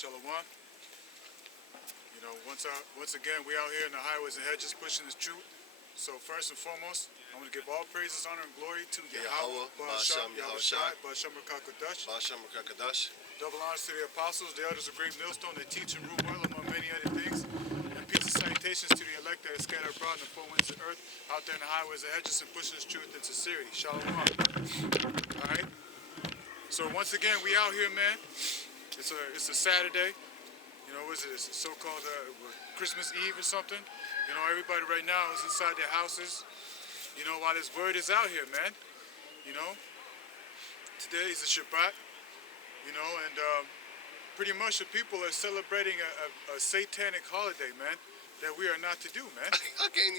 Shalom. You know, once again, we out here in the highways and hedges pushing this truth. So first and foremost, I want to give all praises, honor, and glory to Yahweh, Ba'asham, Yahushai, Ba'asham Dutch. Double honors to the apostles, the elders of Great Millstone, that teach and rule well among many other things. And peace and salutations to the elect that are scattered abroad in the four winds of the earth, out there in the highways and hedges and pushing this truth in sincerity. Shalom. Alright? So once again, we out here, man. It's a Saturday. You know, what is it? It's a so-called Christmas Eve or something. You know, everybody right now is inside their houses. You know, while this word is out here, man. You know, today is a Shabbat. You know, and pretty much the people are celebrating a satanic holiday, man, that we are not to do, man. I can't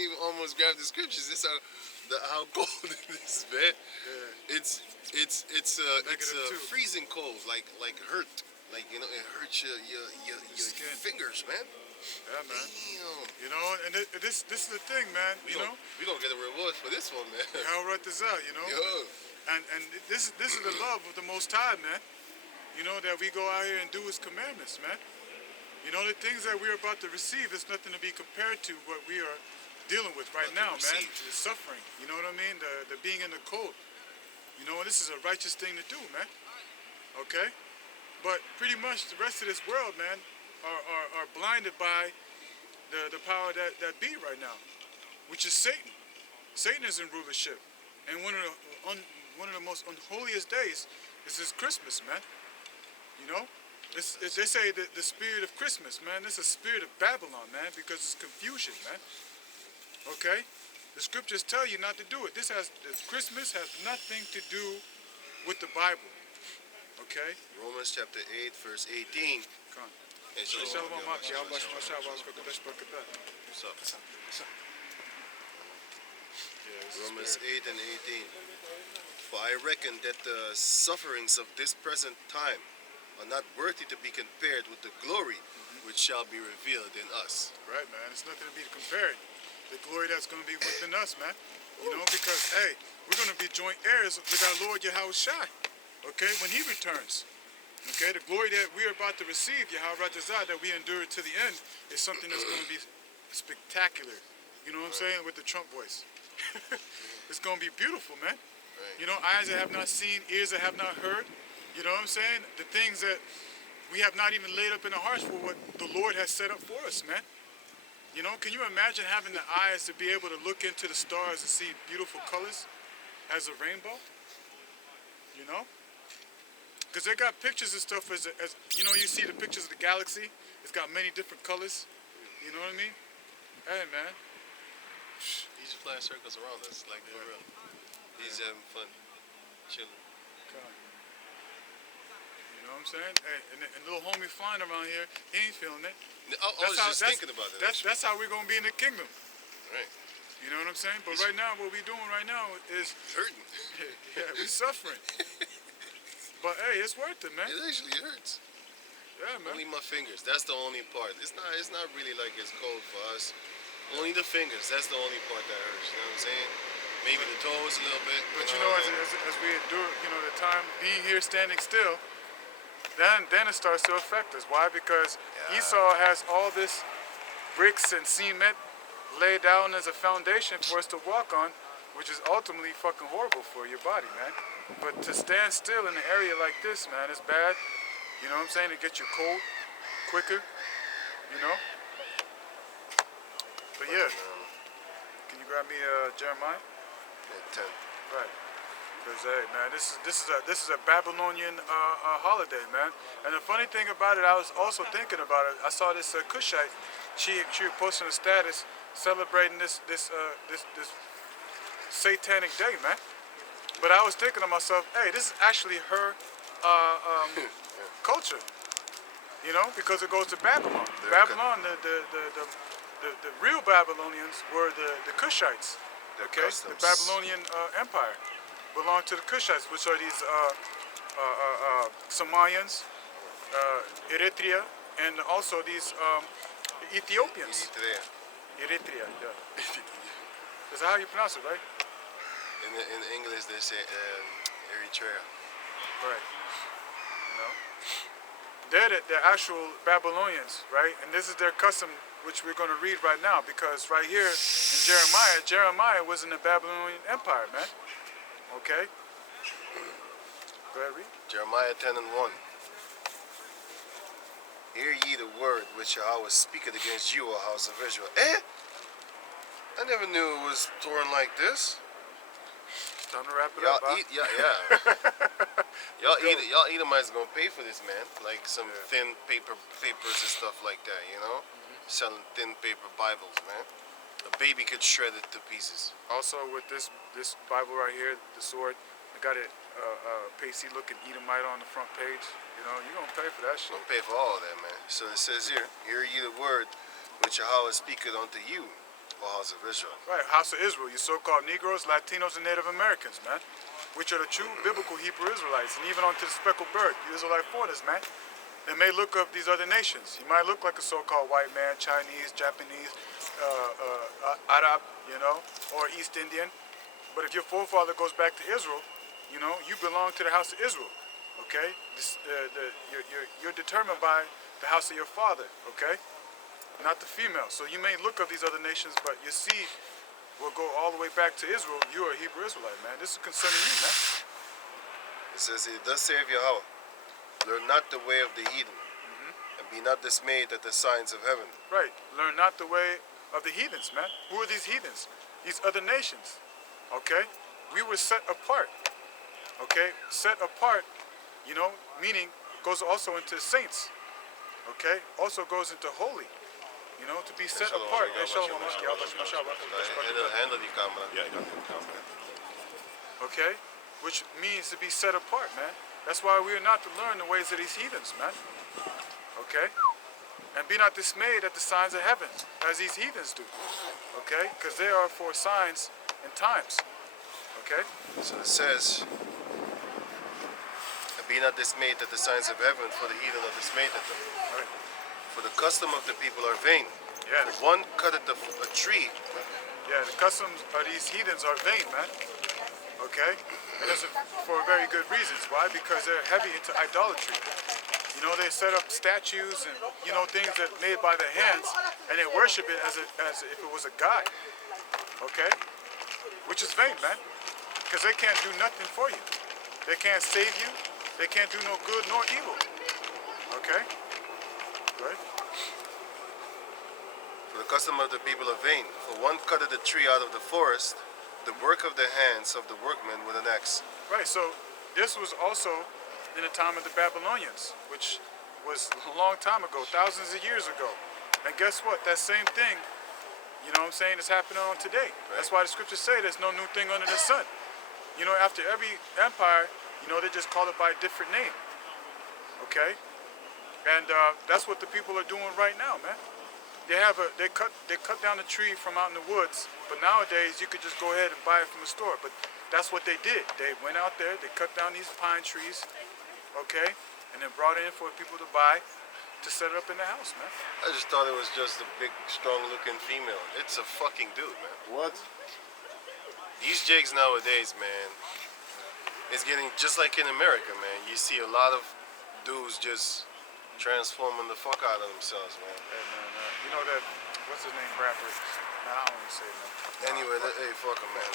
even almost grab the scriptures. This how cold it is, man. Yeah. It's freezing cold, like hurt. Like, you know, it hurts your fingers, man. Yeah, man. Damn. You know, and this is the thing, man. We gonna get a reward for this one, man. How right this out, you know? Yo. And this is the love of the Most High, man. You know, that we go out here and do His commandments, man. You know, the things that we're about to receive is nothing to be compared to what we are dealing with right now, man. The suffering. You know what I mean? The being in the cold. You know, and this is a righteous thing to do, man. Okay? But pretty much the rest of this world, man, are blinded by the power that be right now, which is Satan. Satan is in rulership, and one of the most unholiest days is this Christmas, man. You know, they say that the spirit of Christmas, man, this is the spirit of Babylon, man, because it's confusion, man. Okay, the scriptures tell you not to do it. Christmas has nothing to do with the Bible. Okay. Romans chapter 8, verse 18. Come on. Hey, Romans 8 and 18. For I reckon that the sufferings of this present time are not worthy to be compared with the glory which shall be revealed in us. Right, man. It's nothing to be compared. The glory that's going to be within us, man. You know, because, hey, we're going to be joint heirs with our Lord Yahushai. Okay, when He returns. Okay, the glory that we are about to receive, Yahweh Rajazah, that we endure to the end, is something that's going to be spectacular. You know what I'm saying? With the Trump voice. It's going to be beautiful, man. Right. You know, eyes that have not seen, ears that have not heard. You know what I'm saying? The things that we have not even laid up in our hearts for what the Lord has set up for us, man. You know, can you imagine having the eyes to be able to look into the stars and see beautiful colors as a rainbow? You know? Because they got pictures and stuff as you know, you see the pictures of the galaxy. It's got many different colors. You know what I mean? Hey, man. He's just flying circles around us, like for real. He's having fun, chilling. You know what I'm saying? Hey, and little homie flying around here, he ain't feeling it. I was just thinking about it. That's how we're going to be in the kingdom. Right. You know what I'm saying? But right now, what we're doing right now is hurting. Yeah, we're suffering. But hey, it's worth it, man. It actually hurts. Yeah, man. Only my fingers. That's the only part. It's not really like it's cold for us. Only the fingers. That's the only part that hurts. You know what I'm saying? Maybe the toes a little bit. But you know, as we endure, you know, the time being here standing still, then it starts to affect us. Why? Because Esau has all this bricks and cement laid down as a foundation for us to walk on, which is ultimately fucking horrible for your body, man. But to stand still in an area like this, man, is bad. You know what I'm saying? It gets you cold quicker, you know? But yeah, can you grab me Jeremiah? Yeah, 10. Right. Because, hey, man, this is a Babylonian holiday, man. And the funny thing about it, I was also thinking about it. I saw this Cushite. She was posting a status celebrating this satanic day, man. But I was thinking to myself, hey, this is actually her culture, you know, because it goes to Babylon. Babylon, the real Babylonians were the Cushites, okay? The Babylonian Empire belonged to the Cushites, which are these Samayans, Eritrea, and also these Ethiopians. Eritrea, yeah. Is that how you pronounce it, right? In English, they say Eritrea. Right. You know? they're actual Babylonians, right? And this is their custom, which we're going to read right now, because right here in Jeremiah was in the Babylonian Empire, man. Okay? Go ahead, read. Jeremiah 10:1. Hear ye the word which Yahweh speaketh against you, O house of Israel. I never knew it was torn like this. Time to wrap it Y'all up, huh? Y'all Edomites gonna pay for this, man. Like some thin papers and stuff like that, you know? Selling thin paper Bibles, man. A baby could shred it to pieces. Also, with this Bible right here, the sword, I got it pasty looking Edomite on the front page. You know, you're gonna pay for that shit. Gonna pay for all of that, man. So it says here, hear ye the word which Yahweh speaketh unto you, O house of Israel. Right, House of Israel, you so-called Negroes, Latinos, and Native Americans, man. Which are the true biblical Hebrew Israelites, and even onto the speckled bird, you Israelite foreigners, man. They may look up these other nations. You might look like a so-called white man, Chinese, Japanese, Arab, you know, or East Indian. But if your forefather goes back to Israel, you know, you belong to the house of Israel, okay? You're determined by the house of your father, okay? Not the female. So you may look up these other nations, but your seed will go all the way back to Israel. You are a Hebrew Israelite, man. This is concerning you, man. It says here, thus saith Yahweh, learn not the way of the heathen, and be not dismayed at the signs of heaven. Right. Learn not the way of the heathens, man. Who are these heathens? These other nations. Okay? We were set apart. Okay? Set apart, you know, meaning goes also into saints. Okay? Also goes into holy. You know, to be set apart. Okay? Which means to be set apart, man. That's why we are not to learn the ways of these heathens, man. Okay? And be not dismayed at the signs of heaven, as these heathens do. Okay? Because they are for signs and times. Okay? So it says, and be not dismayed at the signs of heaven, for the heathen are dismayed at them. Right. For the custom of the people are vain. Yeah. For one cutteth a tree. Yeah, the customs of these heathens are vain, man. Okay? And that's for very good reasons. Why? Because they're heavy into idolatry. You know, they set up statues and, you know, things that made by their hands, and they worship it as if it was a god. Okay? Which is vain, man. Because they can't do nothing for you. They can't save you. They can't do no good nor evil. Okay? Right? For the custom of the people are vain. For one cutteth a tree out of the forest, the work of the hands of the workmen with an axe. Right, so this was also in the time of the Babylonians, which was a long time ago, thousands of years ago. And guess what? That same thing, you know what I'm saying, is happening on today. Right. That's why the scriptures say there's no new thing under the sun. You know, after every empire, you know, they just call it by a different name. Okay? And that's what the people are doing right now, man. They cut down a tree from out in the woods, but nowadays you could just go ahead and buy it from the store. But that's what they did. They went out there, they cut down these pine trees, okay, and then brought it in for people to buy to set it up in the house, man. I just thought it was just a big, strong-looking female. It's a fucking dude, man. What? These jigs nowadays, man, it's getting just like in America, man. You see a lot of dudes just transforming the fuck out of themselves, man. Hey, man, you know that, what's his name, rapper? Man, I don't want to say that. Anyway, hey, fuck him, man.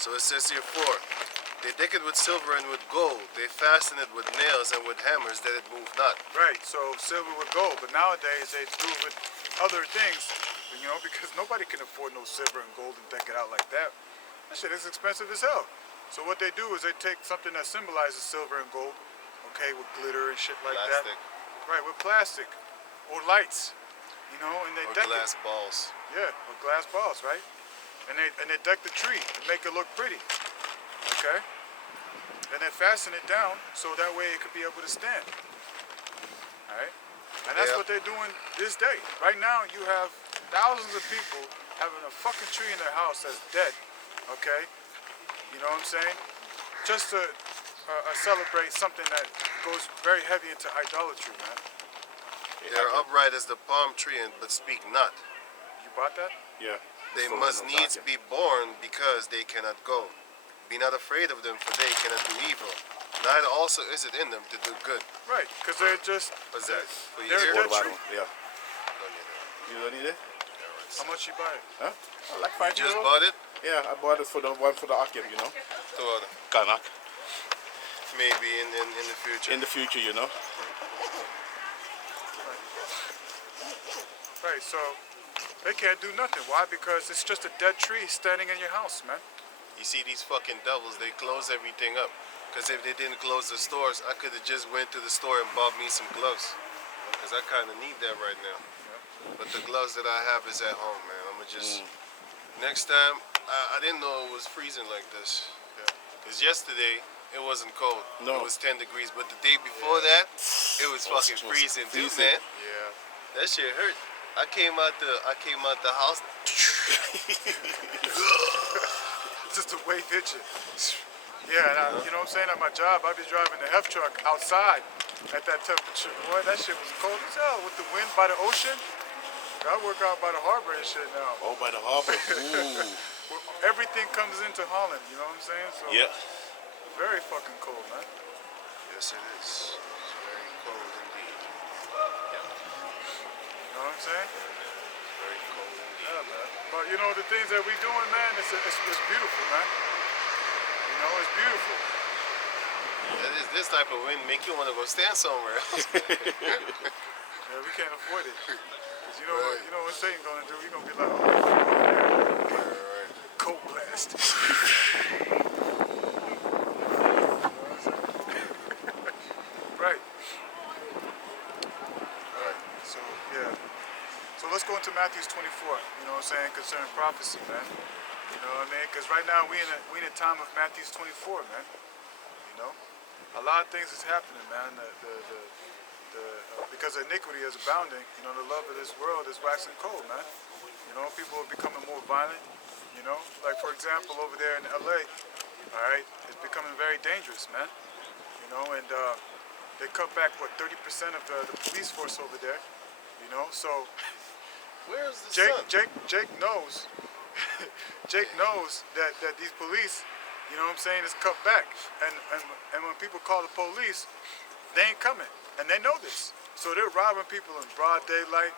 So it says here, 4. They deck it with silver and with gold. They fasten it with nails and with hammers that it move not. Right, so silver with gold. But nowadays they do it with other things, you know, because nobody can afford no silver and gold and deck it out like that. That shit is expensive as hell. So what they do is they take something that symbolizes silver and gold, okay, with glitter and shit like Plastic. that. Right, with plastic or lights, you know, and they deck glass it. balls. Yeah, with glass balls, right? And they deck the tree to make it look pretty, okay? And then fasten it down so that way it could be able to stand. All right? And that's what they're doing this day. Right now, you have thousands of people having a fucking tree in their house that's dead, okay? You know what I'm saying? Just to celebrate something that goes very heavy into idolatry, man. They are upright as the palm tree, but speak not. You bought that? Yeah. They must needs be born because they cannot go. Be not afraid of them, for they cannot do evil. Neither also is it in them to do good. Right, because they're just... What's that? For They're your dead ear? tree. Yeah. Don't need it. You don't need it? How much you buy it? Huh? Like You 5 just euro. bought it? Yeah, I bought it for the one for the Akim, you know. To order. Kanak. Maybe in the future. In the future, you know. Right, so they can't do nothing. Why? Because it's just a dead tree standing in your house, man. You see these fucking devils, they close everything up. Because if they didn't close the stores, I could have just went to the store and bought me some gloves. Because I kind of need that right now. But the gloves that I have is at home, man. I'm going to just... Next time, I didn't know it was freezing like this. Because yesterday, it wasn't cold. No. It was 10 degrees. But the day before that, it was fucking freezing too, man. Yeah. That shit hurt. I came out the house. Just the wave hit you. Yeah, and you know what I'm saying? At my job, I'd be driving the F truck outside at that temperature. Boy, that shit was cold as hell with the wind by the ocean. I work out by the harbor and shit now. Oh, by the harbor. Ooh. Everything comes into Holland, you know what I'm saying? So Yeah. very fucking cold, man. Yes, it is. It's very cold indeed. You know what I'm saying? Very cold indeed. Yeah, man. But you know the things that we doing, man, it's beautiful, man. You know, it's beautiful. This type of wind make you want to go stand somewhere else. Yeah, we can't avoid it. 'Cause you know Right. what? You know what Satan's gonna do? He's gonna be like, oh, over there. Right. Cold blast. Right. Alright, so yeah. So let's go into Matthew 24, you know what I'm saying, concerning prophecy, man. You know what I mean? Because right now we in a time of Matthew 24, man. You know? A lot of things is happening, man. Because iniquity is abounding, you know, the love of this world is waxing cold, man. You know, people are becoming more violent, you know. Like, for example, over there in LA, all right, it's becoming very dangerous, man. You know, and they cut back, what, 30% of the police force over there, you know. So Where's the sun? Jake knows, Jake knows that these police, you know what I'm saying, is cut back. And when people call the police, they ain't coming. And they know this. So they're robbing people in broad daylight,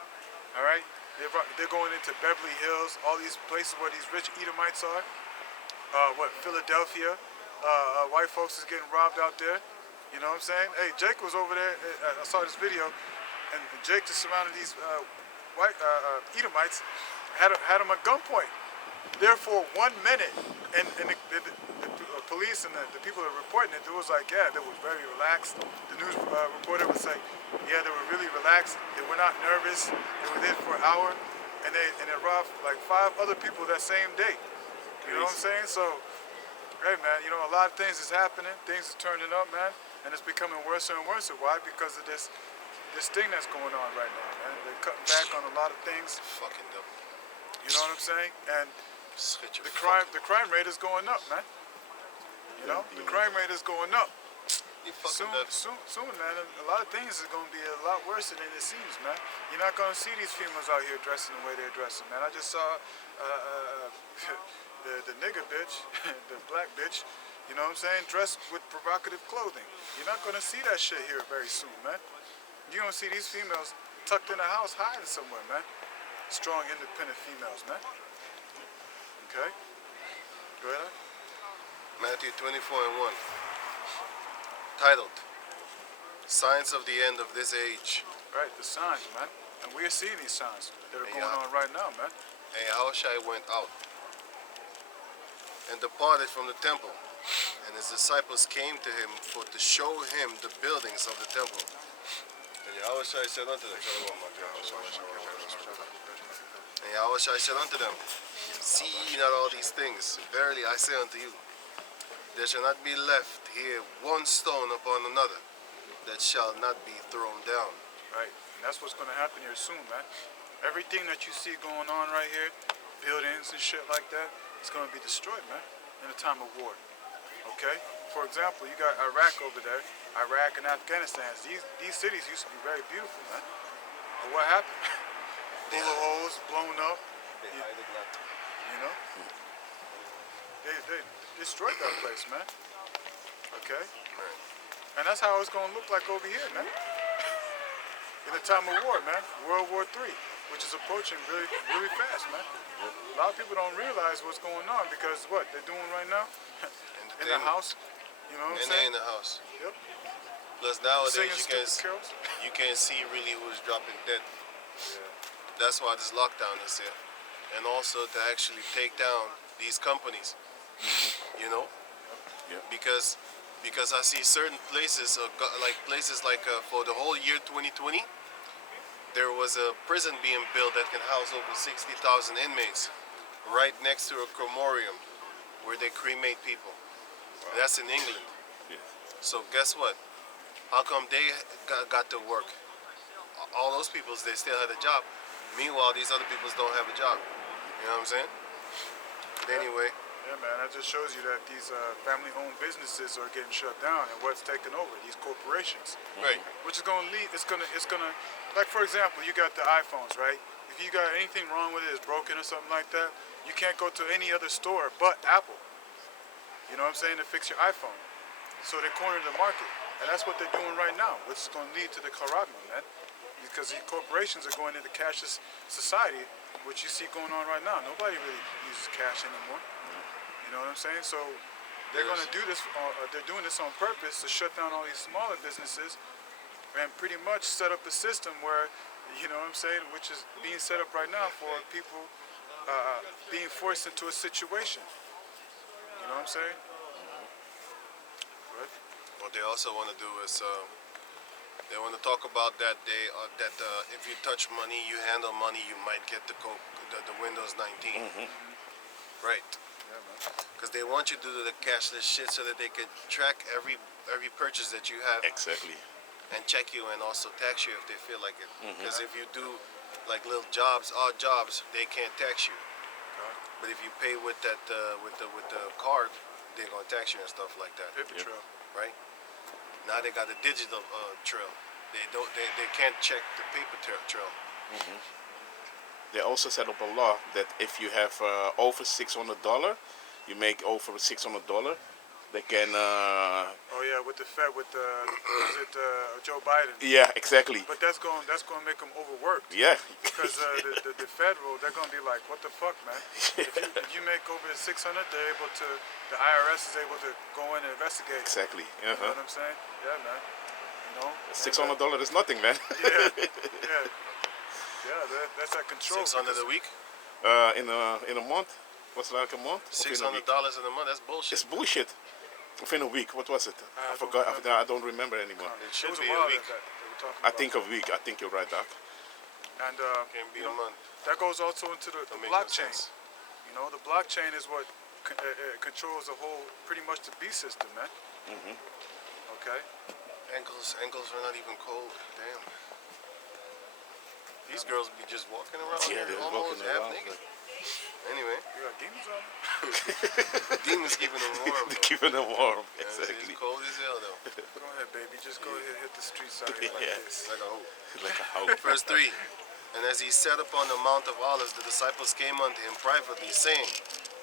all right? They're going into Beverly Hills, all these places where these rich Edomites are. Philadelphia, white folks is getting robbed out there. You know what I'm saying? Hey, Jake was over there. I saw this video, and Jake just surrounded these white Edomites, had them at gunpoint. There for 1 minute, and the police and the people that were reporting it, it was like, yeah, they were very relaxed. The news reporter would say, yeah, they were really relaxed. They were not nervous. They were there for an hour, and they robbed like 5 other people that same day. You know what I'm saying? So, hey, man, you know, a lot of things is happening. Things is turning up, man, and it's becoming worse and worse. Why? Because of this thing that's going on right now, man. They're cutting back on a lot of things. Fucking devil. You know what I'm saying? And Shut your the crime rate is going up, man. You know, the crime rate is going up. You fucking devil. Soon, man, a lot of things is going to be a lot worse than it seems, man. You're not going to see these females out here dressing the way they're dressing, man. I just saw the nigger bitch, the black bitch, you know what I'm saying, dressed with provocative clothing. You're not going to see that shit here very soon, man. You're going to see these females tucked in a house hiding somewhere, man. Strong, independent females, man. Okay? Go ahead. Matthew 24:1. Titled, Signs of the End of This Age. Right, the signs, man. And we're seeing these signs that are going on right now, man. And Yahushua went out and departed from the temple, and his disciples came to him to show him the buildings of the temple. And Yahushua said unto them, See ye not all these things? Verily I say unto you, there shall not be left here one stone upon another that shall not be thrown down. Right, and that's what's going to happen here soon, man. Everything that you see going on right here, buildings and shit like that, it's going to be destroyed, man, in a time of war. Okay? For example, you got Iraq over there, Iraq and Afghanistan. These cities used to be very beautiful, man. But what happened? Full of holes, blown up. They hide it not. You know? They destroyed that place, man. Okay. Right. And that's how it's going to look like over here, man. In the time of war, man. World War III, which is approaching really, really fast, man. A lot of people don't realize what's going on because what they're doing right now in the house, you know what I'm And saying? they're in the house. Yep. Plus nowadays Singing you stupid can't carols. you can't see really who's dropping dead. Yeah. That's why this lockdown is here, and also to actually take down these companies. You know, Yeah. because I see certain places, for the whole year 2020, there was a prison being built that can house over 60,000 inmates, right next to a crematorium where they cremate people. That's in England. Yeah. So guess what? How come they got to work? All those people, they still had a job. Meanwhile, these other people don't have a job. You know what I'm saying? But anyway, Yeah, man. That just shows you that these family-owned businesses are getting shut down, and what's taken over? These corporations. right. Which is going to lead. It's gonna. Like for example, you got the iPhones, right? If you got anything wrong with it, it's broken or something like that, you can't go to any other store but Apple. You know what I'm saying? To fix your iPhone. So they cornered the market, and that's what they're doing right now, which is going to lead to the corruption, man. Because these corporations are going into cashless society, which you see going on right now. Nobody really uses cash anymore. You know what I'm saying? So they're going to do this. They're doing this on purpose to shut down all these smaller businesses, and pretty much set up a system where, you know what I'm saying, which is being set up right now for people being forced into a situation. You know what I'm saying? Right? What they also want to do is they want to talk about that if you touch money, you handle money, you might get the Windows 19. Right. Yeah, man. Because they want you to do the cashless shit so that they could track every purchase that you have Exactly. and check you and also tax you if they feel like it. Because if you do like little jobs, odd jobs, they can't tax you. But if you pay with that with the card, they're gonna tax you and stuff like that. Paper trail. Right? Now they got a digital trail. They can't check the paper trail. They also set up a law that if you have over $600, you make over $600, they can. Oh yeah, with the Fed, with was it Joe Biden? Yeah, exactly. But that's going to make them overworked. Yeah. Because the federal, they're going to be like, what the fuck, man? If you make over 600, they're able to. The IRS is able to go in and investigate. Exactly. You know what I'm saying? Yeah, man. You know. $600 is nothing, man. Yeah, that's at control. 600 a week? In a month. What's like a month? $600 in a month? That's bullshit. It's bullshit. Within a week. What was it? I I forgot. don't I don't remember anymore. It should was be a a while week. that they were talking I about think that. a week. I think you're right, Doc. And Can't be you a know, month. that goes also into the Don't make no blockchain. sense. You know, the blockchain is what controls the whole, pretty much the B system, man. Okay. Ankles are not even cold. Damn. These girls be just walking around Yeah, here they're almost walking half around. naked. Anyway, You got demons on them? demons keeping them warm. Though. Keeping them warm. Yeah, Exactly. It's cold as hell though. Go ahead, baby. Just go ahead, hit the streets out here like Yeah. this. Like a hoe. Like a house. Verse 3. And as he sat upon the Mount of Olives, the disciples came unto him privately, saying,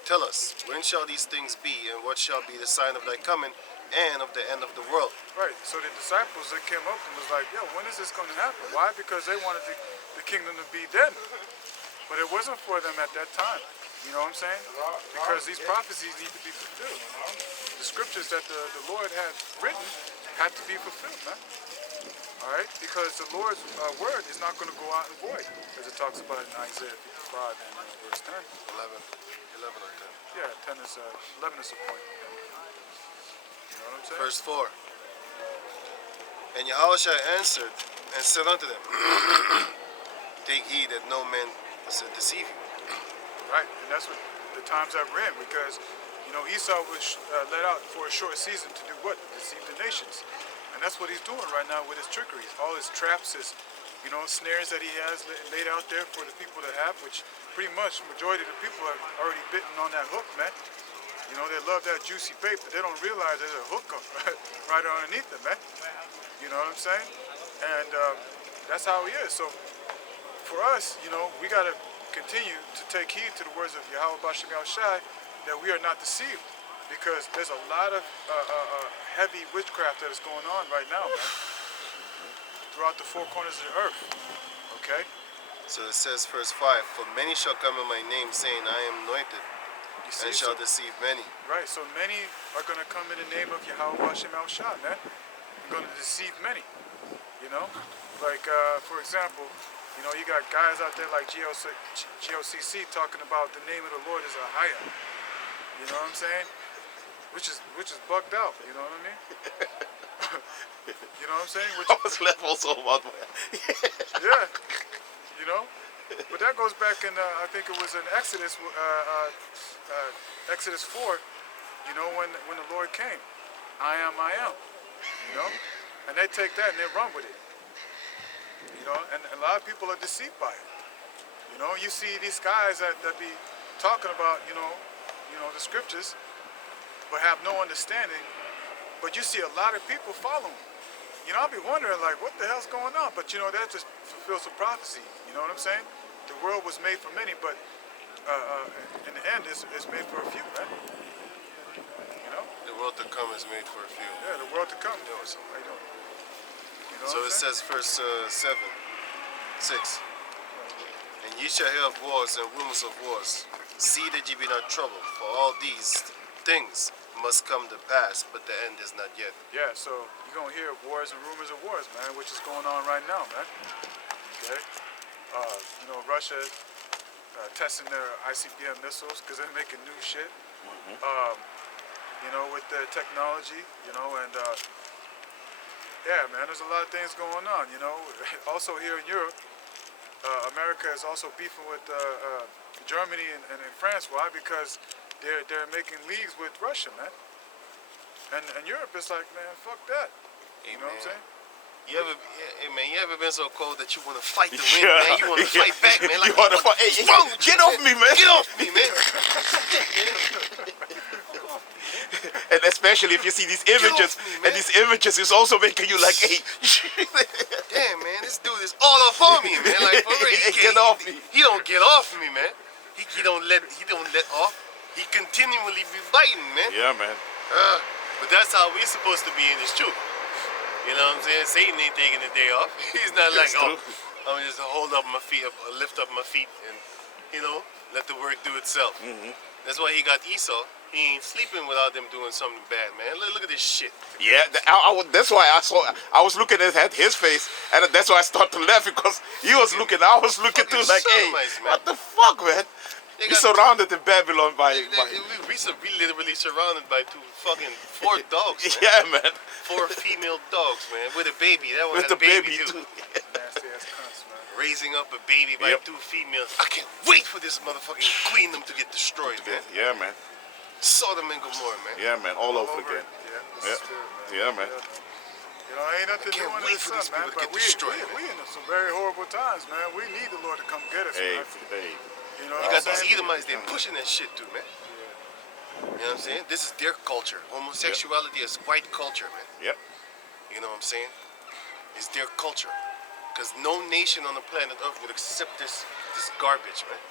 Tell us, when shall these things be, and what shall be the sign of thy coming, and of the end of the world? Right. So the disciples, they came up and was like, yo, when is this going to happen? Why? Because they wanted the kingdom to be then. But it wasn't for them at that time. You know what I'm saying? Because these prophecies need to be fulfilled. The scriptures that the Lord had written had to be fulfilled, man. All right? Because the Lord's word is not going to go out in void, as it talks about in Isaiah 55 and verse 10. 11 or 10. Yeah, 10 is 11 is a point. You know what I'm saying? Verse 4. And Yahushua answered and said unto them, Take heed that no man deceive you. Right, and that's what the times that we're in, because, you know, Esau was let out for a short season to do what? Deceive the nations. And that's what he's doing right now with his trickery. All his traps, his, you know, snares that he has laid out there for the people to have, which pretty much majority of the people have already bitten on that hook, man. You know, they love that juicy bait, but they don't realize there's a hook right underneath them, man. You know what I'm saying? And that's how he is. So for us, you know, we got to continue to take heed to the words of Yahweh Bashem Yahushai, that we are not deceived. because there's a lot of heavy witchcraft that is going on right now, man, throughout the four corners of the earth. Okay? So it says, verse 5, for many shall come in my name, saying, I am anointed, You see, and shall deceive many. right, so many are going to come in the name of Yahweh Hashem El Shah, man. They're going to deceive many, you know? Like, for example, you know, you got guys out there like GOCC talking about the name of the Lord is Ahaya. You know what I'm saying? Which is bugged out, you know what I mean? You know what I'm saying? I was left also about Yeah, you know? But that goes back in, I think it was in Exodus, Exodus 4, you know, when the Lord came. I am, you know? And they take that and they run with it. You know, and a lot of people are deceived by it. You know, you see these guys that be talking about, you know, the scriptures, but have no understanding. But you see a lot of people following. You know, I'll be wondering, like, what the hell's going on? But, you know, that just fulfills a prophecy. You know what I'm saying? The world was made for many, but in the end, it's made for a few, right? You know? The world to come is made for a few. Yeah, the world to come. Yo, so, how you doing? You know So it says, verse 7, 6, and ye shall hear of wars and rumors of wars. See that ye be not troubled, for all these things must come to pass, but the end is not yet. Yeah, so you're going to hear wars and rumors of wars, man, which is going on right now, man. Okay? You know, Russia testing their ICBM missiles because they're making new shit. You know, with their technology, you know, and yeah, man, there's a lot of things going on, you know. Also here in Europe, America is also beefing with Germany and France. Why? Because they're making leagues with Russia, man. And Europe is like, man, fuck that. Hey, You know what I'm saying? You ever been so cold that you want to fight the wind, man? You want to fight back, man? Like, you want to fight? Hey, wrong with get you, off me, man! Get off me, man! And especially if you see these images, me, and these images is also making you like, hey, Damn, man, this dude is all up on me, man. Like, for real, Hey, get off me. He don't get off me, man. He don't let off. He continually be biting, man. yeah, man. But that's how we supposed to be in this truth. You know what I'm saying? Satan ain't taking the day off. He's not like, That's oh, true. I'm just hold up my feet, lift up my feet, and you know, let the work do itself. That's why he got Esau. He ain't sleeping without them doing something bad, man. Look at this shit. Yeah, that's why I was looking at his face, and that's why I started to laugh because he was looking, I was looking too, like, hey, Sodomites, man. what the fuck, man? They We got surrounded in Babylon by we literally surrounded by four dogs, man. yeah, man. 4 female dogs, man, with a baby. That one With had the a baby, baby too. too. Nasty ass cunts, man. Raising up a baby by Yep. 2 females. I can't wait for this motherfucking queendom to get destroyed, man. Yeah, man. Sodom and Gomorrah, man. Yeah, man. All over again. Yeah, Yeah. this is true, man. Yeah, man. You know, ain't nothing I can't new under wait the for sun, these man. people to But get we destroyed, in some very horrible times, man. We need the Lord to come get us, Hey, man. hey. You know You what got I'm these saying? Edomites, they're pushing that shit too, man. You know what I'm saying? This is their culture. Homosexuality is white culture, man. Yep. You know what I'm saying? It's their culture. Because no nation on the planet Earth would accept this garbage, man.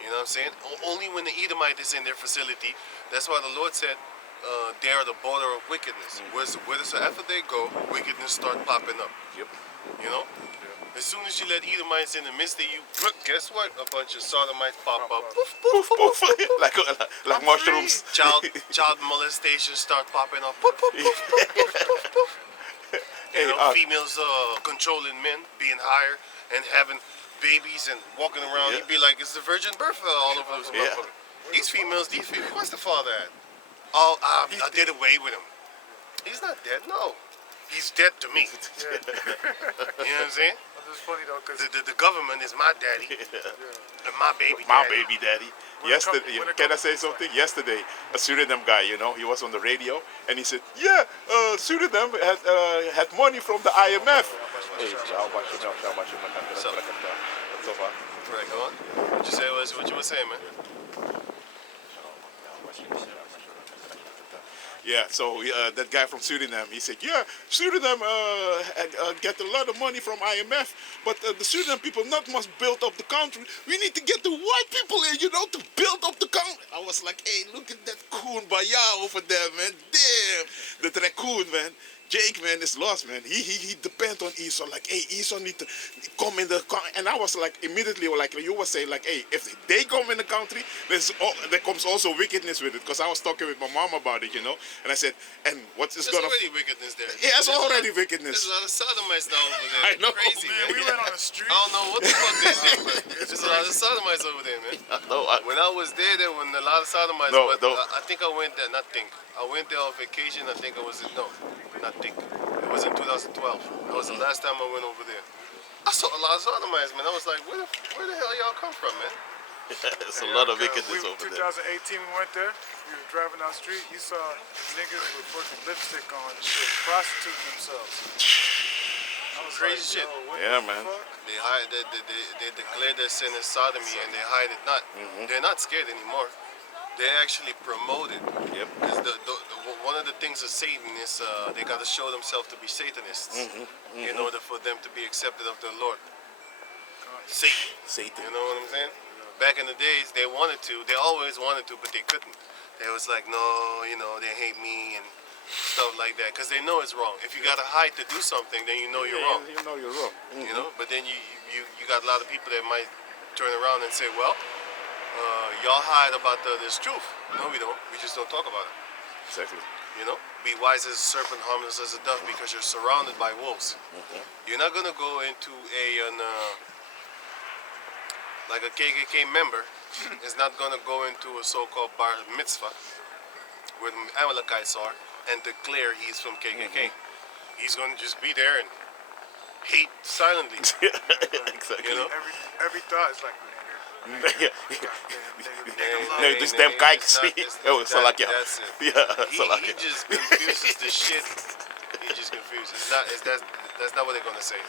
You know what I'm saying? Only when the Edomite is in their facility. That's why the Lord said, they are the border of wickedness. Whithersoever they go, wickedness start popping up. Yep. You know? As soon as you let Edomites in the midst of you, guess what? A bunch of Sodomites pop up. Poof, poof, Poof, poof. like mushrooms. Child molestation start popping up. Poof, poof, poof, poof, poof, poof, poof. You know, females controlling men, being higher and having babies and walking around. Yeah. You'd be like, it's the virgin birth all over those Yeah. motherfuckers. These females, where's the father at? Oh, I did away with him. He's not dead, no. He's dead to me. You know what I'm saying? It's funny though, because The government is my daddy and my baby daddy. My baby daddy. When it come- Yesterday, when it can I come- say something? Yesterday, a Suriname guy, you know, he was on the radio and he said, yeah, Suriname had money from the IMF. Hey, What's up? Right, go on. What you say? What you were saying, man? Yeah, so that guy from Suriname, he said, yeah, Suriname get a lot of money from IMF, but the Suriname people not must build up the country. We need to get the white people in, to build up the country. I was like, hey, look at that coon Baya over there, man. Damn, that raccoon, man. Jake, man, is lost, man. He depends on Esau. Like, hey, Esau need to come in the country. And I was like, immediately, like you were saying, like, hey, if they come in the country, there comes also wickedness with it. Because I was talking with my mom about it, And I said, and what is There's gonna? already wickedness there. Yeah, it's already wickedness. There's a lot of sodomites down over there. I know, Crazy, Man, we went on the street. I don't know what the fuck they think, but there's a lot of sodomites over there, man. No, When I was there were a lot of sodomites. No, but no. I think I went there, not think. I went there on vacation. I think I was, no, not think. It was in 2012. That was the last time I went over there. I saw a lot of sodomites, man. I was like, where the hell y'all come from, man? it's a lot of wickedness over there. 2018 we went there. We were driving down the street. You saw niggas with fucking lipstick on and shit, prostituting themselves. I was Crazy shit. Yo, what Yeah, the man. fuck? They declare their sin as sodomy and they hide it not. They're not scared anymore. They actually promote it. Yep. Because one of the things of Satan is they got to show themselves to be Satanists in order for them to be accepted of the Lord. Satan. You know what I'm saying? Back in the days, they always wanted to, but they couldn't. They was like, no, they hate me and stuff like that, because they know it's wrong. If you got to hide to do something, then you know you're wrong. You know you're wrong. But then you got a lot of people that might turn around and say, well, y'all hide about this truth. No, we don't. We just don't talk about it. Exactly. Be wise as a serpent, harmless as a dove, because you're surrounded by wolves. You're not gonna go into like a KKK member is not gonna go into a so-called bar mitzvah where the Amalekites are and declare he's from KKK. He's gonna just be there and hate silently. Exactly. Every thought is like, Yeah. nigga, No, this damn kikes. Oh, it's like That's it. Yeah, He just confuses the shit. He just confuses. That's not what they're gonna say.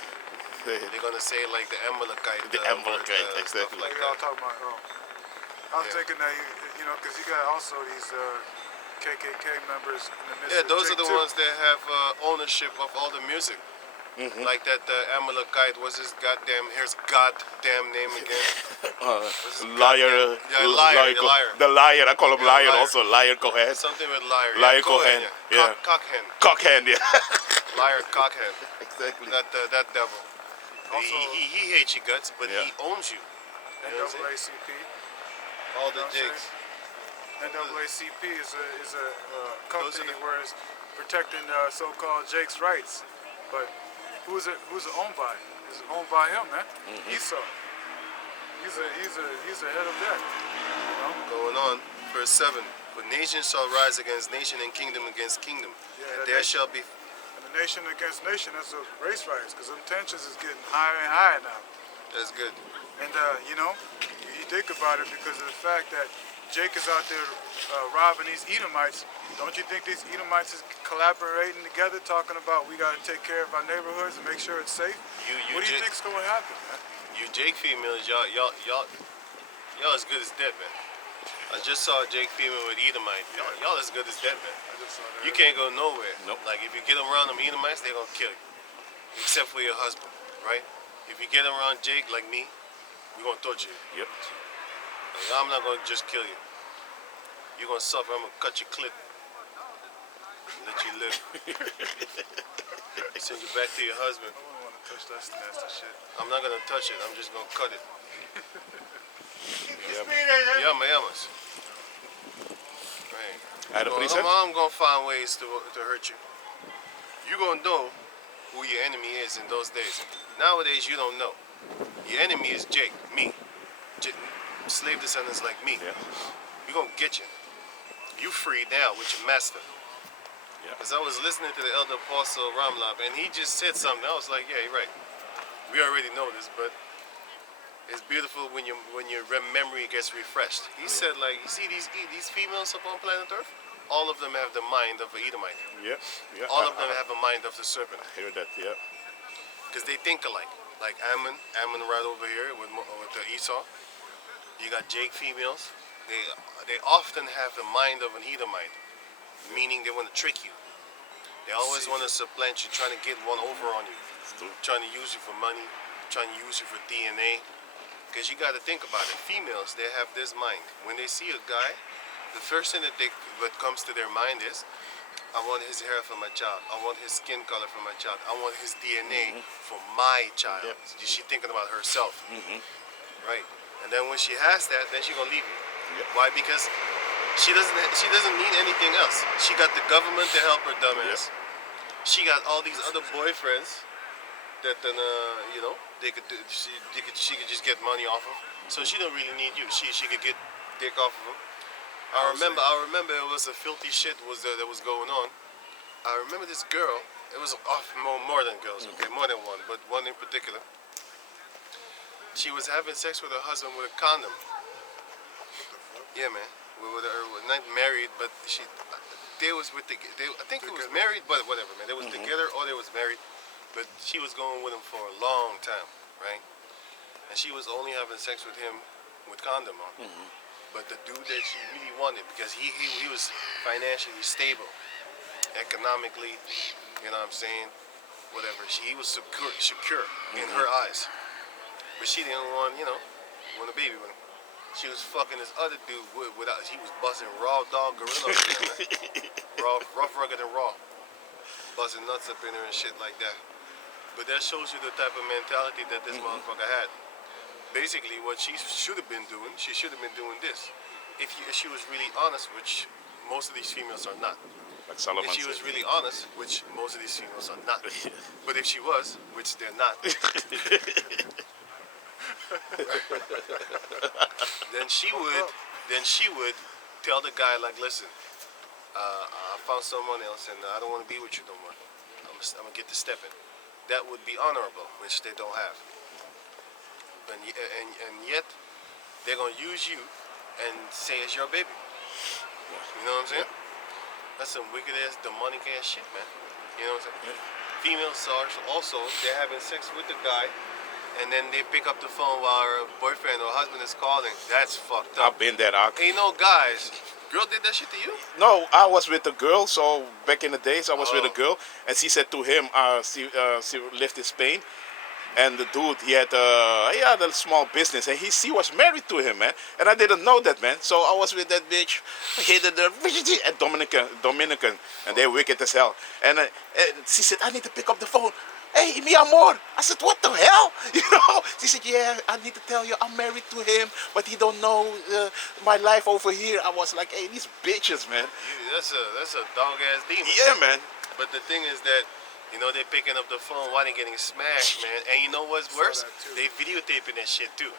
They're gonna say like the Amalekite. The Amalekite, exactly. Like y'all that. talking about. I was thinking that because you got also these KKK members in the midst Yeah, of those are Jake the too. ones that have ownership of all the music. Like that Amalekite, what's his goddamn, here's goddamn name again. Liar. Yeah, liar. The liar. I call him Yeah, liar liar. also. Liar Cohen. Something with liar. Liar Cohen. Yeah. Cockhand. Cockhand, yeah. Liar Cockhand. Exactly. That devil. Also, He hates your guts, but Yeah. he owns you. You know what I'm saying? NAACP. All the You know what I'm jigs. NAACP is a company Those are the- where it's protecting so-called Jake's rights, but who's it owned by? It's owned by him, man. Esau. He's a head of that. Going on, verse 7. For nation shall rise against nation and kingdom against kingdom. Yeah, And that there nation- shall be... And the nation against nation, that's those race riots, because them tensions is getting higher and higher now. That's good. And you think about it because of the fact that Jake is out there robbing these Edomites. Don't you think these Edomites is collaborating together, talking about we got to take care of our neighborhoods and make sure it's safe? What do you think's going to happen, man? You Jake females, y'all as good as dead, man. I just saw a Jake female with Edomite. Y'all as good as dead, man. I just saw that. You can't go nowhere. Nope. Like if you get around them Edomites, they're gonna kill you. Except for your husband, right? If you get around Jake like me, we're gonna torture you. Yep. Like, I'm not gonna just kill you. You're gonna suffer. I'm gonna cut your clip. Let you live. Send you back to your husband. I wouldn't want to touch that nasty shit. I'm not gonna touch it. I'm just gonna cut it. Yeah. Yamas. Right. Had a So precept? I'm gonna find ways to hurt you. You gonna know who your enemy is in those days. Nowadays you don't know. Your enemy is Jake, me, slave descendants like me. Yeah. We gonna get you. You free now with your master. Yeah. Cause I was listening to the elder apostle Ramlab, and he just said something. I was like, yeah, you're right. We already know this, but it's beautiful when your memory gets refreshed. He said, like, you see these females up on planet Earth? All of them have the mind of an Edomite. Yeah. Yeah. All of them have a mind of the serpent. I hear that, yeah. Because they think alike. Like Ammon right over here with the Esau. You got Jake females. They often have the mind of an Edomite. meaning they want to trick you. They always want to supplant you, trying to get one over on you, trying to use you for money, trying to use you for DNA. Because you got to think about it. Females, they have this mind. When they see a guy, the first thing that comes to their mind is, I want his hair for my child. I want his skin color for my child. I want his DNA for my child. Yep. She's thinking about herself, Mm-hmm. right? And then when she has that, then she's gonna leave you. Yep. Why? Because she doesn't need anything else. She got the government to help her, dumbass. Yep. She got all these other boyfriends that then you know she could just get money off of. So she don't really need you. She could get dick off of him. I remember it was a filthy shit that was going on. I remember this girl. It was more than girls, okay, more than one, but one in particular. She was having sex with her husband with a condom. Yeah, man. We were not married, but they was with I think it was married, but whatever, man. They was together or they was married, but she was going with him for a long time, right? And she was only having sex with him with condom on. But the dude that she really wanted, because he was financially stable, economically, you know what I'm saying? Whatever. He was secure in her eyes. But she didn't want a baby with him. She was fucking this other dude without. He was busting raw dog gorilla, man. Rough, rugged, and raw. Busting nuts up in her and shit like that. But that shows you the type of mentality that this motherfucker had. Basically, what she should have been doing, she should have been doing this. If she was really honest, which most of these females are not. Like Solomon If she was said. really honest, which most of these females are not. But if she was, which they're not, then she would tell the guy, like, listen, I found someone else and I don't want to be with you no more. I'm gonna get to stepping. That would be honorable, which they don't have. And yet they're gonna use you and say it's your baby. You know what I'm saying? That's some wicked ass, demonic ass shit, man. You know what I'm saying? Females are also, they're having sex with the guy, and then they pick up the phone while her boyfriend or husband is calling. That's fucked up. I've been that out. Ain't no guys. Girl did that shit to you? No, I was with a girl. So back in the days, I was with a girl, and she said to him, she lived in Spain. And the dude, he had a small business, and she was married to him, man. And I didn't know that, man. So I was with that bitch, hated her, and Dominican, and they're wicked as hell. And she said, I need to pick up the phone. Hey, mi amor. I said, what the hell? You know? She said, yeah, I need to tell you, I'm married to him, but he don't know my life over here. I was like, hey, these bitches, man. That's a dog ass demon. Yeah, man. But the thing is that, they picking up the phone while they getting smashed, man. And you know what's worse? They videotaping that shit too.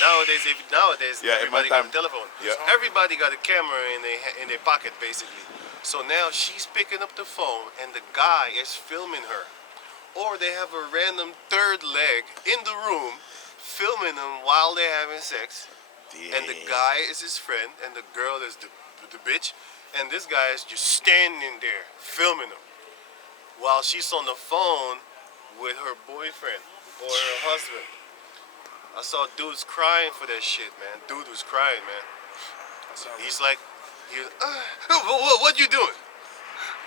Nowadays, everybody got a telephone. Yeah. Everybody got a camera in their pocket, basically. So now she's picking up the phone, and the guy is filming her. Or they have a random third leg in the room, filming them while they're having sex. Damn. And the guy is his friend, and the girl is the bitch. And this guy is just standing there, filming them. While she's on the phone with her boyfriend or her husband. I saw dudes crying for that shit, man. Dude was crying, man. He's like, what you doing?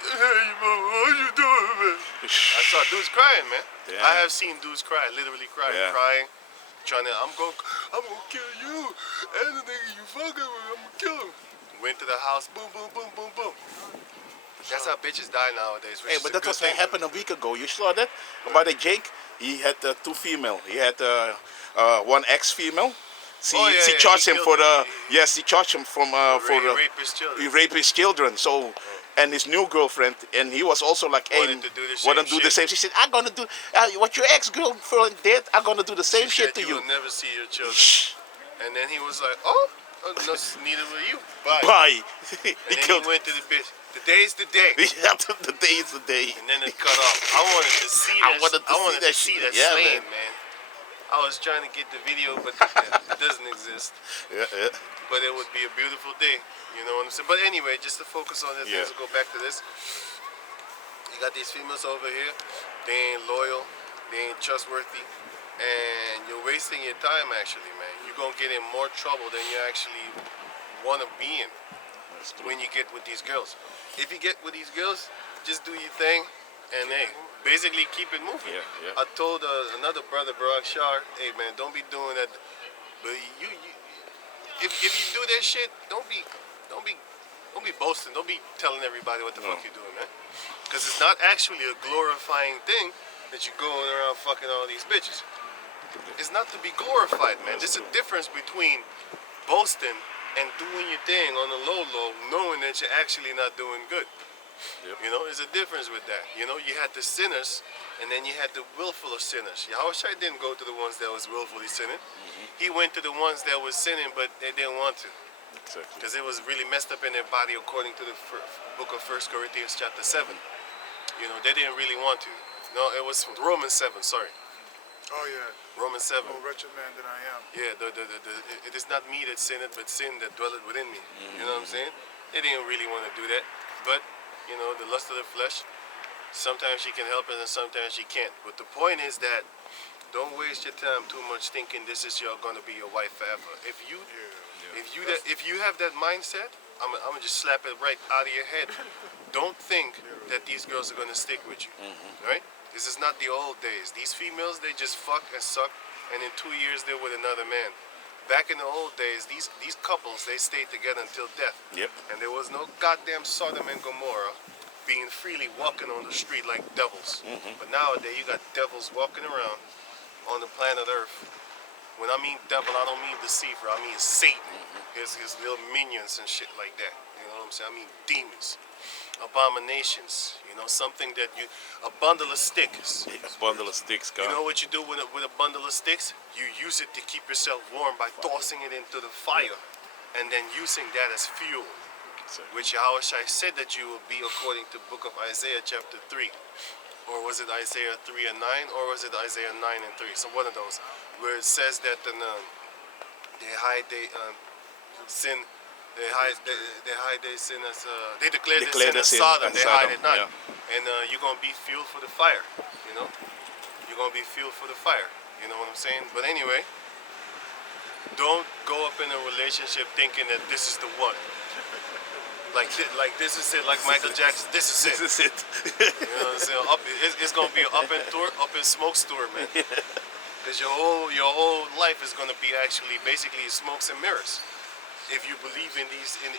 Hey, what you doing, man? I saw dudes crying, man. Damn. I have seen dudes cry, literally crying, crying, trying to, I'm gonna kill you. And the nigga you fucking with, I'm gonna kill him. Went to the house, boom, boom, boom, boom, boom. That's how bitches die nowadays. Hey, but that was happened a week ago. You saw that? About the Jake, he had two female. He had one ex-female. She charged him for the he charged him from for the rape his children. He raped his children. So and his new girlfriend, and he was also like, hey, wanna do the same. She said, I'm gonna do what your ex-girlfriend did. I'm gonna do the same shit to you. You'll never see your children. And then he was like, oh, no, neither will you. Bye. Bye. And then he went to the bitch. The day's the day. The day is the day. And then it cut off. I wanted to see that. I wanted to see that slaying, man. I was trying to get the video, but it doesn't exist. Yeah. But it would be a beautiful day. You know what I'm saying? But anyway, just to focus on this, let's go back to this. You got these females over here. They ain't loyal. They ain't trustworthy. And you're wasting your time, actually, man. You're going to get in more trouble than you actually want to be in. when you get with these girls. If you get with these girls, just do your thing, and hey, basically keep it moving. Yeah, yeah. I told another brother, Barack Shar, hey man, don't be doing that. But if you do that shit, don't be boasting. Don't be telling everybody what the fuck you're doing, man. Because it's not actually a glorifying thing that you're going around fucking all these bitches. It's not to be glorified, man. There's a difference between boasting and doing your thing on the low, knowing that you're actually not doing good. Yep. You know, there's a difference with that. You know, you had the sinners, and then you had the willful of sinners. Yahushua didn't go to the ones that was willfully sinning. He went to the ones that was sinning, but they didn't want to. Exactly. Because it was really messed up in their body according to the book of 1 Corinthians chapter 7. You know, they didn't really want to. No, it was Romans 7, sorry. Oh yeah. Romans 7. Oh, wretched man that I am. Yeah, it is not me that sinneth, but sin that dwelleth within me. You know what I'm saying? They didn't really want to do that. But, you know, the lust of the flesh, sometimes she can help it and sometimes she can't. But the point is that don't waste your time too much thinking this is going to be your wife forever. If you have that mindset, I'm gonna just slap it right out of your head. Don't think that these girls are gonna stick with you, right? This is not the old days. These females, they just fuck and suck, and in 2 years they're with another man. Back in the old days, these couples, they stayed together until death. Yep. And there was no goddamn Sodom and Gomorrah being freely walking on the street like devils. But nowadays, you got devils walking around on the planet Earth. When I mean devil, I don't mean deceiver. I mean Satan. His little minions and shit like that. You know what I'm saying? I mean demons. Abominations. You know, something that a bundle of sticks. A bundle of sticks, God. You know what you do with a bundle of sticks? You use it to keep yourself warm by tossing it into the fire and then using that as fuel. Exactly. Which Yahushua said that you will be according to the book of Isaiah chapter 3. Or was it Isaiah 3 and 9? Or was it Isaiah 9 and 3? So one of those. Where it says that they hide their sin. They hide their sin as they declare their sin as Sodom. They hide it not. Yeah. And you're gonna be fuel for the fire. You know, you're gonna be fuel for the fire. You know what I'm saying? But anyway, don't go up in a relationship thinking that this is the one. Like this is it. Like Michael Jackson, this is it. This is it. You know what I'm saying? It's gonna be an up in smoke store, man. Because your whole life is gonna be actually basically smokes and mirrors. If you believe in these in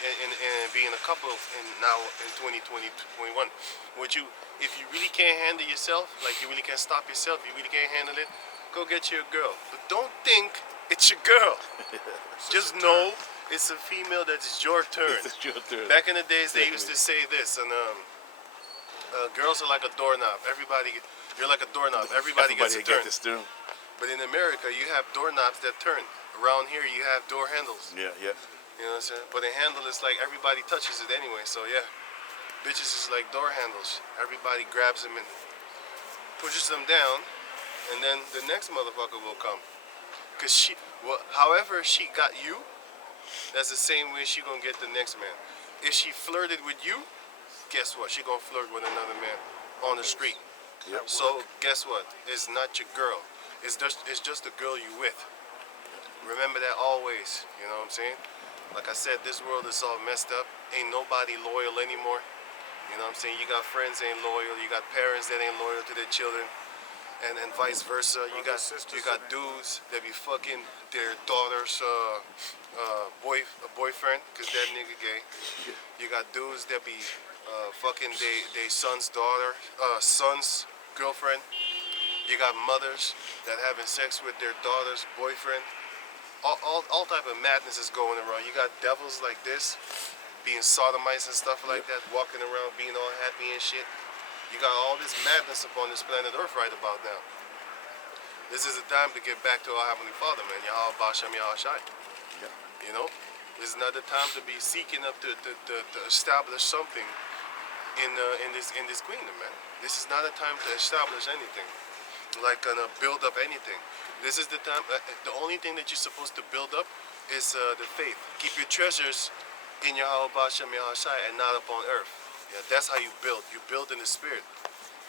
being a couple now in 2020, 21, if you really can't handle yourself, like you really can't stop yourself, you really can't handle it, go get you a girl. But don't think it's your girl. Just know it's a female that is your turn. It's your turn. Back in the days, they used to say this, and girls are like a doorknob. You're like a doorknob. Everybody gets a turn. But in America, you have doorknobs that turn. Around here, you have door handles. Yeah, yeah. You know what I'm saying? But a handle is like everybody touches it anyway. So yeah, bitches is like door handles. Everybody grabs them and pushes them down, and then the next motherfucker will come. Cause however she got you, that's the same way she gonna get the next man. If she flirted with you, guess what? She gonna flirt with another man on the street. Yep. So guess what? It's not your girl. It's just the girl you with. Remember that always. You know what I'm saying? Like I said, this world is all messed up. Ain't nobody loyal anymore. You know what I'm saying? You got friends ain't loyal. You got parents that ain't loyal to their children. And vice versa. You got dudes that be fucking their daughter's boyfriend, because that nigga gay. You got dudes that be fucking they son's girlfriend. You got mothers that having sex with their daughter's boyfriend. All type of madness is going around. You got devils like this, being sodomized and stuff like that, walking around being all happy and shit. You got all this madness upon this planet Earth right about now. This is the time to get back to our Heavenly Father, man. Yahweh Bashem Yahushai. Yeah. You know? This is not the time to be seeking up to establish something in this kingdom, man. This is not a time to establish anything. Like build up anything. This is the time. The only thing that you're supposed to build up is the faith. Keep your treasures in Yahweh Bashem Yahushai and not upon earth. Yeah, that's how you build. You build in the spirit.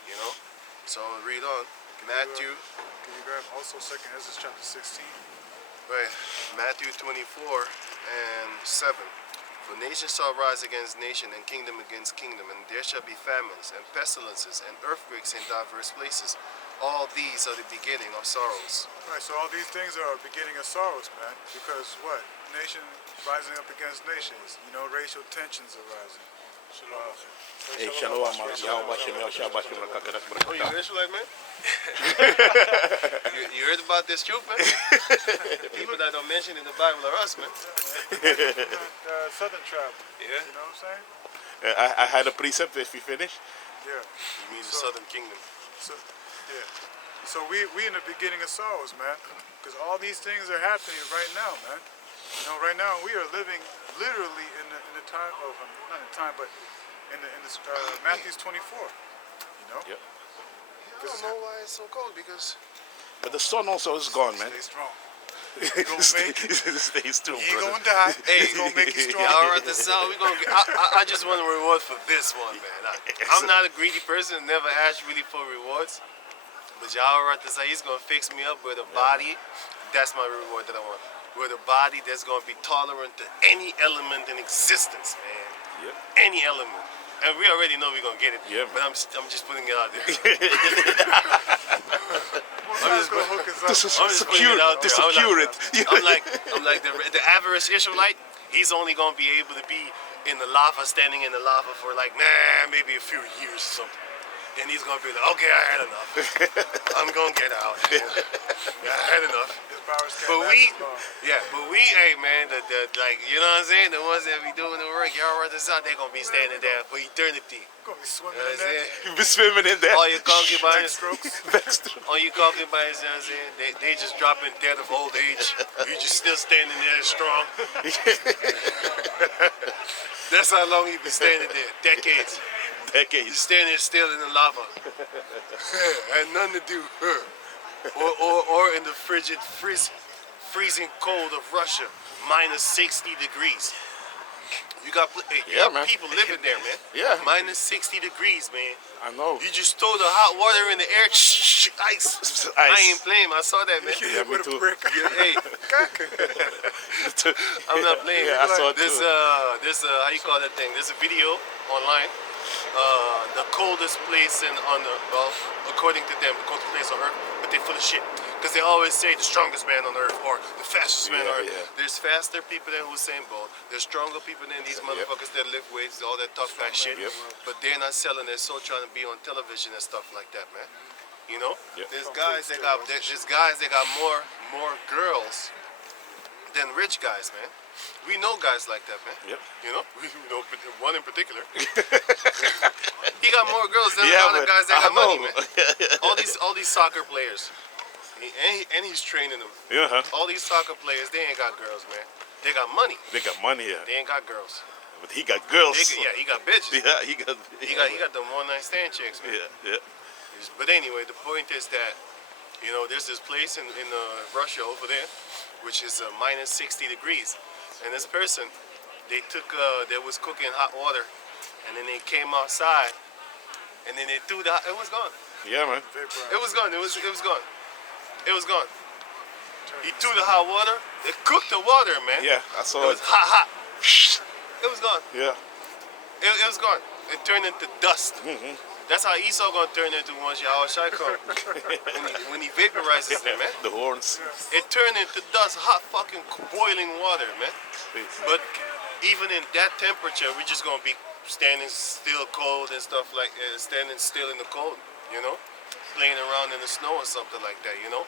You know. So read on. Matthew. Can you grab also 2 Ezra chapter 16? Right. Matthew 24 and 7. For nation shall rise against nation, and kingdom against kingdom, and there shall be famines, and pestilences, and earthquakes in diverse places. All these are the beginning of sorrows. Right, so all these things are beginning of sorrows, man. Because what? Nation rising up against nations. You know, racial tensions are rising. Hey, Shalom, Yahweh Shem, Yahweh Shem, Oh, you Israelite, man? you heard about this truth, man? People that don't mention in the Bible are us, man. Southern tribe. Yeah. You know what I'm saying? I had a precept if you finish. Yeah. You mean the Southern Kingdom? So, yeah. So we in the beginning of sorrows, man. Because all these things are happening right now, man. You know, right now we are living literally in the time of, not in time, but in this Matthew's 24. You know? Yep. I don't know why it's so cold, because... But the sun also is gone, man. Stay strong. You gonna make it. Stay strong, You ain't brother. gonna die. Hey, He's gonna make you strong. All right, this out. We gonna get, I just want a reward for this one, man. I'm not a greedy person, never asked really for rewards. But Yahweh to say he's gonna fix me up with a body. That's my reward that I want. With a body that's gonna be tolerant to any element in existence, man. Yep. Any element. And we already know we're gonna get it. Yeah, but I'm just putting it out there. To secure it. I'm like the average Israelite. He's only gonna be able to be in the lava, standing in the lava for like maybe a few years or something. And he's gonna be like, okay, I had enough. I'm gonna get out. I had enough. But we, hey man, the like, you know what I'm saying? The ones that be doing the work, y'all right this out, they're gonna be standing there for eternity. Gonna be swimming You know in what I'm there. saying? You be swimming in there. All your concubines, Backstroke. all your concubines, you know what I'm saying? They just dropping dead of old age. You just still standing there strong. That's how long you been standing there, decades. You standing still in the lava. Had nothing to do. Or in the freezing cold of Russia, minus 60 degrees. You got man. people living there, man. Yeah. Minus 60 degrees, man. I know. You just throw the hot water in the air, ice. I ain't playing. I saw that, man. Yeah, me too. Hey, I'm not playing. Yeah, I saw it This too. how you call that thing? There's a video online. The coldest place according to them, the coldest place on Earth, but they're full of shit. Because they always say the strongest man on Earth or the fastest man on Earth. Yeah. There's faster people than Usain Bolt. There's stronger people than these motherfuckers that lift weights, all that tough fat shit. Yep. But they're not selling. They're so trying to be on television and stuff like that, man. You know, Yep. there's guys that got more girls than rich guys, man. We know guys like that, man. Yep. You know, we know one in particular. He got more girls than a lot of guys that got money, man. All these soccer players, and he's training them. Yeah. All these soccer players, they ain't got girls, man. They got money. They got money here. They ain't got girls. But he got girls. He got bitches. Yeah, he got the one night stand chicks, man. Yeah. But anyway, the point is that, you know, there's this place in Russia over there, which is minus 60 degrees. And this person, they was cooking hot water, and then they came outside, and then they threw it was gone. Yeah, man. It was gone. It was gone. It was gone. He threw the hot water. They cooked the water, man. Yeah, I saw It was hot. It was gone. Yeah. It was gone. It turned into dust. Mm-hmm. That's how Esau gonna turn into once Yahweh Shai come. when he vaporizes them, man. The horns. It turned into dust, hot fucking boiling water, man. But even in that temperature, we're just gonna be standing still cold and stuff like standing still in the cold, you know, playing around in the snow or something like that, you know.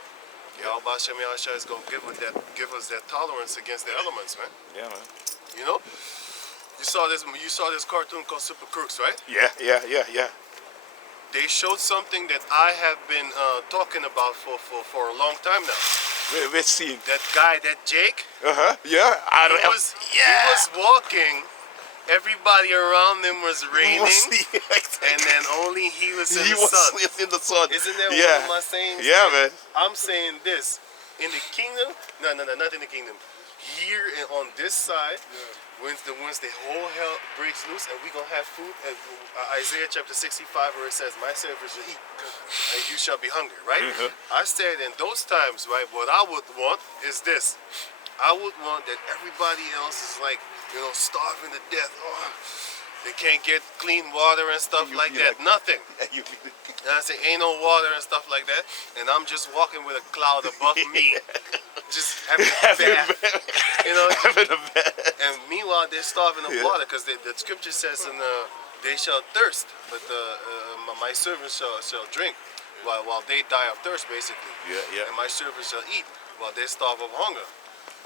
Yahweh Shem Yahshua is gonna give us that tolerance against the elements, man. Yeah, man. You know. You saw this cartoon called Super Crooks, right? Yeah. They showed something that I have been talking about for a long time now. Which scene? That guy, that Jake. Yeah. He was walking. Everybody around him was raining, and then only he was in the sun. In the sun. Isn't that one of my sayings? Yeah, man. I'm saying this. In the kingdom, no, not in the kingdom. Here on this side, once the whole hell breaks loose and we gonna have food, Isaiah chapter 65 where it says, my servants will eat and you shall be hungry, right? I said in those times, right, what I would want is this. I would want that everybody else is like you know, starving to death. Oh, they can't get clean water and stuff like that. Nothing. And I say, ain't no water and stuff like that. And I'm just walking with a cloud above me, just having a bath. You know, and meanwhile they're starving of water because the scripture says, they shall thirst, but my servants shall drink while they die of thirst, basically. And my servants shall eat while they starve of hunger.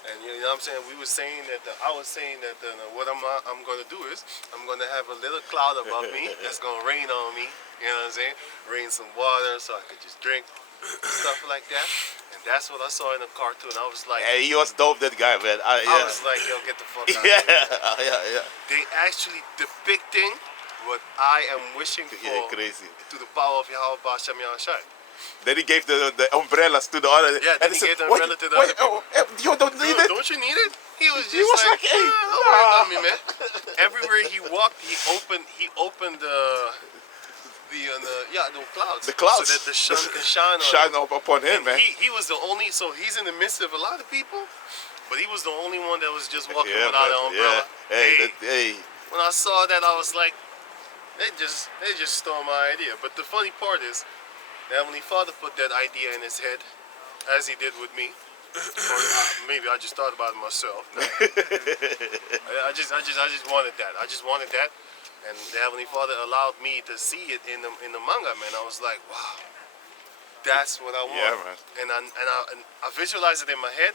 And you know what I'm saying? We were saying that I was saying that what I'm going to do is I'm going to have a little cloud above me that's going to rain on me. You know what I'm saying? Rain some water so I could just drink, stuff like that. And that's what I saw in the cartoon. I was like, hey, he was dope, that guy, man. I was like, yo, get the fuck out of here. They actually depicting what I am wishing for crazy. to the power of Yahweh Ba'Shem Yahushai. Then he gave the umbrellas to the other. Yeah, then he gave the umbrella to the other people. You don't need it? Don't you need it? He was just like, hey, don't worry about me, man. Everywhere he walked, he opened the clouds. The clouds. So that the sun can shine on shine up upon him, man. He was the only, so he's in the midst of a lot of people, but he was the only one that was just walking without an umbrella. Hey. When I saw that, I was like, they just stole my idea. But the funny part is, the Heavenly Father put that idea in his head, as he did with me. Or maybe I just thought about it myself. No. I just wanted that. I just wanted that, and the Heavenly Father allowed me to see it in the manga. Man, I was like, wow, that's what I want. Yeah, man. And I visualized it in my head.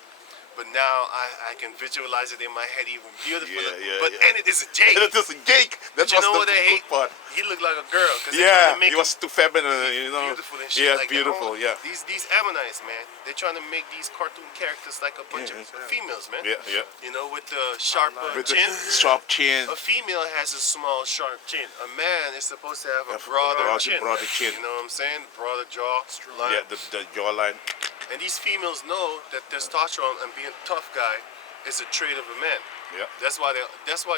But now I can visualize it in my head even beautifully. And it is a Jake. And it is a Jake. That's you know what's what the I hate? good part. He looked like a girl. He was too feminine, you know. Beautiful and shit. Yeah, like beautiful, that. These Ammonites, man, they're trying to make these cartoon characters like a bunch of females, man. Yeah. You know, with the sharp chin. Sharp chin. A female has a small, sharp chin. A man is supposed to have a broader chin. Broader chin. You know what I'm saying? Broader jaw. Yeah, the jawline. And these females know that testosterone and being a tough guy is a trait of a man. Yeah. That's why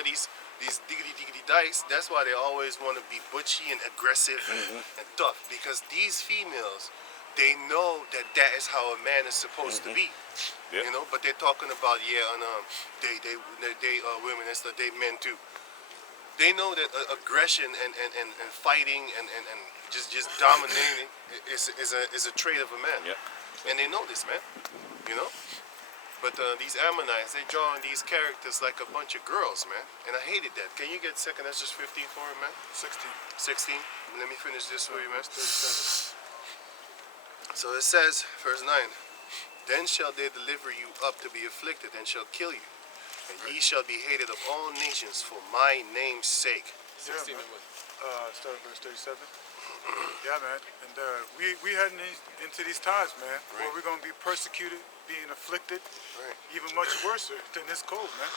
these diggity dykes, that's why they always want to be butchy and aggressive and tough, because these females, they know that is how a man is supposed to be. Yeah. You know, but they're talking about they women and stuff, they men too. They know that aggression and fighting and just dominating is a trait of a man. Yeah. And they know this, man. You know? But these Ammonites, they drawing these characters like a bunch of girls, man. And I hated that. Can you get 2nd Esdras 15 for it, man? 16. Let me finish this for you, man. 37. So it says, verse 9, then shall they deliver you up to be afflicted and shall kill you. And ye shall be hated of all nations for my name's sake. Yeah, man. Start at verse 37. Yeah, man. And we heading into these times, man, where we're going to be persecuted, being afflicted, even much worse than this cold, man.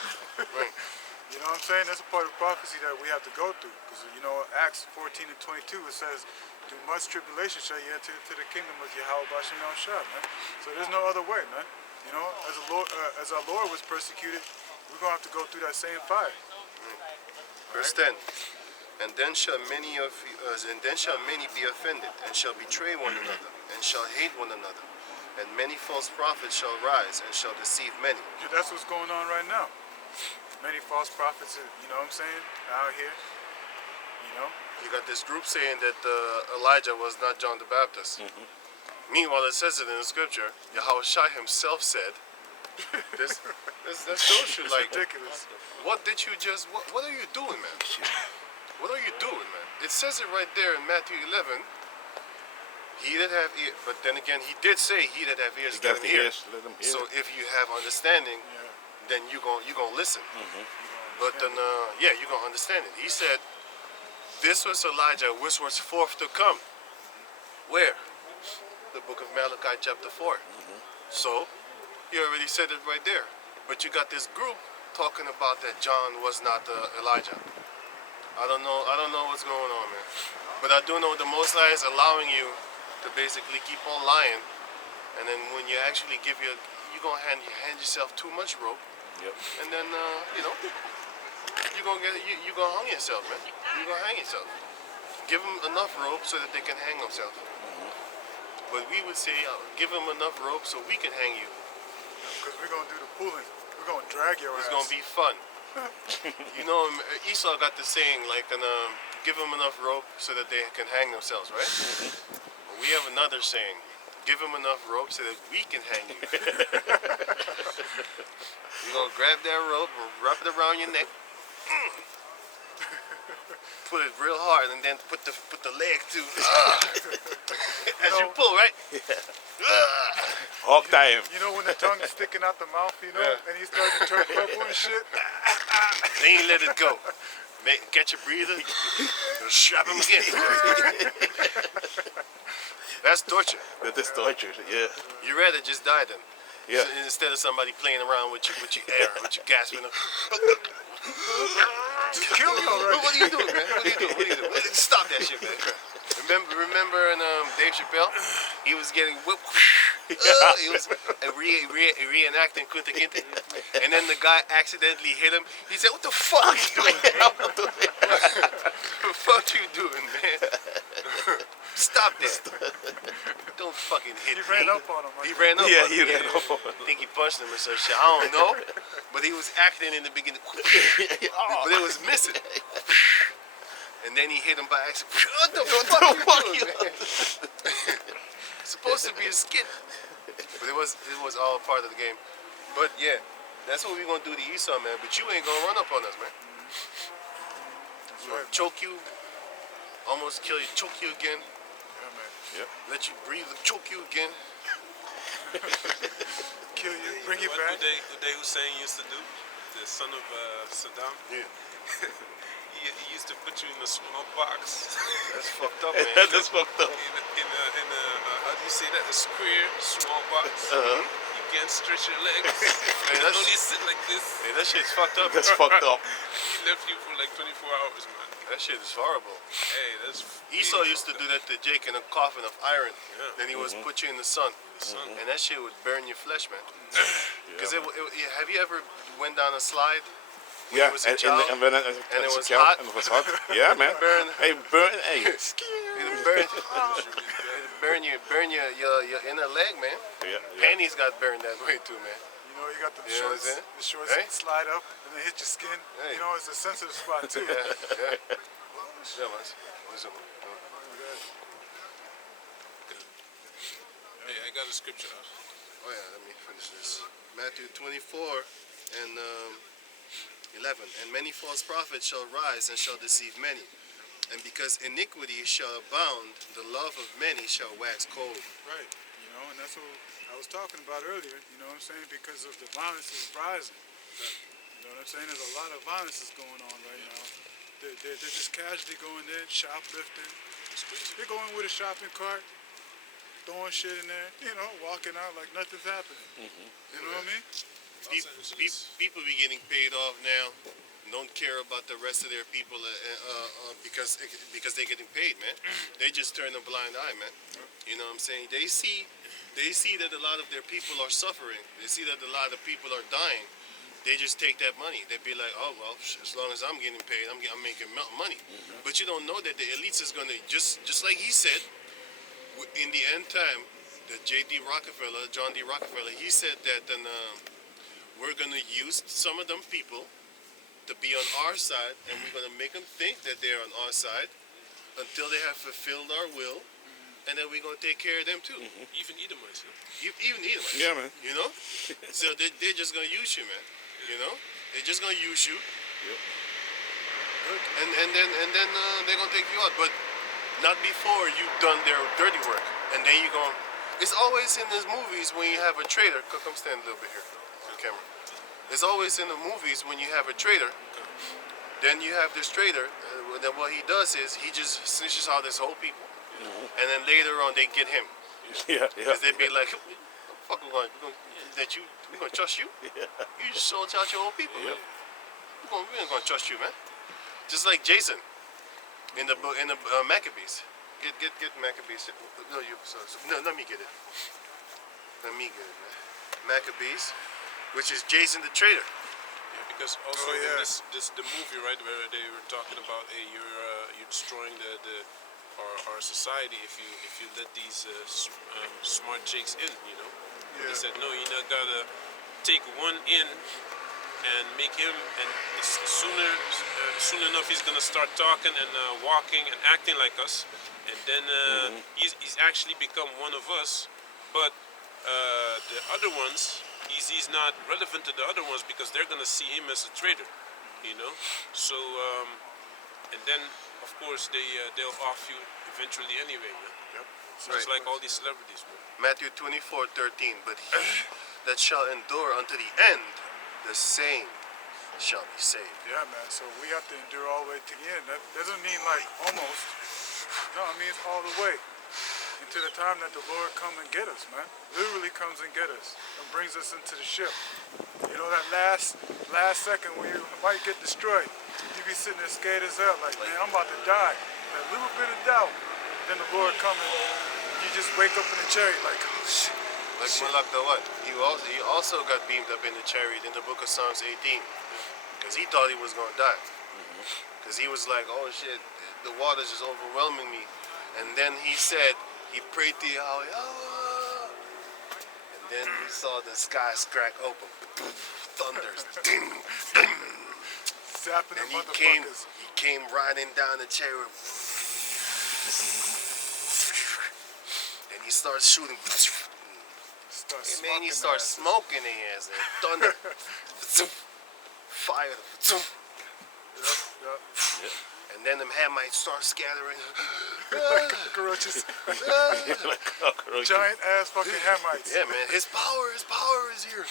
You know what I'm saying? That's a part of prophecy that we have to go through. Because, you know, Acts 14 and 22, it says, through much tribulation shall you enter into the kingdom of Yahweh Ba'Shem Yahushua, man. So there's no other way, man. You know, as our Lord was persecuted, we're going to have to go through that same fire. Verse 10. And then shall many be offended, and shall betray one another, and shall hate one another. And many false prophets shall rise, and shall deceive many. Yeah, that's what's going on right now. Many false prophets, you know what I'm saying, out here. You know? You got this group saying that Elijah was not John the Baptist. Meanwhile, it says it in the scripture. Yahweh Shai himself said, that shows you, like, ridiculous. What did you just, what are you doing, man? What are you doing, man? It says it right there in Matthew 11. He that have ears, but then again, he did say, he that have ears, let him hear. So if you have understanding, then you're gonna listen. But then, you're gonna understand it. He said, this was Elijah, which was forth to come. Where? The book of Malachi, chapter 4. So, he already said it right there. But you got this group talking about that John was not Elijah. I don't know what's going on, man. But I do know the Most High is allowing you to basically keep on lying, and then when you actually you're gonna hand yourself too much rope, and then you're gonna hang yourself, man. You're gonna hang yourself. Give them enough rope so that they can hang themselves. But we would say, give them enough rope so we can hang you. Because we're gonna do the pulling. We're gonna drag your ass. It's gonna be fun. You know, Esau got the saying like, give them enough rope so that they can hang themselves, right? But we have another saying, give them enough rope so that we can hang you. You're gonna grab that rope and wrap it around your neck, put it real hard, and then put the leg too. As you pull, right? Hog time. You know when the tongue is sticking out the mouth, you know, and he's starting to turn purple and shit. They ain't let it go. Catch a breather, strap him again. That's torture. That is torture, yeah. You'd rather just die then. Yeah. Instead of somebody playing around with your air, with your gasping. Just kill me already. What are you doing, man? What are you doing? Stop that shit, man. Remember in Dave Chappelle? He was getting whipped. He was reenacting Kunta Kinte. And then the guy accidentally hit him. He said, what the fuck are you doing, man? What the fuck you doing, man? Stop that. Don't fucking hit me. He ran up on him. He ran up on him. Yeah, he ran up on him. I think he punched him or some shit. I don't know. But he was acting in the beginning. But it was missing. And then he hit him by accident. What the fuck are you doing, man? It's supposed to be a skit. But it was all part of the game. But yeah, that's what we're gonna do to Esau, man. But you ain't gonna run up on us, man. That's right. Choke you, almost kill you, choke you again. Yeah, man. Yep. Let you breathe, choke you again. Kill you, bring you What back. Uday Hussein used to do, the son of Saddam, Yeah. he used to put you in a small box. That's fucked up, man. That's fucked up. in a how do you say that? A square, small box. You can't stretch your legs. Hey, You that's, only sit like this. hey, that shit's fucked up. That's fucked up. He left you for like 24 hours, man. That shit is horrible. Hey, that's Esau really used to fucked do that to Jake in a coffin of iron. Yeah. Then he was put you in the sun. Son. And that shit would burn your flesh, man. Because have you ever went down a slide? Yeah, was a child, and when and it was child, hot. and it was hot. Yeah, man. Burn. Hey, burn. Hey. It'll burn your inner leg, man. Yeah, yeah. Panties got burned that way too, man. You know, you got the You know what I'm shorts. saying? The shorts Hey? slide up and they hit your skin. Hey. You know, it's a sensitive spot too. Yeah. Yeah, man. Listen. Hey, I got a scripture out. Oh yeah, let me finish this. Matthew 24 and 11. And many false prophets shall rise and shall deceive many. And because iniquity shall abound, the love of many shall wax cold. Right. You know, and that's what I was talking about earlier. You know what I'm saying? Because of the violence is rising. You know what I'm saying? There's a lot of violence is going on right now. They're just casually going in, shoplifting. They're going with a shopping cart, throwing shit in there, you know, walking out like nothing's happening. You know what I mean? People be getting paid off now. Don't care about the rest of their people because they're getting paid, man. They just turn a blind eye, man. You know what I'm saying? They see that a lot of their people are suffering. They see that a lot of people are dying. They just take that money. They be like, oh well, as long as I'm getting paid, I'm making money. But you don't know that the elites is gonna just like he said in the end time. The John D. Rockefeller, he said that then we're gonna use some of them people to be on our side, and we're gonna make them think that they're on our side until they have fulfilled our will, and then we're gonna take care of them too. Even Edomites. Even Edomites. Yeah, man. You know? So they're just gonna use you, man. You know? They're just gonna use you. Yep. And then they're gonna take you out. But not before you've done their dirty work. And then you're going it's always in these movies when you have a traitor. Come stand a little bit here on camera. It's always in the movies when you have a traitor. Then you have this traitor, then what he does is he just snitches out his whole people. And then later on they get him. Yeah, yeah. Because they be like, fuck, we're gonna trust you? Yeah. You just sold out your own people, Yep. man. We ain't gonna trust you, man. Just like Jason in the Maccabees. Get Maccabees. No, let me get it. Let me get it, man. Maccabees, which is Jason the traitor. Yeah, because also Oh, yeah. in the movie, right, where they were talking about, hey, you're destroying our society if you let these smart jakes in, you know. Yeah. He said, no, you not gotta take one in and make him, and soon enough he's gonna start talking and walking and acting like us, and then he's actually become one of us. But the other ones, he's not relevant to the other ones because they're gonna see him as a traitor, you know. So and then of course they'll off you eventually anyway, man. Yep. Just like all these celebrities, man. Matthew 24:13. But he that shall endure unto the end, the same shall be saved. Yeah, man. So we have to endure all the way to the end. That doesn't mean like almost. No, it means all the way. Until the time that the Lord come and get us, man. Literally comes and get us and brings us into the ship. You know, that last second when you might get destroyed, you be sitting there scared as hell, like, man, I'm about to die. That little bit of doubt. Then the Lord come and you just wake up in the chariot like, oh shit. Like Malak the what? He also got beamed up in the chariot in the book of Psalms 18. Because he thought he was going to die. Because he was like, oh shit, the water's just overwhelming me. And then he said, he prayed to Yahweh. And then he saw the skies crack open. Thunders. Ding, ding. Zapping the And he motherfuckers. came riding down the chariot. And he starts shooting. Start And man, he smoking starts asses. smoking their ass and thunder. Fire. Yup. And then them Hamites start scattering. Like cockroaches. Giant ass fucking Hamites. Yeah, man, his power is here.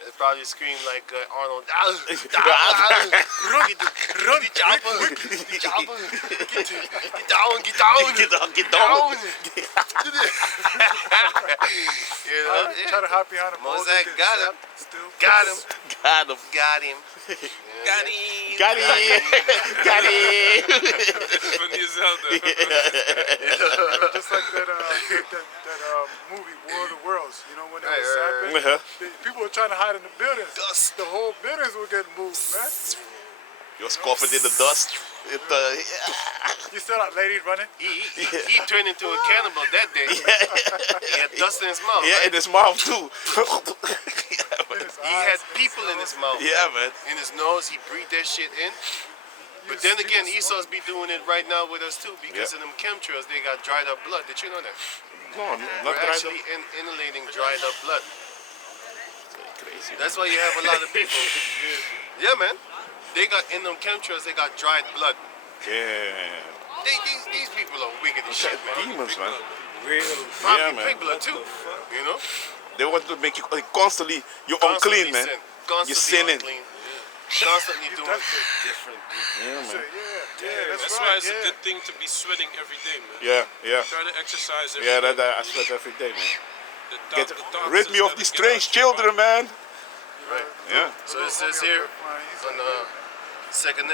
It probably screamed like Arnold. Get down. You know? Try to hop behind a pole. Mosaic get got him. zapped Still. Got him. Got him. Got him. Got him. Got him. Got him. Funny as hell, though. Just like that movie, War of the Worlds. You know, when they Right, were right, zapping, Uh-huh. people were trying to hide in the buildings. Dust. The whole buildings were getting moved, man. He was covered in the dust. You saw that lady running? He turned into a cannibal that day. He had dust in his mouth. Yeah, right? in his mouth too. In his He eyes, had people in his mouth. Yeah, man. In his nose, he breathed that shit in. But then again, Esau's be doing it right now with us too because of them chemtrails. They got dried up blood. Did you know that? No, We're not dried actually inhalating dried up blood. Crazy. That's why you have a lot of people. Yeah, man. They got in them chemtrails. They got dried blood. Yeah. These people are wicked as shit, man. Demons, man. Probably Yeah, man. pig blood too. You know. They want to make you constantly, you're unclean, man. Constantly You're sinning. unclean. Constantly doing Different. Yeah, man. Yeah, That's right. why it's yeah. a good thing to be sweating every day, man. Yeah. Try to exercise every Yeah, day. I sweat every day, man. The Get toxins rid me of gotta these get out strange your body. children, man. Right. Yeah. So it says here on second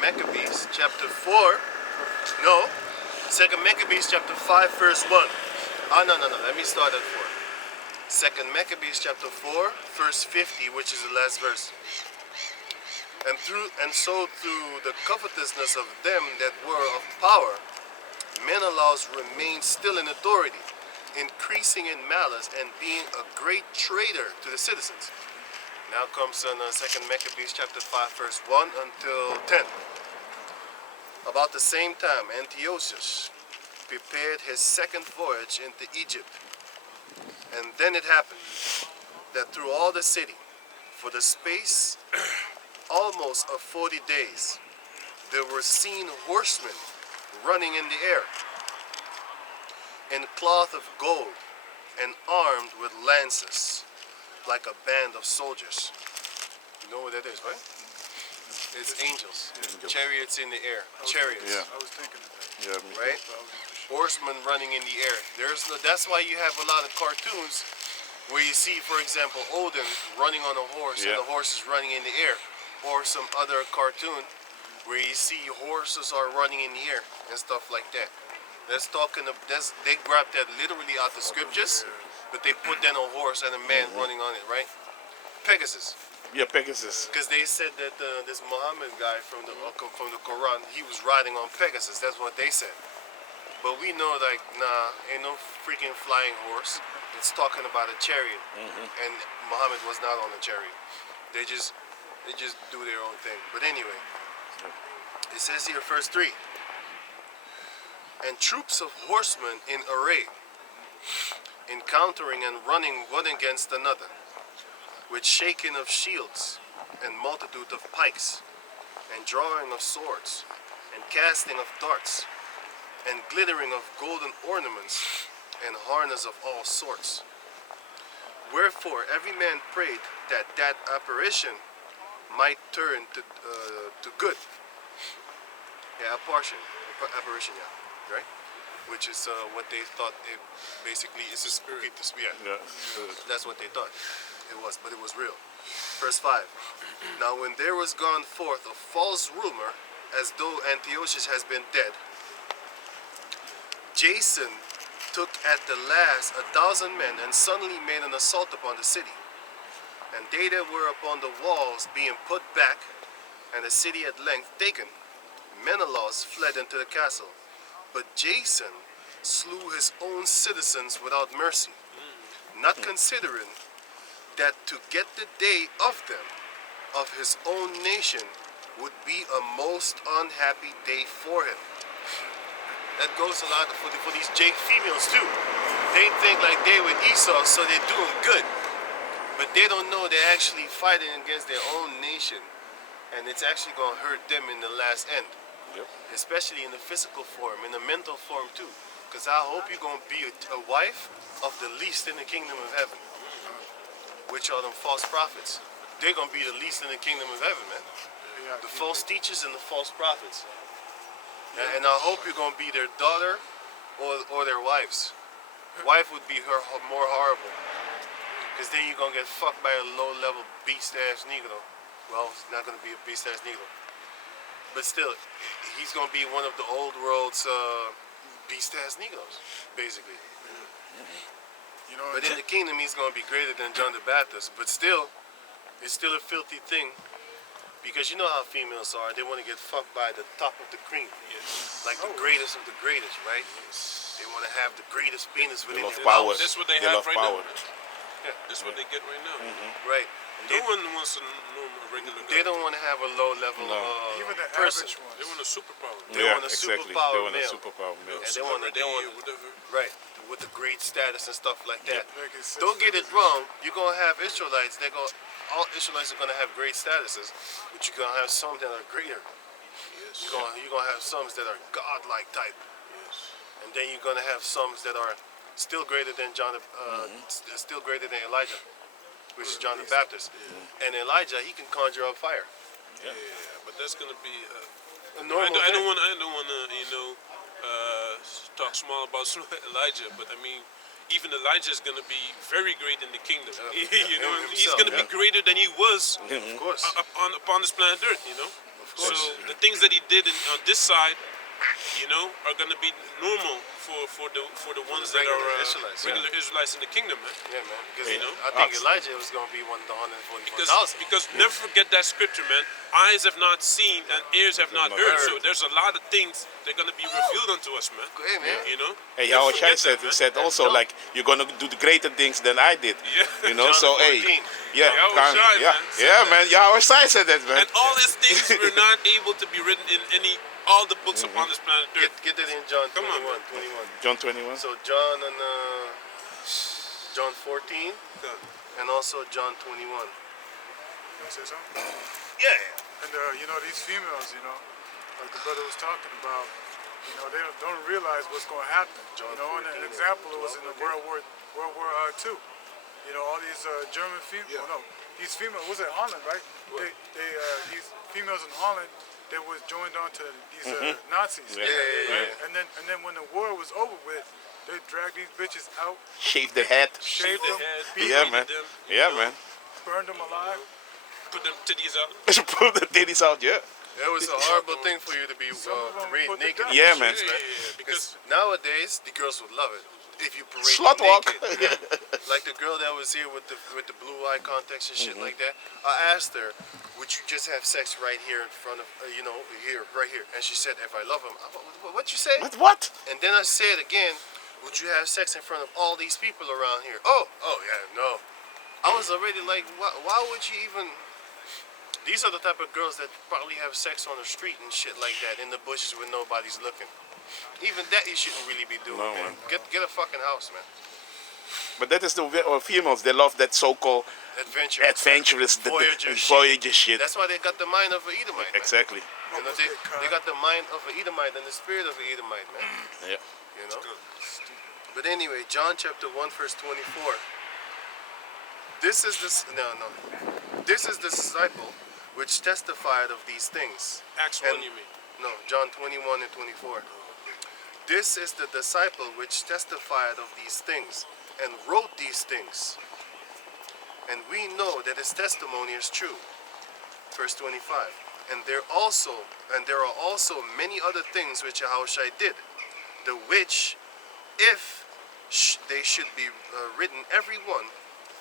Maccabees chapter 4. No, second Maccabees chapter 5 verse 1. Oh no. Let me start at 4. Second Maccabees chapter 4 verse 50, which is the last verse. And so through the covetousness of them that were of power, Menelaus remained still in authority, increasing in malice and being a great traitor to the citizens. Now comes on 2 Maccabees chapter 5 verse 1 until 10. About the same time, Antiochus prepared his second voyage into Egypt. And then it happened that through all the city, for the space almost of 40 days, there were seen horsemen running in the air, in cloth of gold, and armed with lances, like a band of soldiers. You know what that is, right? It's angels. Chariots in the air. Chariots. Yeah. I was thinking of that. Yeah, me. Right? Horsemen running in the air. That's why you have a lot of cartoons where you see, for example, Odin running on a horse and Yeah. the horse is running in the air. Or some other cartoon where you see horses are running in the air and stuff like that. They grabbed that literally out the scriptures, but they put that on a horse and a man running on it, right? Pegasus. Yeah, Pegasus. Because they said that this Muhammad guy from the Quran, he was riding on Pegasus. That's what they said. But we know, like, nah, ain't no freaking flying horse. It's talking about a chariot, and Muhammad was not on a chariot. They just do their own thing. But anyway, it says here, verse 3. And troops of horsemen in array, encountering and running one against another, with shaking of shields, and multitude of pikes, and drawing of swords, and casting of darts, and glittering of golden ornaments, and harness of all sorts. Wherefore every man prayed that that apparition might turn to good. Yeah, apparition, yeah, right? Which is what they thought it basically is a spooky. Yeah, that's what they thought it was, but it was real. Verse 5. Now when there was gone forth a false rumor, as though Antiochus has been dead, Jason took at the last 1,000 men and suddenly made an assault upon the city. And they that were upon the walls being put back, and the city at length taken, Menelaus fled into the castle. But Jason slew his own citizens without mercy, not considering that to get the day of them, of his own nation, would be a most unhappy day for him. That goes a lot for these females too. They think like they with Esau, so they're doing good. But they don't know they're actually fighting against their own nation. And it's actually going to hurt them in the last end. Yep. Especially in the physical form, in the mental form too. Because I hope you're going to be a wife of the least in the kingdom of heaven. Which are them false prophets. They're going to be the least in the kingdom of heaven, man. The false teachers and the false prophets. And I hope you're going to be their daughter or their wives. Wife would be more horrible. Because then you're going to get fucked by a low-level beast-ass Negro. Well, it's not going to be a beast-ass Negro. But still, he's going to be one of the old world's beast-ass Negroes, basically. You know, But in the kingdom, he's going to be greater than John the Baptist. But still, it's still a filthy thing. Because you know how females are. They want to get fucked by the top of the cream. Yes. Like the greatest of the greatest, right? They want to have the greatest penis They within love their power. house. That's what they They have love right power. now. That's what they get right now. Right. No one wants a normal, regular They guy. don't want to have a low-level even the person. average ones. They want a superpower. They Yeah, want a exactly. superpower They want a male. superpower male. And they want Celebrity or whatever. right, with the great status and stuff like that. Like it's Don't get it wrong. You're gonna have Israelites. All Israelites are gonna have great statuses, but you're gonna have some that are greater. Yes. You're gonna have some that are godlike type, Yes. and then you're gonna have some that are still greater than still greater than Elijah, which is John the Baptist. And Elijah, he can conjure up fire. Yeah, but that's gonna be. A normal I thing. don't want to, talk small about Elijah, but I mean, even Elijah is gonna be very great in the kingdom. Him He's himself, gonna be greater than he was Of course. upon this planet Earth. Of So course. the things that he did on this side, are gonna be normal for the ones that regular are Israelites, regular Israelites in the kingdom, man. Yeah, man. Because You know? I think Elijah was gonna be one of the 144,000. Because never forget that scripture, man. Eyes have not seen and ears have not heard. So there's a lot of things that are gonna be revealed unto us, man. Hey, man. Hey, Never Yahweh forget said, that, man. said also, like, you're going to do the greater things than I did. Yeah. So, John hey. 14. Yeah, Yahweh Shai, yeah, man, said yeah, that. man. Yahweh Shai said that, man. And all these things were not able to be written in all the books upon this planet Earth. Get that in John Come on, 21. man. 21. John 21. So John and John 14 and also John 21. You want to say something? Yeah. And these females, like the brother was talking about, they don't realize what's going to happen. John And 14 an example was in the World War II. All these German females. No, these females was it Holland, right? These females in Holland, they was joined onto these Nazis. Yeah. And then when the war was over with, they dragged these bitches out, Shave the head. shaved the them, head, beat Yeah, them, man. them, Yeah, man. burned them alive. Put them titties out. Pull the titties out, yeah. It was a horrible thing for you to be Some of them parade put the naked. gun- Yeah, man. Yeah, because Because nowadays the girls would love it if you parade Slut walk. naked. Like the girl that was here with the blue eye contacts and shit like that. I asked her, would you just have sex right here in front of, here, right here? And she said, if I love him. What you say? What? And then I said again, would you have sex in front of all these people around here? Oh yeah, no. I was already like, why would you even? These are the type of girls that probably have sex on the street and shit like that in the bushes when nobody's looking. Even that you shouldn't really be doing, No, man. man. Get a fucking house, man. But that is the females. They love that so-called adventurous, Voyager shit. That's why they got the mind of an Edomite, man. Exactly. You know, they got the mind of an Edomite and the spirit of an Edomite, man. Yeah. You know? But anyway, John chapter 1 verse 24. This is the disciple which testified of these things. Acts 1, you mean? No, John 21 and 24. This is the disciple which testified of these things and wrote these things. And we know that his testimony is true. Verse 25. And there are also many other things which Yahushua did, the which, if they should be written every one,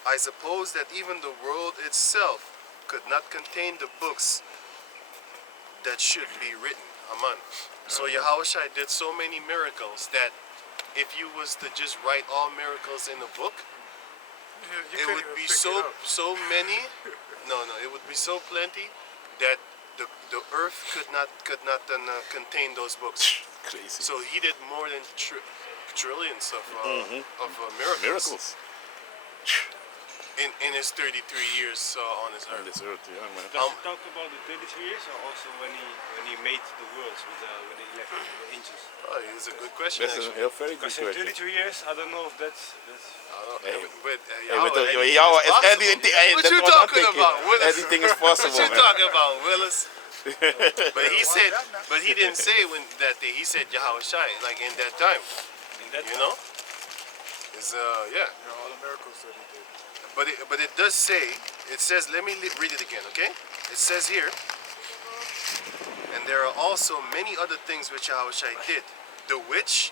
I suppose that even the world itself could not contain the books that should be written. Amen. So Yahushua did so many miracles that if you was to just write all miracles in a book, it would be so many. No, it would be so plenty that the earth could not contain those books. Crazy. So he did more than trillions of miracles. In his 33 years on this On earth. this earth, yeah, man. Does it talk about the 33 years or also when he made the worlds with the angels? Oh, it's a good question. That's Actually. a very good Because in question. 33 years, I don't know if that's Hey, But Yahweh, what you talking about, Willis? Anything is possible, What you man. talking about, Willis? But he didn't say when that day. He said Yahweh Shai, like in that time. in that You know? It's yeah. All the miracles that he did. But it does say, it says, let me read it again, okay? It says here, and there are also many other things which Yahushua did, the which,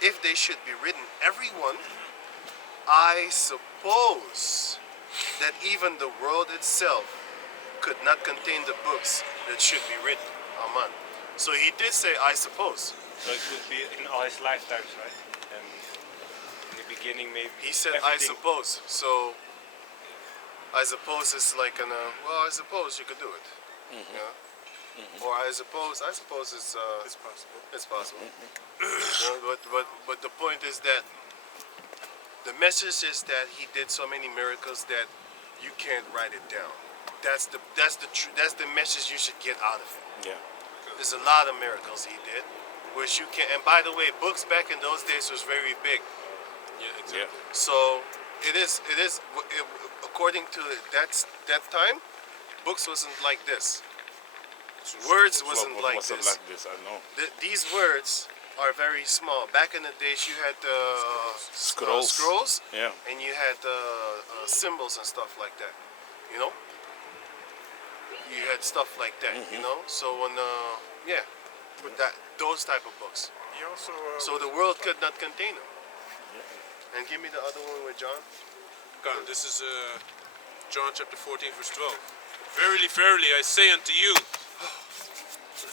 if they should be written, every one, I suppose that even the world itself could not contain the books that should be written. Amen. So he did say, I suppose. So it could be in all his lifetimes, right? And in the beginning, maybe. He said, I everything. suppose. So I suppose it's like well, I suppose you could do it. Yeah. Or I suppose it's possible. It's possible. You know, but the point is that the message is that he did so many miracles that you can't write it down. That's the message you should get out of it. Yeah. There's a lot of miracles he did, which you can. And by the way, books back in those days was very big. Yeah, exactly. Yeah. So it is according to that time, books wasn't like this. Words wasn't like Wasn't this. like this, I know. These words are very small. Back in the days, you had scrolls, Yeah. and you had symbols and stuff like that. You know, you had stuff like that. You know, so when but those type of books. He also. So the world could not contain them. And give me the other one with John. God, this is John chapter 14, verse 12. Verily, verily, I say unto you,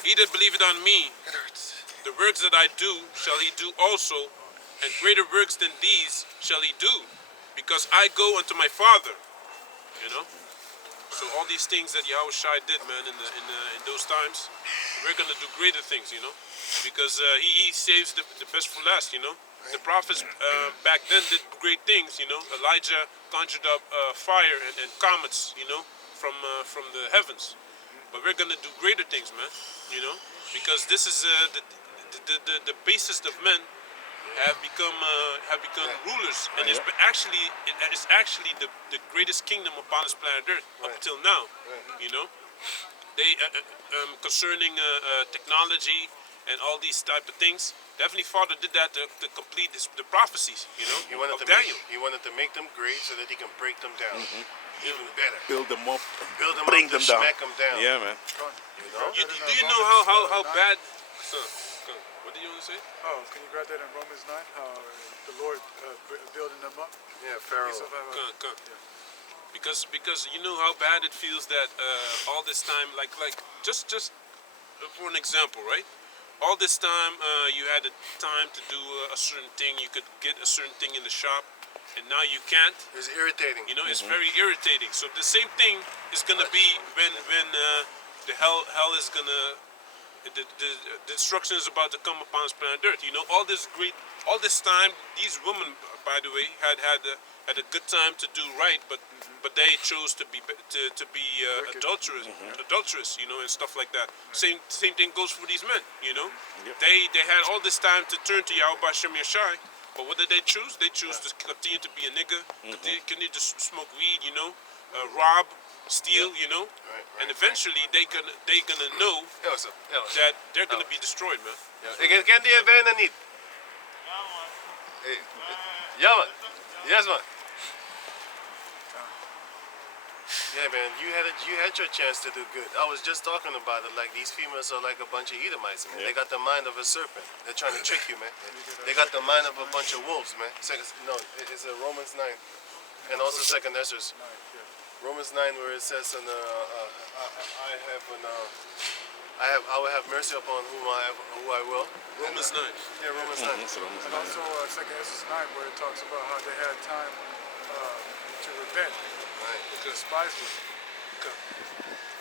he that believeth on me, It hurts. the works that I do shall he do also, and greater works than these shall he do, because I go unto my Father. You know. So all these things that Yahushua did, man, in those times, we're gonna do greater things, you know, because he saves the best for last, you know. The prophets back then did great things, you know. Elijah conjured up fire and comets, you know, from the heavens. But we're gonna do greater things, man, you know, because this is the basest of men have become rulers, and it's actually the greatest kingdom upon this planet Earth up till now, you know. They concerning technology and all these type of things. Definitely, Father did that to complete the prophecies, you know, He wanted of to Daniel. he wanted to make them great so that he can break them down even better. Build them up. Build them Bring up, them to down. smack them down. Yeah, man. You know. Do you know how bad? Son, what did you want to say? Oh, can you grab that in Romans 9? How the Lord building them up. Yeah, Pharaoh. Piece of, Come. Because you know how bad it feels that all this time, just for an example, right? All this time you had the time to do a certain thing. You could get a certain thing in the shop, and now you can't. It's irritating. You know, it's very irritating. So the same thing is gonna be when the hell is gonna the destruction is about to come upon this planet Earth. You know, all this time, these women, by the way, had a good time to do right, but they chose to be adulterous, you know, and stuff like that. Same thing goes for these men, you know. They had all this time to turn to Yahweh Hashem Yashai, but what did they choose? They choose to continue to be a nigga, continue to smoke weed, you know, rob, steal, you know, and eventually they gonna know that they're gonna be destroyed, man. Ik ken die bijna niet. Ja man. Yes man. Yeah man, you had your chance to do good. I was just talking about it. Like these females are like a bunch of Edomites, man. They got the mind of a serpent. They're trying to trick you, man. They got the mind of a bunch of wolves, man. It's Romans 9, and also Second Esdras. Romans 9, where it says, "And I will have mercy upon who I will." Romans 9. Yeah, Romans 9. And also Second Esdras 9, where it talks about how they had time to repent. Right. Because spies were.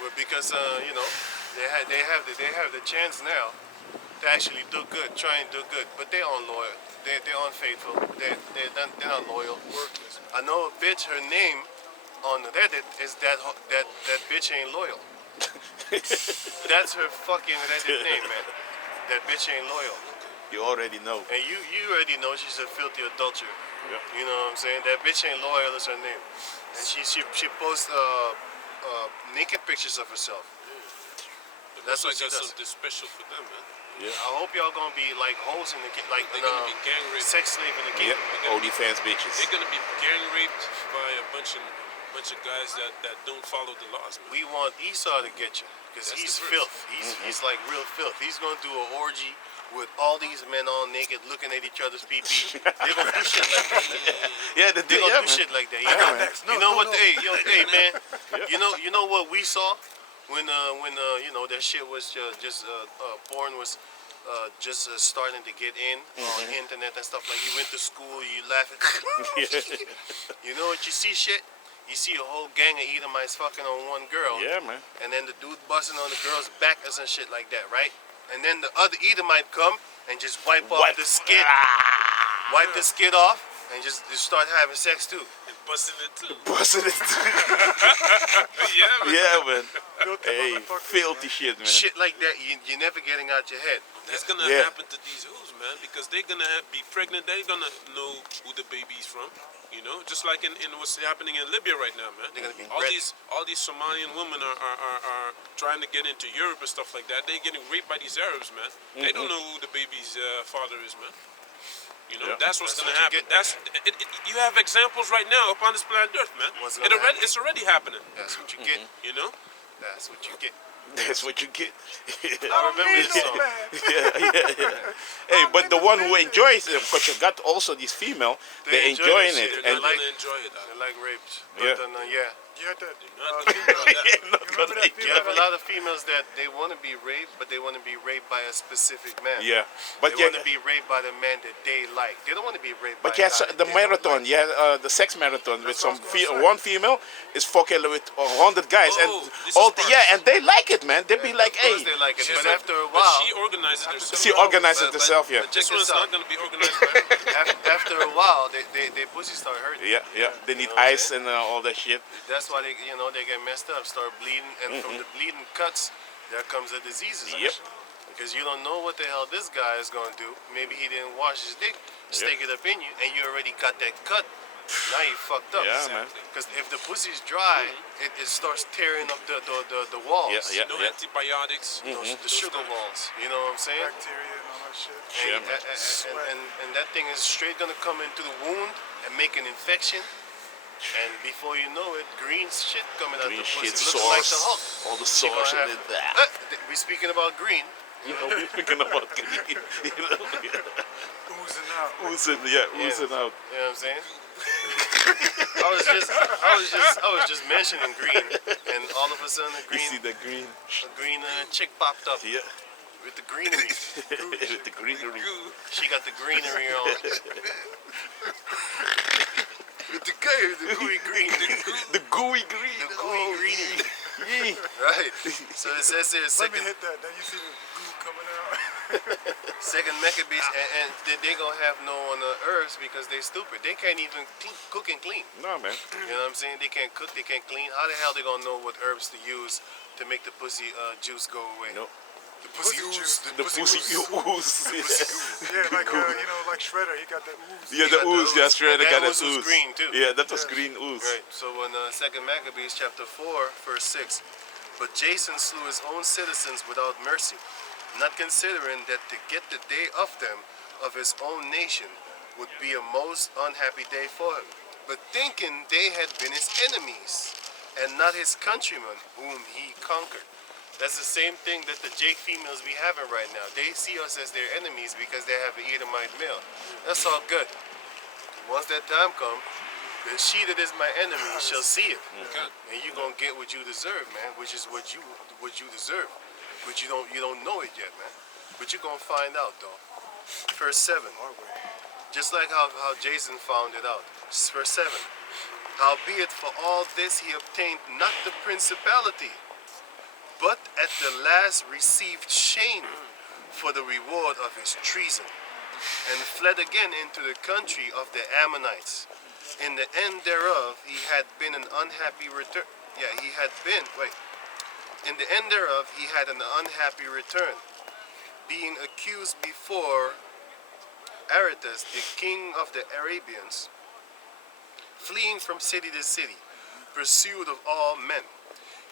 Well, because you know, they have the chance now to actually do good, try and do good, but they're unloyal. They're unfaithful. They're not loyal. Worthless. I know a bitch. Her name on Reddit is that bitch ain't loyal. That's her fucking Reddit name, man. That bitch ain't loyal. You already know. And you already know she's a filthy adulterer. Yeah. You know what I'm saying? That bitch ain't loyal is her name. And she posts naked pictures of herself. That's what she got does. something special for them, man. Yeah. I hope y'all gonna be like hoes in the like They're gonna be gang raped. sex slave in the Yeah. kingdom. OnlyFans bitches. They're gonna be gang raped by a bunch of guys that don't follow the laws, man. We want Esau to get you because That's he's the filth. He's like real filth. He's gonna do an orgy with all these men all naked looking at each other's pee-pee. They're gonna do shit like that. Yeah, They're gonna do shit like that. You know, next. you know what? Hey man. You know what we saw when you know that shit was just porn was just starting to get in on the internet and stuff. Like you went to school, you laughing. You know what you see shit? You see a whole gang of Edomites fucking on one girl. Yeah, man. And then the dude busting on the girl's back or some shit like that, right? And then the other Edomite come and just wipe off the skid. Wipe the skid off and just start having sex too. And busting it too. Busting it. Yeah, man. Yeah, man. Filthy Hey, motherfuckers, filthy man. shit, man. Shit like that, you're never getting out your head. That's gonna Yeah. happen to these hoes, man, because they're gonna be pregnant. They're gonna know who the baby's from, you know. Just like in what's happening in Libya right now, man. They're gonna be all bred. these Somalian women are trying to get into Europe and stuff like that. They're getting raped by these Arabs, man. They don't know who the baby's father is, man. You know, Yeah. that's what's That's gonna what you happen. get. You have examples right now upon this planet Earth, man. What's gonna happen? It's already happening. That's what you get. You know. That's what you get. That's what you get. I remember this song. Yeah. Hey, but the one who enjoys it, because you got also this female, They they're enjoy enjoying that it. shit. They're And not gonna enjoy it. They're like raped. Yeah. But yeah. You had that. Not female. gonna do that. You're not You remember gonna that You enjoy have a female? lot of females that they want to be raped, but they want to be raped by a specific man. Yeah, but They yeah, want to be raped by the man that they like. They don't want to be raped but by yeah, a guy that the they don't marathon, like. yeah, the sex marathon with That's some what I was gonna say. one female is fucking with 100 guys, Oh, and this all is smart. yeah, and they like it, man. They be like, Of course hey, they like it, She's but like- after a But while, she organized it herself. she organized it But- herself, yeah, but- This check one's this not out. gonna be organized by her. after a while, they pussy start hurting. yeah. They need You know what I'm ice and all that shit. That's why they get messed up, start bleeding, and from the bleeding cuts, there comes the diseases. Yep. Because you don't know what the hell this guy is gonna do. Maybe he didn't wash his dick, stick it up in you, and you already got that cut. Now you fucked up. Yeah, man. Because if the pussy's dry, it starts tearing up the walls. Yeah, No yeah. antibiotics. The sugar walls. You know what I'm saying? Bacteria and all that shit. Yeah, And, man. and that thing is straight gonna come into the wound and make an infection. And before you know it, green shit coming out Green the shit, pussy, looking like the Hulk. sauce, all the She gonna sauce have- and that. We speaking about green. You know, we're thinking about you know, Oozing out. oozing, yeah, Yeah. oozing out. You know what I'm saying? I was just mentioning green, and all of a sudden You see the green. a green chick popped up Yeah. with the greenery. With the greenery. She got the greenery on. With the gooey green. The gooey green. The gooey greenery. Right. So it says here, Let me hit that. Then you see the goo coming out. second Maccabees, and they gonna have no on the herbs because they stupid. They can't even cook and clean. No, man. You know what I'm saying? They can't cook, they can't clean. How the hell they gonna know what herbs to use to make the pussy juice go away? No. The pussy juice. The pussy ooze. Yeah, like like Shredder, he got that ooze. Yeah, the ooze. Yeah, straight. I That got that ooze was ooze. green, too. Yeah, that was green ooze. Right. So in second Maccabees chapter 4, verse 6, but Jason slew his own citizens without mercy, not considering that to get the day of them of his own nation would be a most unhappy day for him, but thinking they had been his enemies and not his countrymen whom he conquered. That's the same thing that the Jake females be having right now. They see us as their enemies because they have an Edomite male. That's all good. Once that time comes, the she that is my enemy shall see it, and you gonna get what you deserve, man. Which is what you deserve, but you don't know it yet, man. But you're gonna find out though. Verse 7. Just like how Jason found it out. Verse 7. Howbeit for all this he obtained not the principality, but at the last received shame for the reward of his treason, and fled again into the country of the Ammonites. In the end thereof he had been an unhappy return. In the end thereof he had an unhappy return, being accused before Aretas, the king of the Arabians, fleeing from city to city, pursued of all men,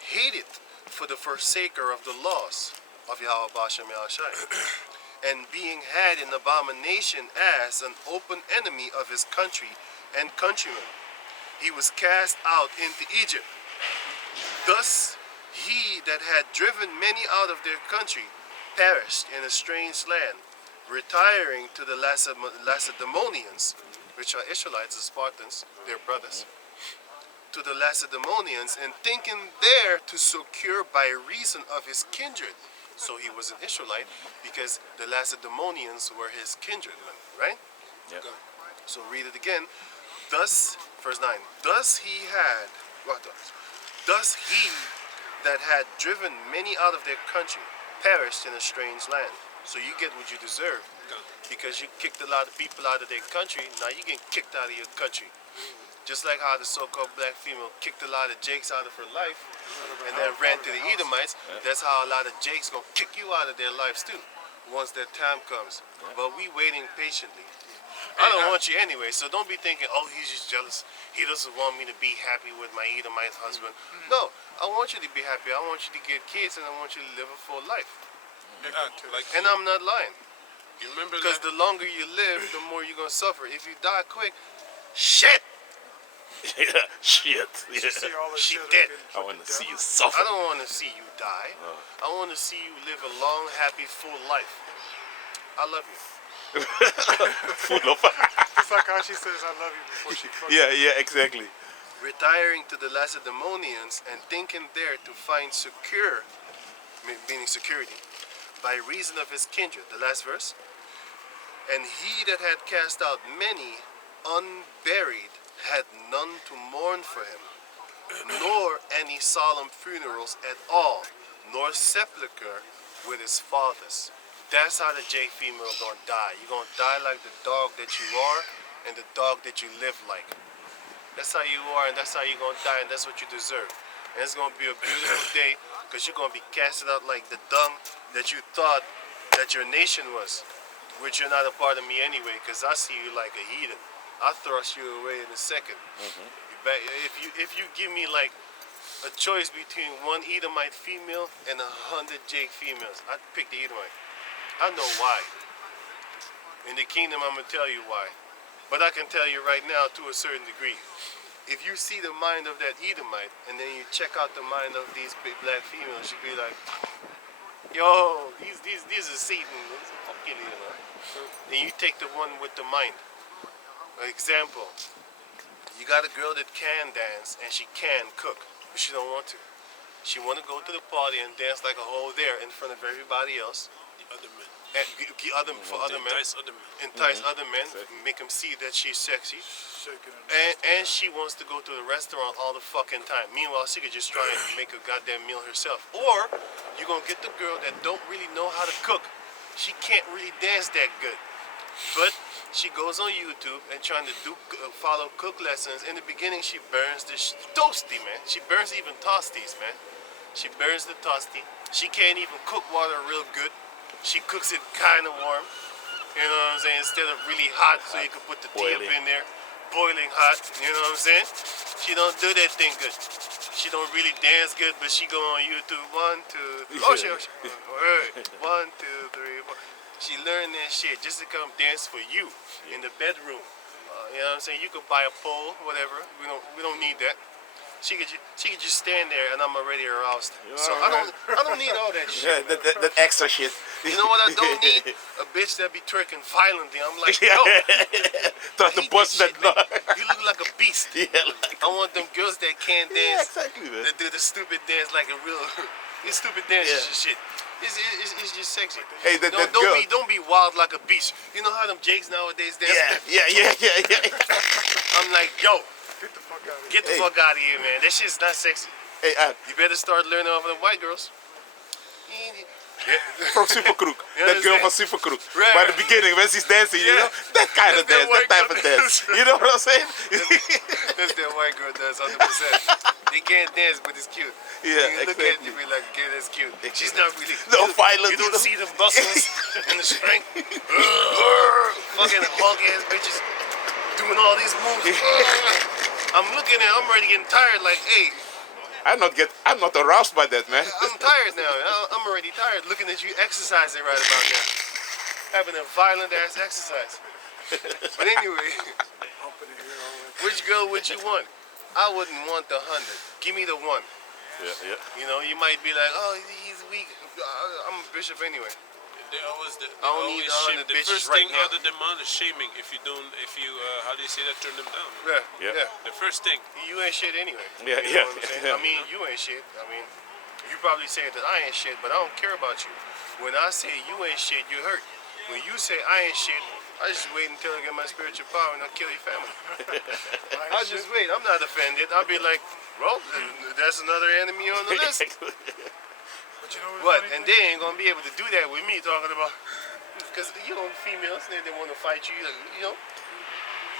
hated for the forsaker of the laws of Yahweh Bashem Yahushai, and being had in abomination as an open enemy of his country and countrymen, he was cast out into Egypt. Thus he that had driven many out of their country perished in a strange land, retiring to the Lacedaemonians, which are Israelites, the Spartans, their brothers, to the Lacedaemonians, and thinking there to secure by reason of his kindred. So he was an Israelite because the Lacedaemonians were his kindredmen, right? Yeah. So read it again. Thus, verse 9, thus he that had driven many out of their country perished in a strange land. So you get what you deserve because you kicked a lot of people out of their country. Now you get kicked out of your country. Just like how the so-called black female kicked a lot of Jakes out of her life and then ran to the Edomites, that's how a lot of Jakes gonna kick you out of their lives too, once that time comes. But we waiting patiently. I don't want you anyway, so don't be thinking, oh, he's just jealous. He doesn't want me to be happy with my Edomite husband. No, I want you to be happy. I want you to get kids and I want you to live a full life. And I'm not lying. You remember Because that? the longer you live, the more you're gonna suffer. If you die quick, shit! Yeah, shit. You see Yeah. all this She shit dead. I want to see you I suffer. don't want to see you die. I want to see you live a long, happy, full life. I love you. Full of. It's like how she says, I love you before she fucks Yeah, exactly. Retiring to the Lacedaemonians and thinking there to find secure, meaning security, by reason of his kindred. The last verse. And he that had cast out many unburied had none to mourn for him, nor any solemn funerals at all, nor sepulchre with his fathers. That's how the J female gonna die. You're gonna die like the dog that you are and the dog that you live like. That's how you are and that's how you're gonna die and that's what you deserve. And it's gonna be a beautiful day because you're gonna be casted out like the dung that you thought that your nation was, which you're not a part of me anyway because I see you like a heathen. I'll thrust you away in a second. If you give me like a choice between one Edomite female and 100 Jake females, I'd pick the Edomite. I know why. In the kingdom, I'm gonna tell you why. But I can tell you right now to a certain degree. If you see the mind of that Edomite and then you check out the mind of these big black females, you'd be like, yo, these are Satan. Fuck you, Then you take the one with the mind. Example, You got a girl that can dance and she can cook, but she don't want to. She want to go to the party and dance like a hoe there in front of everybody else. The other men. And for other men, Entice other men. entice other men, Exactly. make them see that she's sexy. Shaking it. And she wants to go to the restaurant all the fucking time. Meanwhile, she could just try and make a goddamn meal herself. Or you're gonna get the girl that don't really know how to cook. She can't really dance that good, but she goes on YouTube and trying to follow cook lessons. In the beginning, she burns the toasty, man. She burns even tosties, man. She burns the toasty. She can't even cook water real good. She cooks it kind of warm. You know what I'm saying? Instead of really hot, so you can put the tea up Boiling. in there. Boiling hot. You know what I'm saying? She don't do that thing good. She don't really dance good, but she go on YouTube. 1, 2, 3. Oh, shit. Wait. 1, 2, 3, 4. She learned that shit just to come dance for you in the bedroom. You know what I'm saying? You could buy a pole, whatever. We don't need that. She could just stand there and I'm already aroused. So I don't need all that shit. Yeah, man. that extra shit. You know what I don't need? A bitch that be twerking violently. I'm like, Yeah. yo, Try I to hate bust that shit, man. nut. You look like a beast. Yeah, like, I want them girls that can't yeah, dance, exactly, man. that do the stupid dance like a real, this stupid dance Yeah. shit. It's just sexy. Hey, that girl. Don't be wild like a beast. You know how them Jakes nowadays dance? Yeah. I'm like, yo, Get the fuck out of here. get the Hey. fuck out of here, man. That shit's not sexy. Hey, You better start learning off of them white girls. from Supercrook. You That girl understand? from Supercrook. Right. By the beginning, when she's dancing, you Yeah. know, that kind of That's that dance, that white type of girl. dance. You know what I'm saying? That's that white girl does 100%. They can't dance, but it's cute. Yeah, You look at it, exactly. you be like, okay, that's cute. She's not really. No violence, You don't you know? see the muscles and the strength. Fucking hog ass bitches doing all these moves. I'm looking at, I'm already getting tired. Like, hey, I'm not aroused by that, man. I'm tired now. I'm already tired looking at you exercising right about now. Having a violent ass exercise. But anyway, Humping it here, all that. which girl would you want? I wouldn't want the 100. Give me the 1. Yeah. You know, you might be like, oh, he's weak. I'm a bishop anyway. They always, I don't need 100 the bitches first right thing now. out of their mouth is shaming if you how do you say that, turn them down. Yeah. The first thing. You ain't shit anyway. Yeah, You know what I'm saying? I mean, you ain't shit. I mean, you probably say that I ain't shit, but I don't care about you. When I say you ain't shit, you hurt. When you say I ain't shit, I just wait until I get my spiritual power and I'll kill your family. I'll just wait. I'm not offended. I'll be like, well, that's another enemy on the list. But you know What? funny And thing? they ain't gonna be able to do that with me talking about, because you know females they want to fight you, you know.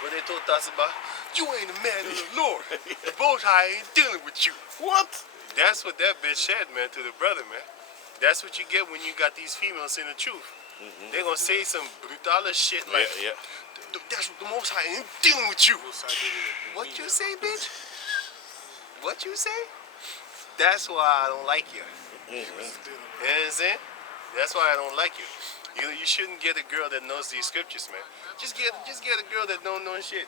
What they told us about, you ain't a man of the Lord. The bow tie ain't dealing with you. What? That's what that bitch said, man, to the brother, man. That's what you get when you got these females in the truth. They gonna say some brutal shit like, Yeah. that's what the Most High ain't dealing with you. What you say, bitch? What you say? That's why I don't like you. You know what I'm saying? That's why I don't like you. You shouldn't get a girl that knows these scriptures, man. Just get a girl that don't know shit,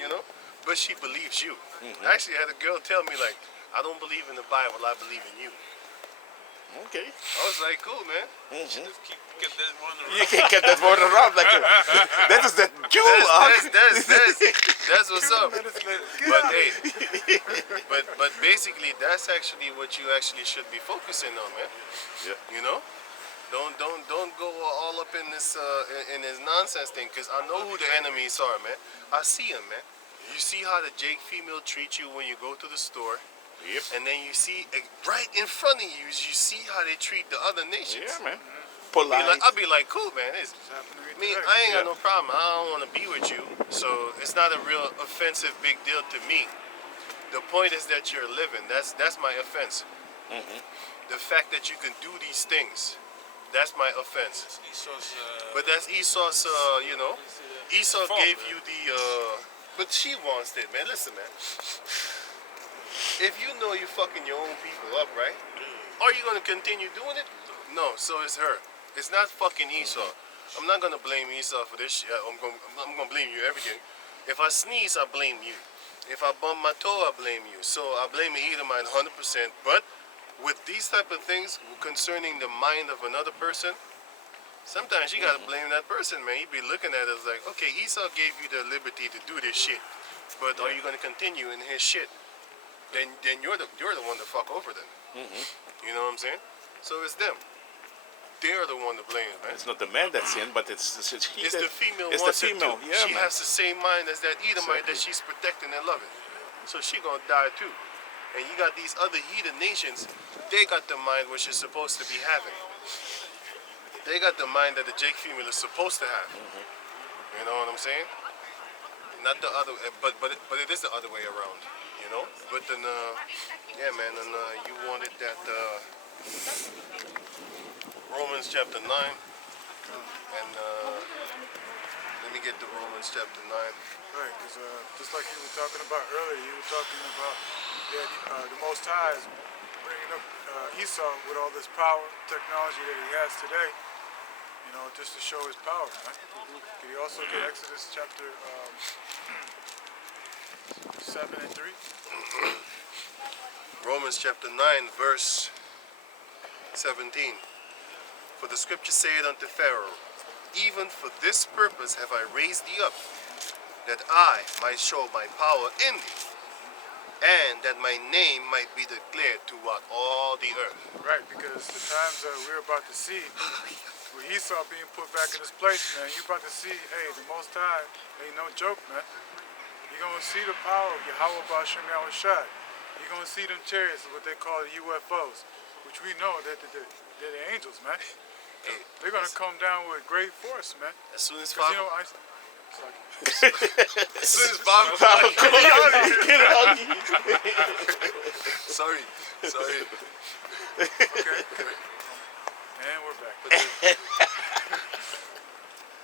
you know? But she believes you. I actually had a girl tell me like, I don't believe in the Bible, I believe in you. Okay. I was like, cool, man. Just get that one around. You can't get that word around like that is that jewel. That's what's up. But hey, but basically, that's actually what you actually should be focusing on, man. Yeah. You know, don't go all up in this nonsense thing, because I know who the enemies are, man. I see them, man. You see how the Jake female treats you when you go to the store. Yep. And then you see right in front of you, you see how they treat the other nations. Yeah, man. Polite. I'll be like, cool, man. It's, Happening right me, there. I ain't got no problem. I don't want to be with you, so it's not a real offensive big deal to me. The point is that you're living. That's my offense. The fact that you can do these things, that's my offense. Esau's, But that's Esau's, you know. Esau fault, gave man. you the, but she wants it, man. Listen, man. If you know you're fucking your own people up, right? Are you gonna continue doing it? No. So it's her. It's not fucking Esau. I'm not gonna blame Esau for this shit. I'm gonna blame you everything. If I sneeze, I blame you. If I bump my toe, I blame you. So I blame the Edomite 100%. But with these type of things concerning the mind of another person, sometimes you gotta blame that person, man. You be looking at it like, okay, Esau gave you the liberty to do this shit, but are you gonna continue in his shit? Then you're the one to fuck over them. You know what I'm saying? So it's them. They're the one to blame, man. It's not the man that's sin, but it's he It's that, the female. It's the wants it female. too. Yeah, She man. has the same mind as that Edomite that Exactly. she's protecting and loving. So she gonna die too. And you got these other heathen nations. They got the mind which is supposed to be having. They got the mind that the Jake female is supposed to have. You know what I'm saying? Not the other, but it is the other way around. You know. But then, yeah, man. And you wanted that Romans chapter 9, and let me get to Romans chapter 9. Right, because just like you were talking about earlier, you were talking about the Most High is bringing up Esau with all this power, technology that he has today, you know, just to show his power, man. Can you also get Exodus chapter 7 and 3? Romans chapter 9, verse 17. For the scripture saith unto Pharaoh, even for this purpose have I raised thee up, that I might show my power in thee, and that my name might be declared throughout all the earth. Right, because the times that we're about to see, with Esau being put back in his place, man, you're about to see, hey, the Most High ain't no joke, man. You're going to see the power of Yahweh Ba'Shem Yahushua. You're going to see them chariots, what they call the UFOs, which we know that they're the angels, man. They're going to come down with great force, man. As soon as 'Cause, Bob, you know, as soon as Bob, sorry. okay. And we're back.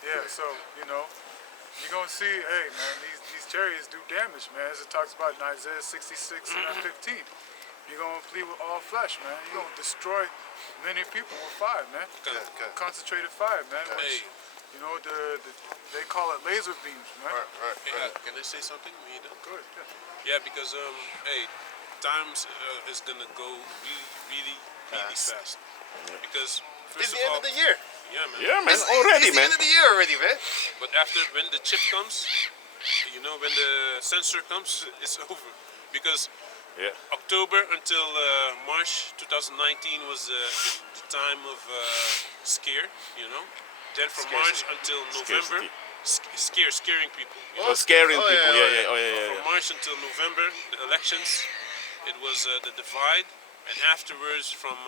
Yeah, so, you know, you're going to see, hey, man, these chariots do damage, man, as it talks about in Isaiah 66 and 15. You're going to flee with all flesh, man. You're going to destroy many people with fire, man. Okay. Concentrated fire, man. Hey. Which, you know, they call it laser beams, man. Right. Can I say something? When you done? Good, yeah. Yeah, because hey, times is gonna go really fast. Because It's first the of end all, of the year. yeah, man. Yeah, man. It's Already, the man. end of the year already, man. But after when the chip comes, you know, when the sensor comes, it's over. Because Yeah. October until March 2019 was the time of scare, you know. Then from March Scarcity. until November, scaring people. You know? Oh, scaring Oh, people. yeah, Yeah. From March until November, the elections, it was the divide, and afterwards from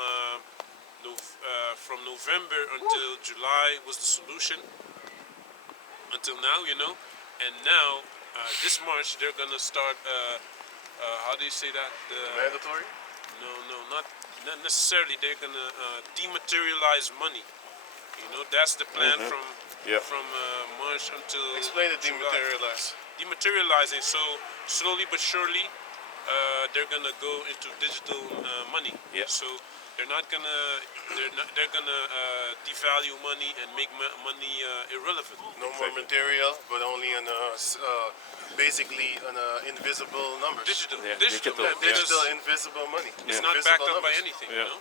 November until July was the solution. Until now, you know, and now this March they're gonna start. How do you say that? Mandatory. No, not necessarily. They're gonna dematerialize money. You know, that's the plan from Yeah. March until Explain the July. dematerialize. Dematerializing. So slowly but surely, they're gonna go into digital money. Yeah. So they're gonna devalue money and make money irrelevant. No more material, but only on basically on invisible numbers. Digital, Yeah, digital, digital, man, yeah. because Digital invisible money. it's Yeah. not Invisible backed up by numbers. anything. Yeah. You know,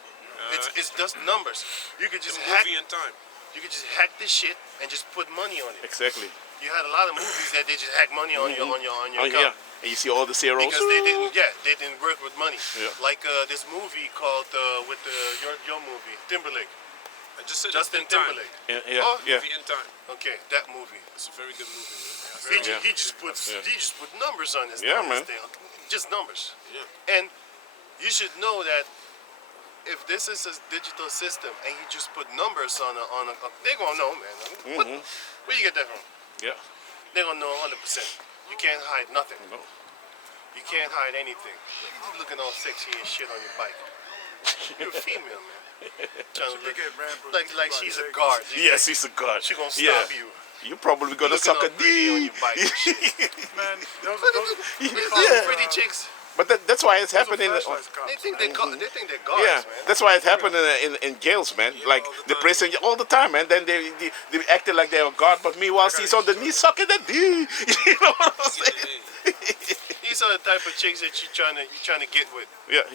It's just numbers. You could it's just a hack. movie in time. You could just hack this shit and just put money on it. Exactly. You had a lot of movies that they just hack money on your Oh, account. yeah. And you see all the zeros. Because they didn't work with money. Yeah. Like this movie called with your movie Timberlake, I just said Justin in time. Timberlake. Yeah. Oh, Yeah. Movie in time. Okay, that movie. It's a very good movie, man. He just put numbers on this. Yeah, on this man. thing. Just numbers. Yeah. And you should know that if this is a digital system and you just put numbers on they're gonna know, man. Where you get that from? Yeah. They're gonna know 100%. You can't hide nothing. No. You can't hide anything. You just looking all sexy and shit on your bike. You're a female, man. Trying to You look get Rambo like she's a Jake. guard. Yes, he's a god. She gonna Yeah. stop you. You probably gonna Looking suck all a pretty on D. your bike and shit. Man, those They call Yeah. them pretty chicks. But that's why it's happening. flashlights cops, They think man. they think they're guards, Yeah, man. that's why it happened in jails, man. Like all the the time. prison all the time, man. Then they acted like they were God, but meanwhile he's on the knee sucking the D. You know what I'm saying? He's these are the type of chicks that you trying to get with. Yeah.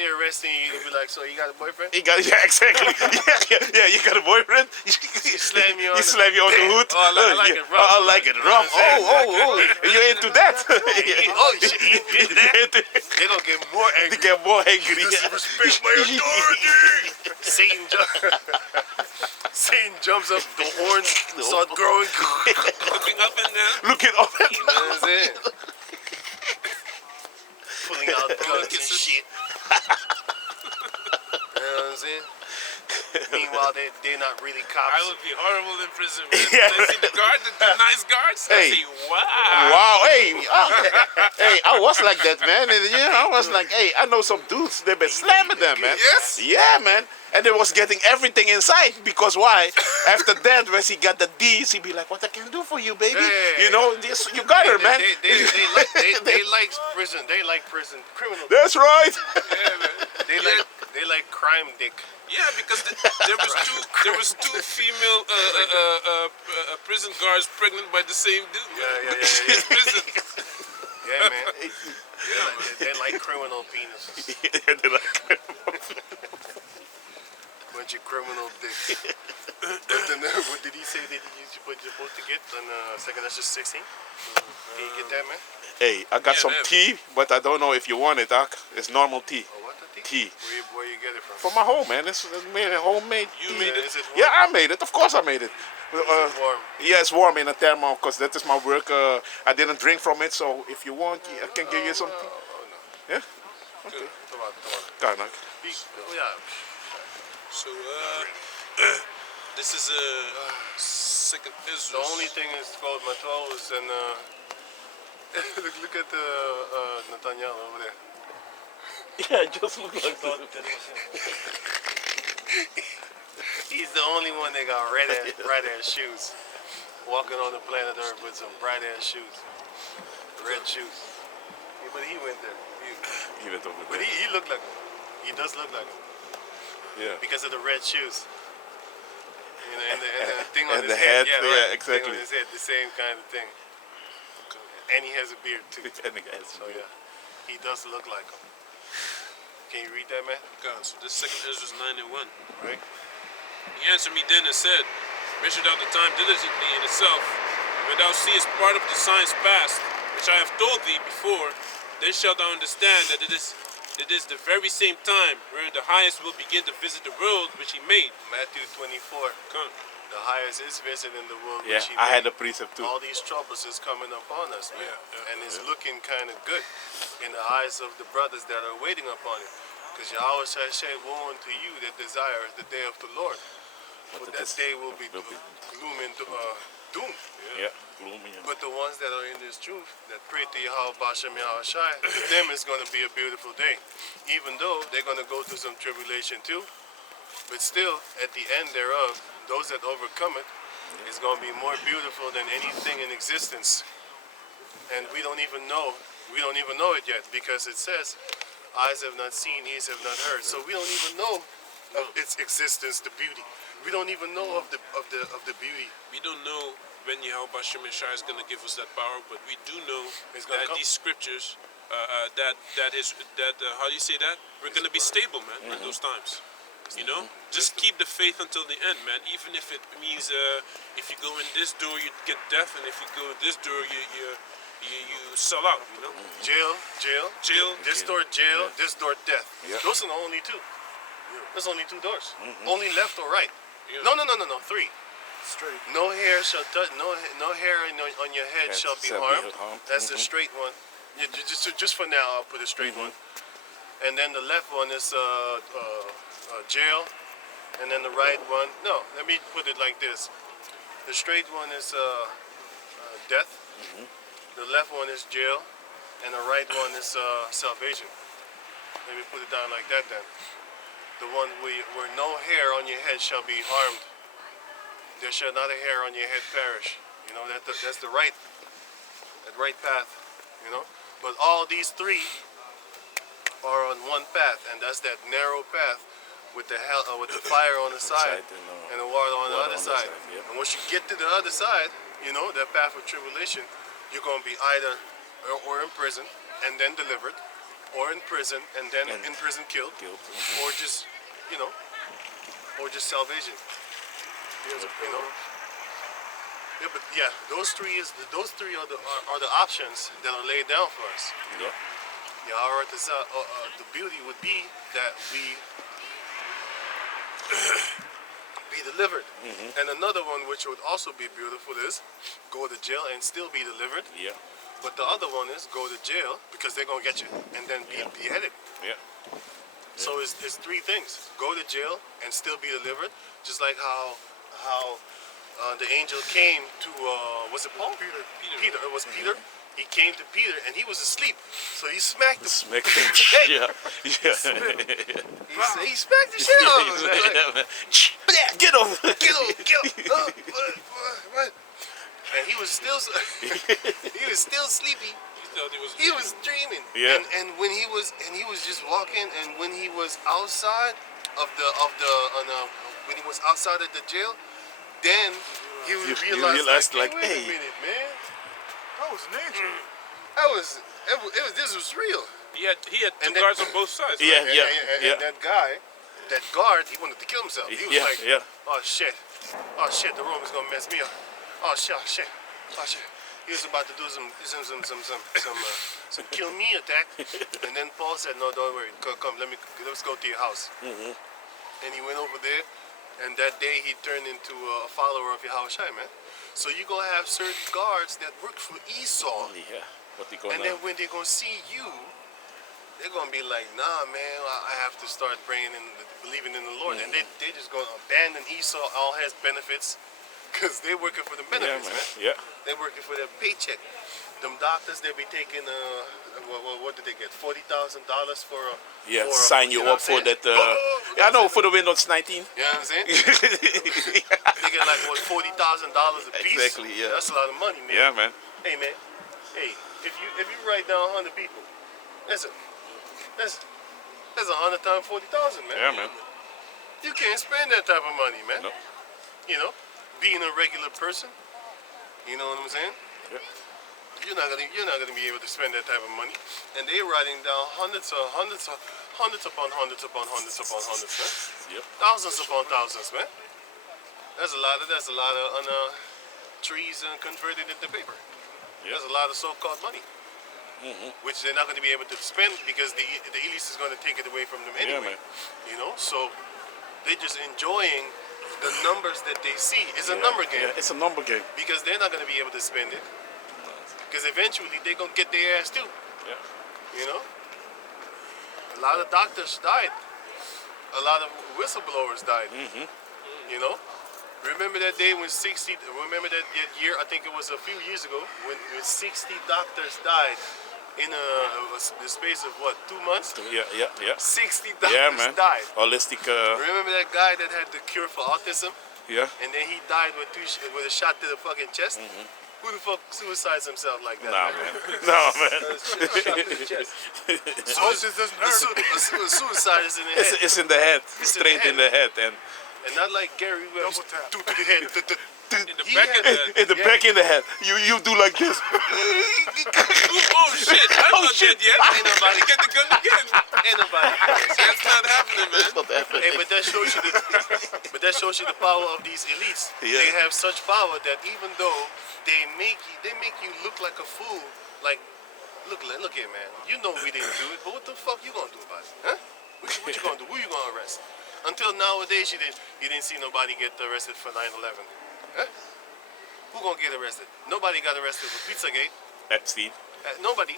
They're arresting you. You'll be like, so you got a boyfriend? You got, yeah, exactly. yeah. You got a boyfriend. Slam you on You slam you on the hood. Oh, I like it rough. I like it rough. Oh. You're into that. Oh, shit, he did that. They're gonna get more They angry. get more angry. Disrespect my authority. Satan jumps up, the horns start growing. Looking up and down. Looking up at You know what I'm saying? Pulling out guns and shit. You know what I'm saying? Meanwhile, they're not really cops. I would be horrible in prison, man. I see the guard, the nice guards. Hey. I say, wow. Wow, hey, I was like that, man. And, I was like, hey, I know some dudes, they've been slamming them, man. Yes. Yeah, man. And they was getting everything inside because why? After that, when he got the D's, he be like, what I can do for you, baby? Yeah. You know, this, you got her, man. They like prison. They like prison criminals. That's right. Yeah, man. They like crime dick. Yeah, because there was two female prison guards pregnant by the same dude. Yeah. In prison. Yeah, man. They like criminal penises. They're like, Bunch of criminal dicks. But then, what did he say that you're supposed to get on second? That's just 16. Can you get that, man? hey, I got Yeah, some man. tea, but I don't know if you want it, Doc. It's normal tea. Oh, what the Tea. Where you get it from? From my home, man. It's made homemade You tea. made it? Is it warm? Yeah, I made it. Of course I made it. Is it warm? Yeah, it's warm in a thermal because that is my work. I didn't drink from it, so if you want, I can give you some tea. Oh, no. Yeah? Okay. Come on. Kijk, Doc. Oh, yeah. So, this is second Israel. The only thing is called my toes and look at the Nathaniel over there. Yeah, it just looks like that. He's the only one that got bright ass shoes. Walking on the planet Earth with some bright ass shoes. Red shoes. Yeah, but he went there. He went over But there. he looked like him. He does look like him. Yeah. Because of the red shoes. You know, and the thing on And his the hat, Yeah, yeah, right. exactly. Thing on his head, the same kind of thing. And he has a beard too. And the guys. So yeah, he does look like him. Can you read that, man? God, so this second Ezra's 9 and 1. Right. He answered me then and said, measure out the time diligently in itself, and when thou seest part of the signs past, which I have told thee before, then shalt thou understand that it is the very same time wherein the highest will begin to visit the world which he made. Matthew 24. Come. The highest is visiting the world Yeah, which he I had made. a precept too. All these troubles is coming upon us, man. Yeah. And it's looking kind of good in the eyes of the brothers that are waiting upon it. Because Yahweh shall say, woe unto you that desire the day of the Lord. For that day will be gloom and doom. Yeah, gloomy. But the ones that are in this truth, that pray to Yahweh Bashem Yahweh Shai, to them it's going to be a beautiful day. Even though they're going to go through some tribulation too. But still, at the end thereof, those that overcome it is going to be more beautiful than anything in existence. And we don't even know it yet, because it says, eyes have not seen, ears have not heard. So we don't even know of its existence, the beauty. We don't even know of the beauty. We don't know when Yahweh Bashem Shai is going to give us that power, but we do know It's gonna that come. these scriptures, how do you say that? We're going to be stable, man, in those times. You know, just keep the faith until the end, man. Even if it means if you go in this door, you get death, and if you go in this door, you sell out. You know, Jail. This door, jail. This door, death. Yeah. Those are the only two. There's only two doors. Only left or right. Yeah. No. 3. Straight. No hair shall touch. No hair on your head shall be harmed. That's the straight one. Yeah, just for now, I'll put a straight one. And then the left one is jail, and then the right one. No, let me put it like this. The straight one is death. The left one is jail, and the right one is salvation. Let me put it down like that then. The one where no hair on your head shall be harmed. There shall not a hair on your head perish. You know, that's the right path. You know, but all these three are on one path, and that's that narrow path with the fire on the side and the water on the other side. Yeah. And once you get to the other side, you know, that path of tribulation, you're going to be either or in prison, and then delivered, or in prison and then And in prison killed, killed. or just, you know, or just salvation. You know. Yeah, but yeah, those three are the options that are laid down for us. Yeah. The beauty would be that we be delivered. And another one which would also be beautiful is go to jail and still be delivered. Yeah. But the other one is go to jail because they're gonna get you and then be beheaded. Yeah. So it's three things: go to jail and still be delivered, just like how the angel came to was it Paul? Peter. It was Peter. He came to Peter and he was asleep, so he smacked him. Smack him. Yeah. Yeah. He smacked the shit out of him. Like, Yeah, man. Get over. Get him. What? And he was still sleepy. He was dreaming. Yeah. And when he was just walking, and when he was outside when he was outside of the jail, then he You realized, realized, like, wait hey. a minute, man. That was an angel. This was real. He had two And then- guards on both sides. Yeah, right? yeah. And that guy, that guard, he wanted to kill himself. He was Yeah, like, yeah. oh shit, the Romans gonna mess me up. Oh shit. He was about to do some kill me attack, and then Paul said, no, don't worry, come, let's go to your house. And he went over there, and that day he turned into a follower of Yahushua, man. So you gonna have certain guards that work for Esau. Yeah. What they And gonna? then when they're gonna see you, they're gonna be like, nah, man, I have to start praying and believing in the Lord. And they just gonna abandon Esau, all his benefits, because they're working for the Yeah, benefits, man. man. Yeah. They're working for their paycheck. Them doctors, they be taking, what did they get? $40,000 for a... Yeah. for a- Sign you know up what I'm for saying? that. Yeah, I know, for the Windows 19. You know what I'm saying? They get like, what, $40,000 a piece? Exactly, yeah. That's a lot of money, man. Yeah, man. Hey, man. Hey, if you write down 100 people, that's 100 times 40,000, man. Yeah, man. You can't spend that type of money, man. No. You know, being a regular person, you know what I'm saying? Yeah. You're not gonna be able to spend that type of money, and they're writing down hundreds upon hundreds, man. Yep. Thousands upon thousands, man. That's a lot of trees converted into paper. Yeah. There's a lot of so-called money, which they're not going to be able to spend because the elite is going to take it away from them Yeah, anyway. man. You know, so they're just enjoying the numbers that they see. It's a Yeah. number game Yeah, it's a number game. because they're not going to be able to spend it. Because eventually they're going to get their ass too. Yeah. You know, a lot of doctors died. A lot of whistleblowers died. You know, remember that day when remember that year, I think it was a few years ago, when 60 doctors died in the space of what, 2 months? Yeah. 60 doctors Yeah, man. died. Holistic. Remember that guy that had the cure for autism, Yeah. and then he died with a shot to the fucking chest? Who the fuck suicides himself like that? Nah, man. No, man. Shot to the chest. Autism doesn't hurt. Suicide is in the head. It's in the head. It's in Straight the in the head. And And not like Gary Wells, Double tap. to the head. In the He back had- of the... in the back in the head. You do like this. Oh shit! I'm Oh, not shit. dead yet. Ain't nobody- Get the gun again. Ain't nobody. That's not happening, man. It's not happening. Hey, but that shows you the power of these elites. Yeah. They have such power that even though they make you look like a fool, like look here, man. You know we didn't do it, but what the fuck you gonna do about it, huh? What you gonna do? Who you gonna arrest? Until nowadays, you didn't see nobody get arrested for 9/11. Huh? Who gonna get arrested? Nobody got arrested for Pizzagate. Epstein. Nobody.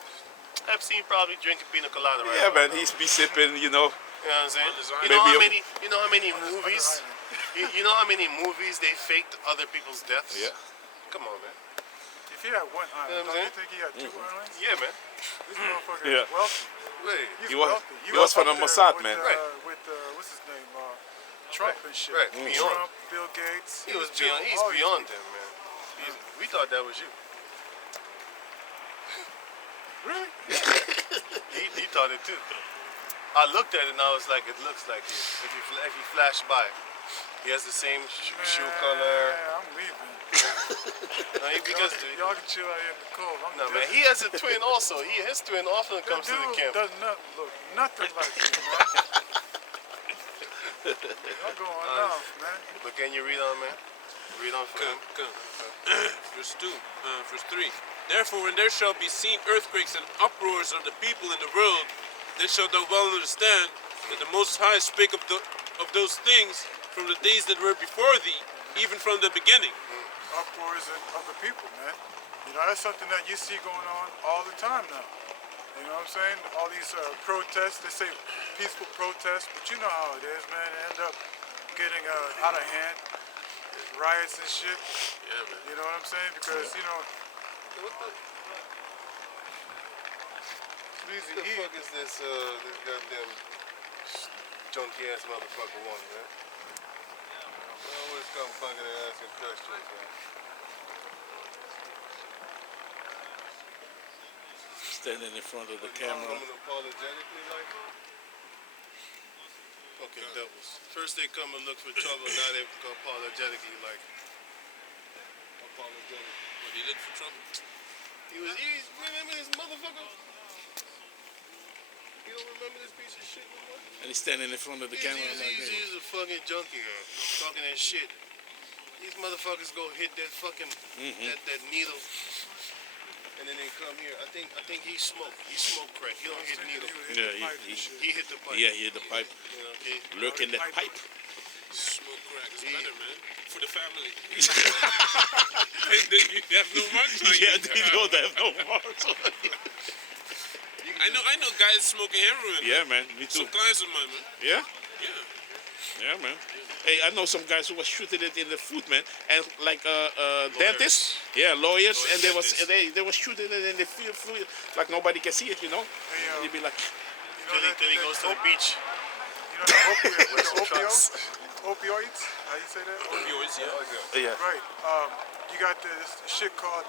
Epstein probably drinking pina colada right Yeah, now. man. He's be sipping, You you know. know what I'm saying? On his You know how Maybe many? You know how many movies? You know how many movies they faked other people's deaths? Yeah. Come on, man. If he had one You know island, what I'm don't you saying? think he had two islands? Yeah, man. This motherfucker Yeah. is wealthy. Wait. He's He was- wealthy. he was from up the there Mossad, with, man. Right. With what's his name? Trump and shit. Right. Trump, Bill Gates. He was chilling beyond. with He's all these beyond people. them, man. We thought that was you. Really? He thought it too. I looked at it and I was like, it looks like you. If you flash by, he has the same shoe color. Man, I'm leaving. No, because y'all can chill out here in the cold. I'm no man, different. he has a twin also. His twin often That comes to the dude camp. does not look nothing like you, man. Y'all going off, man. But can you read on, man? Read on for him. Come. Verse 2, verse 3. Therefore, when there shall be seen earthquakes and uproars of the people in the world, then shalt thou well understand that the Most High spake of those things from the days that were before thee, even from the beginning. Uproars of the people, man. You know, that's something that you see going on all the time now. You know what I'm saying? All these protests, they say peaceful protests, but you know how it is, man. They end up getting out of hand, riots and shit. Yeah, man. You know what I'm saying? Because, you know, What the fuck is this goddamn junky ass motherfucker want, man? They always come fucking and asking questions, man. Standing in front of the You calling camera. them apologetically like? Fucking devils. First they come and look for trouble, now they go apologetically like. Apologetic. What, he looked for trouble? Remember this motherfucker? You don't remember this piece of shit no more? And he's standing in front of the camera like that. He's a fucking junkie, talking that shit. These motherfuckers go hit that fucking that needle, and then they come here. I think he smoked. He smoked crack. He don't hit needle. Yeah, He hit the pipe. yeah, he hit the pipe. You know, okay. Lurk in that pipe. Smoke crack is better, man. For the family. You have no marks on you. Yeah, they don't have no marks on you. I know guys smoking heroin. Yeah, man, me too. Some clients of mine, man. Yeah? Yeah. Yeah, man. Hey, I know some guys who was shooting it in the foot, man, and like dentists, yeah, lawyers, and they were shooting it in the foot, like nobody can see it, you know. Hey, They'd be like, you know Till he goes to the beach. You know the opioids? How you say that? Opioids, yeah. yeah, Right. You got this shit called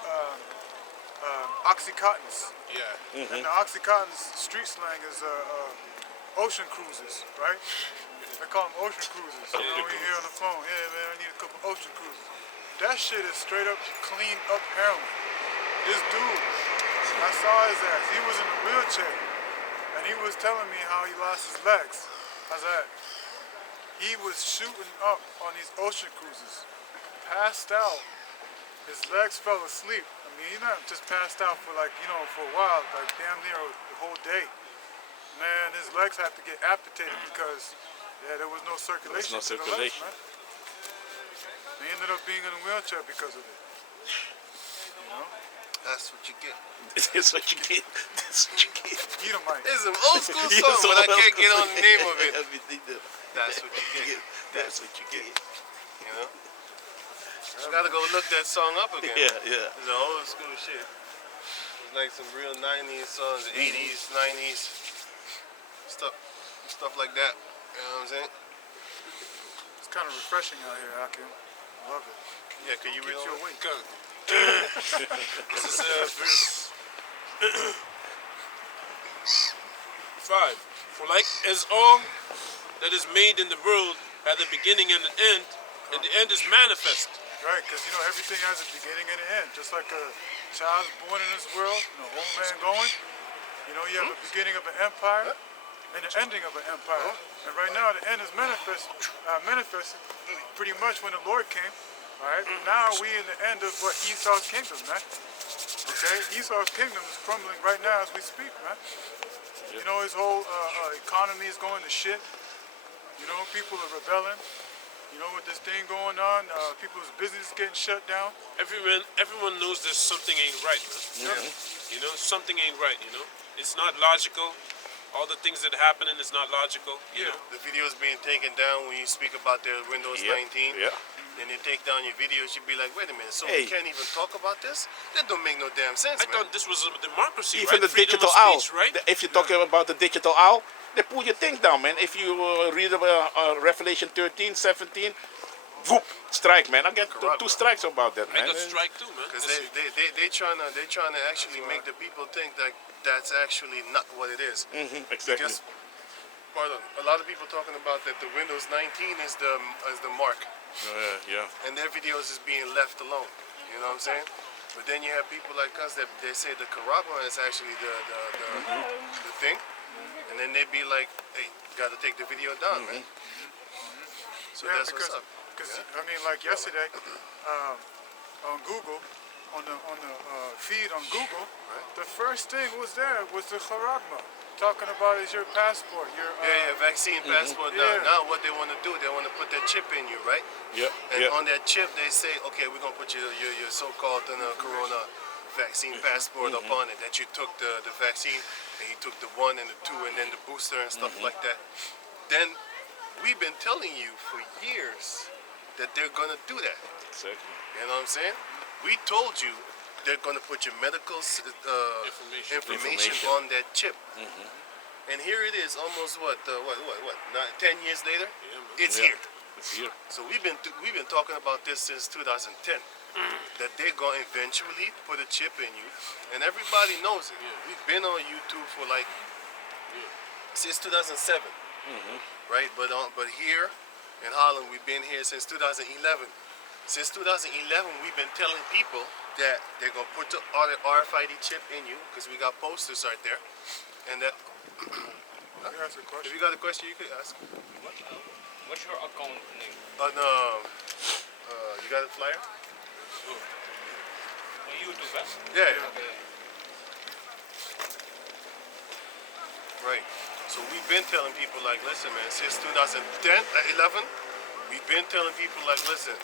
Oxycontins. Yeah. And the Oxycontins street slang is ocean cruises, right? They call them ocean cruises. You know, when you hear on the phone, yeah, man, I need a couple ocean cruises. That shit is straight up cleaned up heroin. This dude, I saw his ass. He was in a wheelchair, and he was telling me how he lost his legs. How's that? He was shooting up on these ocean cruises, passed out. His legs fell asleep. I mean, he's not just passed out for like, you know, for a while, like damn near the whole day. Man, his legs had to get amputated because, yeah, there was no circulation. There's no to the legs, circulation. man. He ended up being in a wheelchair because of it. You know? That's what you get. that's what you get. That's what you get. Edomite. It's an old school song, but I can't get on the name of it. That's what you get. That's what you get. You know? I gotta go look that song up again. Yeah. It's an old school shit. It's like some real 90s songs, 80s, 90s, stuff like that. You know what I'm saying? It's kind of refreshing out here, Hakim. I love it. Yeah, can you read Keeps you on? awake. Come. This is verse 5. For like as all that is made in the world had a beginning and an end, and the end is manifest. Right, because you know everything has a beginning and an end. Just like a child's born in this world, you know, old man going. You know, you have a beginning of an empire and an ending of an empire. And right now, the end is manifested pretty much when the Lord came. All right, but now we in the end of what Esau's kingdom, man. Okay, Esau's kingdom is crumbling right now as we speak, man. You know, his whole economy is going to shit. You know, people are rebelling. You know, with this thing going on, people's business getting shut down. Everyone knows there's something ain't right, man. Yeah. You know, something ain't right, you know. It's not logical. All the things that are happening is not logical, you know. The videos being taken down when you speak about their Windows 19. Yeah. Then they take down your videos, you'd be like, wait a minute, so Hey. we can't even talk about this? That don't make no damn sense, I man. thought this was a democracy, Even right? the Freedom digital of owl. speech, right? If you're talking about the digital owl, they pull your thing down, man. If you read about Revelation 13, 17, whoop, strike, man. I get Corrupt, two man. strikes about that, I man. got strike too, man. Because they trying to actually make the people think that that's actually not what it is. Exactly. Because, pardon, a lot of people talking about that the Windows 19 is the mark. Yeah. and their videos is being left alone. You know what I'm saying? But then you have people like us that they say the Karagma is actually the thing, and then they be like, hey, got to take the video down, man. So Yeah, that's what's up. because I mean, like yesterday, on Google, on the feed on Google, the first thing was there was the Charagma, talking about is your passport, your Yeah, vaccine passport. Yeah. Now what they want to do, they want to put that chip in you, right? Yeah. And Yeah. on that chip, they say, okay, we're gonna put your so-called corona vaccine passport up on it, that you took the vaccine and you took the 1 and the 2 and then the booster and stuff like that. Then we've been telling you for years that they're gonna do that. Exactly. You know what I'm saying? We told you they're gonna put your medical information on that chip. And here it is, almost what 10 years later, it's Yeah. here. It's here. So we've been talking about this since 2010, that they're gonna eventually put a chip in you, and everybody knows it. We've been on YouTube for like since 2007, right? But here in Holland, we've been here since 2011. Since 2011, we've been telling people that they're gonna put the RFID chip in you, because we got posters right there, and that. That's a If question. you got a question, you could ask. What's your account name? You got a flyer? On YouTube, huh? Yeah. Okay. Right. So we've been telling people like, listen, man, since 2010, 11, we've been telling people like, listen,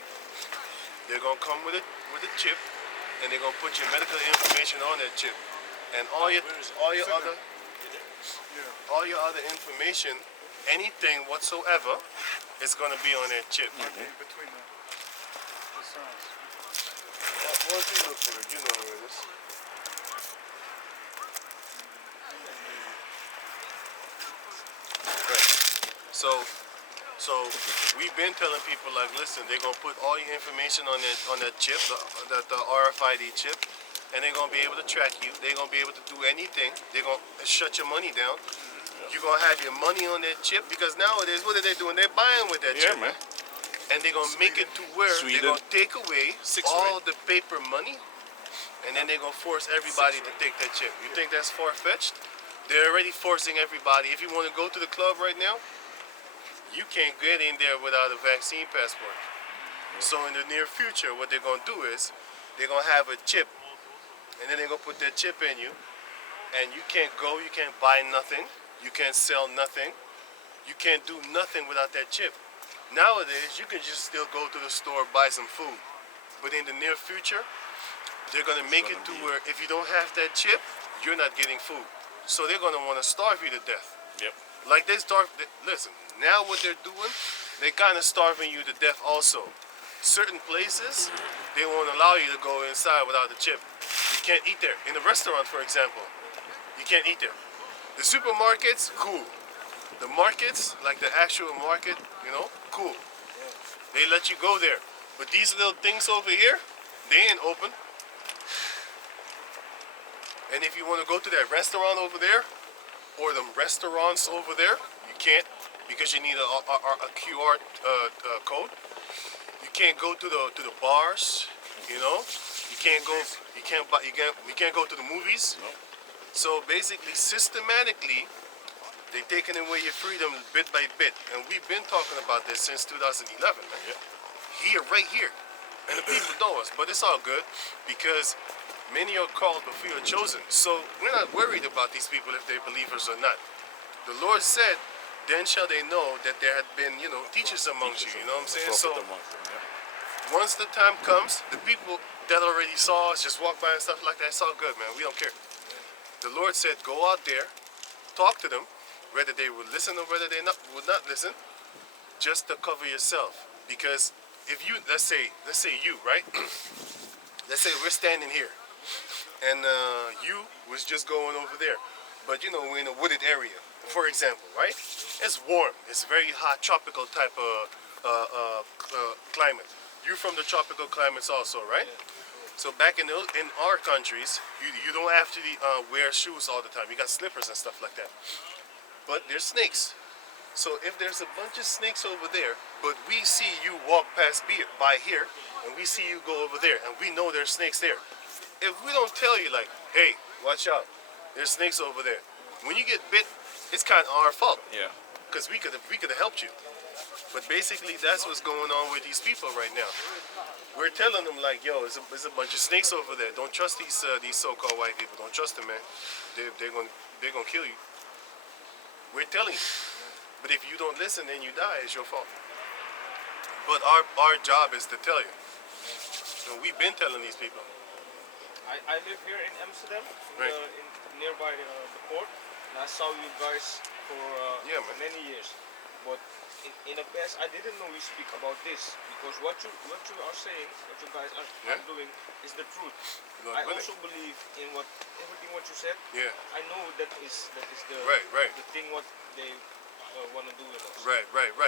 they're gonna come with a chip, and they're gonna put your medical information on that chip, and all your other information, anything whatsoever, is gonna be on that chip. In between the signs. Once you look for it, you know where it is. Right. So we've been telling people like, listen, they're gonna put all your information on that chip, the RFID chip, and they're gonna be able to track you. They're gonna be able to do anything. They're gonna shut your money down. You're gonna have your money on that chip, because nowadays, what are they doing? They're buying with that Yeah, chip. man. And they're gonna make it to where Sweden. they're gonna take away all the paper money, and then they're gonna force everybody to take that chip. You think that's far-fetched? They're already forcing everybody. If you want to go to the club right now, you can't get in there without a vaccine passport. So in the near future, what they're gonna do is they're gonna have a chip, and then they're gonna put that chip in you, and you can't go, you can't buy nothing, you can't sell nothing, you can't do nothing without that chip. Nowadays, you can just still go to the store, buy some food. But in the near future, they're gonna make it to where if you don't have that chip, you're not getting food. So they're gonna wanna starve you to death. Yep. Like they starve, listen, now what they're doing, they kind of starving you to death also. Certain places, they won't allow you to go inside without the chip. You can't eat there. In a restaurant, for example, you can't eat there. The supermarkets, cool. The markets, like the actual market, cool. They let you go there. But these little things over here, they ain't open. And if you want to go to that restaurant over there, or the restaurants over there, you can't, because you need a QR code. You can't go to the bars, You can't go. You can't go to the movies. No. So basically, systematically, they're taking away your freedom bit by bit, and we've been talking about this since 2011. Man. Yeah. Here, right here, and the people know us, but it's all good because many are called, but few are chosen. So we're not worried about these people if they're believers or not. The Lord said, "Then shall they know that there had been, teachers amongst you." You know what I'm saying? So once the time comes, the people that already saw us just walk by and stuff like that, it's all good, man. We don't care. The Lord said, go out there, talk to them, whether they would listen or whether they would not listen, just to cover yourself. Because if you, let's say you, right? Let's say we're standing here, and you was just going over there, but we're in a wooded area, for example, right? It's warm. It's very hot, tropical type of climate. You're from the tropical climates also, right? So back in our countries, you don't have to wear shoes all the time. You got slippers and stuff like that. But there's snakes. So if there's a bunch of snakes over there, but we see you walk by here, and we see you go over there, and we know there's snakes there. If we don't tell you like, hey, watch out, there's snakes over there. When you get bit, it's kind of our fault. Yeah. Because we could have helped you. But basically, that's what's going on with these people right now. We're telling them like, yo, there's a bunch of snakes over there. Don't trust these so-called white people. Don't trust them, man. They're gonna kill you. We're telling you. But if you don't listen, then you die. It's your fault. But our job is to tell you. And we've been telling these people. I live here in Amsterdam, Right. nearby the port, and I saw you guys for Yeah, man. many years. But in the past, I didn't know you speak about this, because what you are saying, what you guys are Yeah. doing, is the truth. Lord I willing. also believe in everything what you said. Yeah. I know that is the Right. the thing what they want to do with us. Right.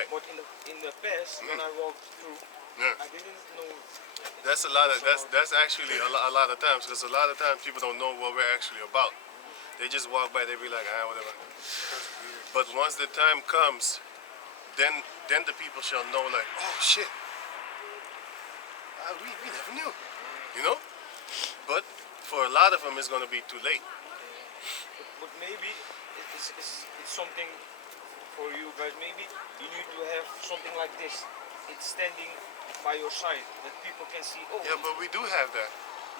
But in the past, when I walked through, Yeah. I didn't know. That's a lot of that's actually a lot of times, because a lot of times people don't know what we're actually about. They just walk by, they be like, whatever. But once the time comes, then the people shall know like, oh shit, we never knew, you know. But for a lot of them, it's gonna be too late. But maybe it's something for you guys. Maybe you need to have something like this. It's standing by your side that people can see. Oh, Yeah, but we do have that.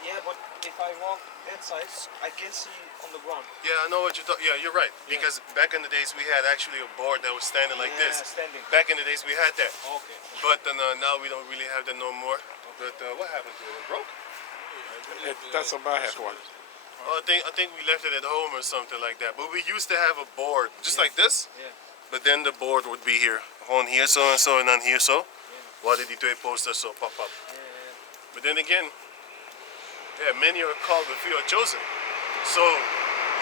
yeah, but if I walk that side, I can see on the ground. Yeah, I know what you're talking. Yeah, you're right. Because back in the days, we had actually a board that was standing like Yeah, this. standing. Back in the days, we had that. Okay. But now we don't really have that no more. But what happened to it? It broke? That's a bad one. Oh, I think we left it at home or something like that. But we used to have a board just like this. Yeah. But then the board would be here. On here so and so and on here so. What did die twee posters so pop up? But then again, yeah, many are called but few are chosen. So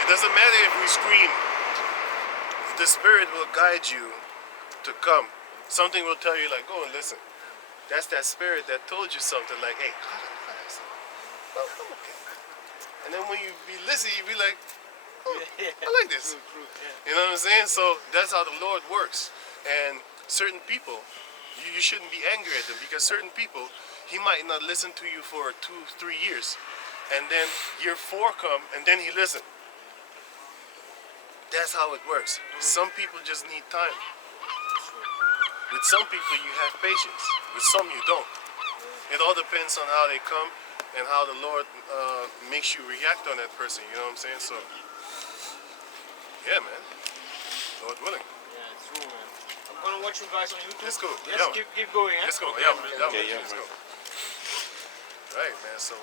it doesn't matter if we scream. The Spirit will guide you to come. Something will tell you like, go and listen. That's that Spirit that told you something like, hey, well, I'm okay. And then when you be listening, you be like, oh, I like this. True, yeah. You know what I'm saying? So that's how the Lord works. And certain people, you shouldn't be angry at them, because certain people, he might not listen to you for 2-3 years. And then year 4 come, and then he listen. That's how it works. Some people just need time. With some people you have patience. With some you don't. It all depends on how they come and how the Lord makes you react on that person. You know what I'm saying? So, yeah, man. Lord willing. Yeah, true, man. I'm gonna watch you guys on YouTube. Let's go. Let's Yeah. keep going, eh? Let's go. Yeah, man. Yeah, Okay, man. yeah, Let's man. go. Right, man. So,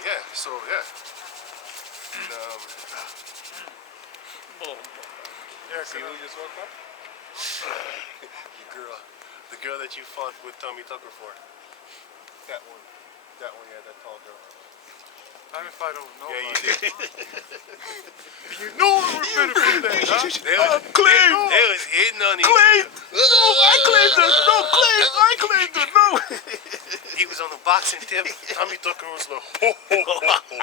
yeah. So, yeah. And, Yeah, see who just walked by? The girl that you fought with Tommy Tucker for. That one. Yeah, that tall girl. I didn't fight over nobody. Yeah, you did. You know we were better from that, huh? They was hitting on each Claim! other. I claimed it! No, claim! I claimed it! No! He was on the boxing tip. Tommy Tucker was like, ho, ho, ho, ho.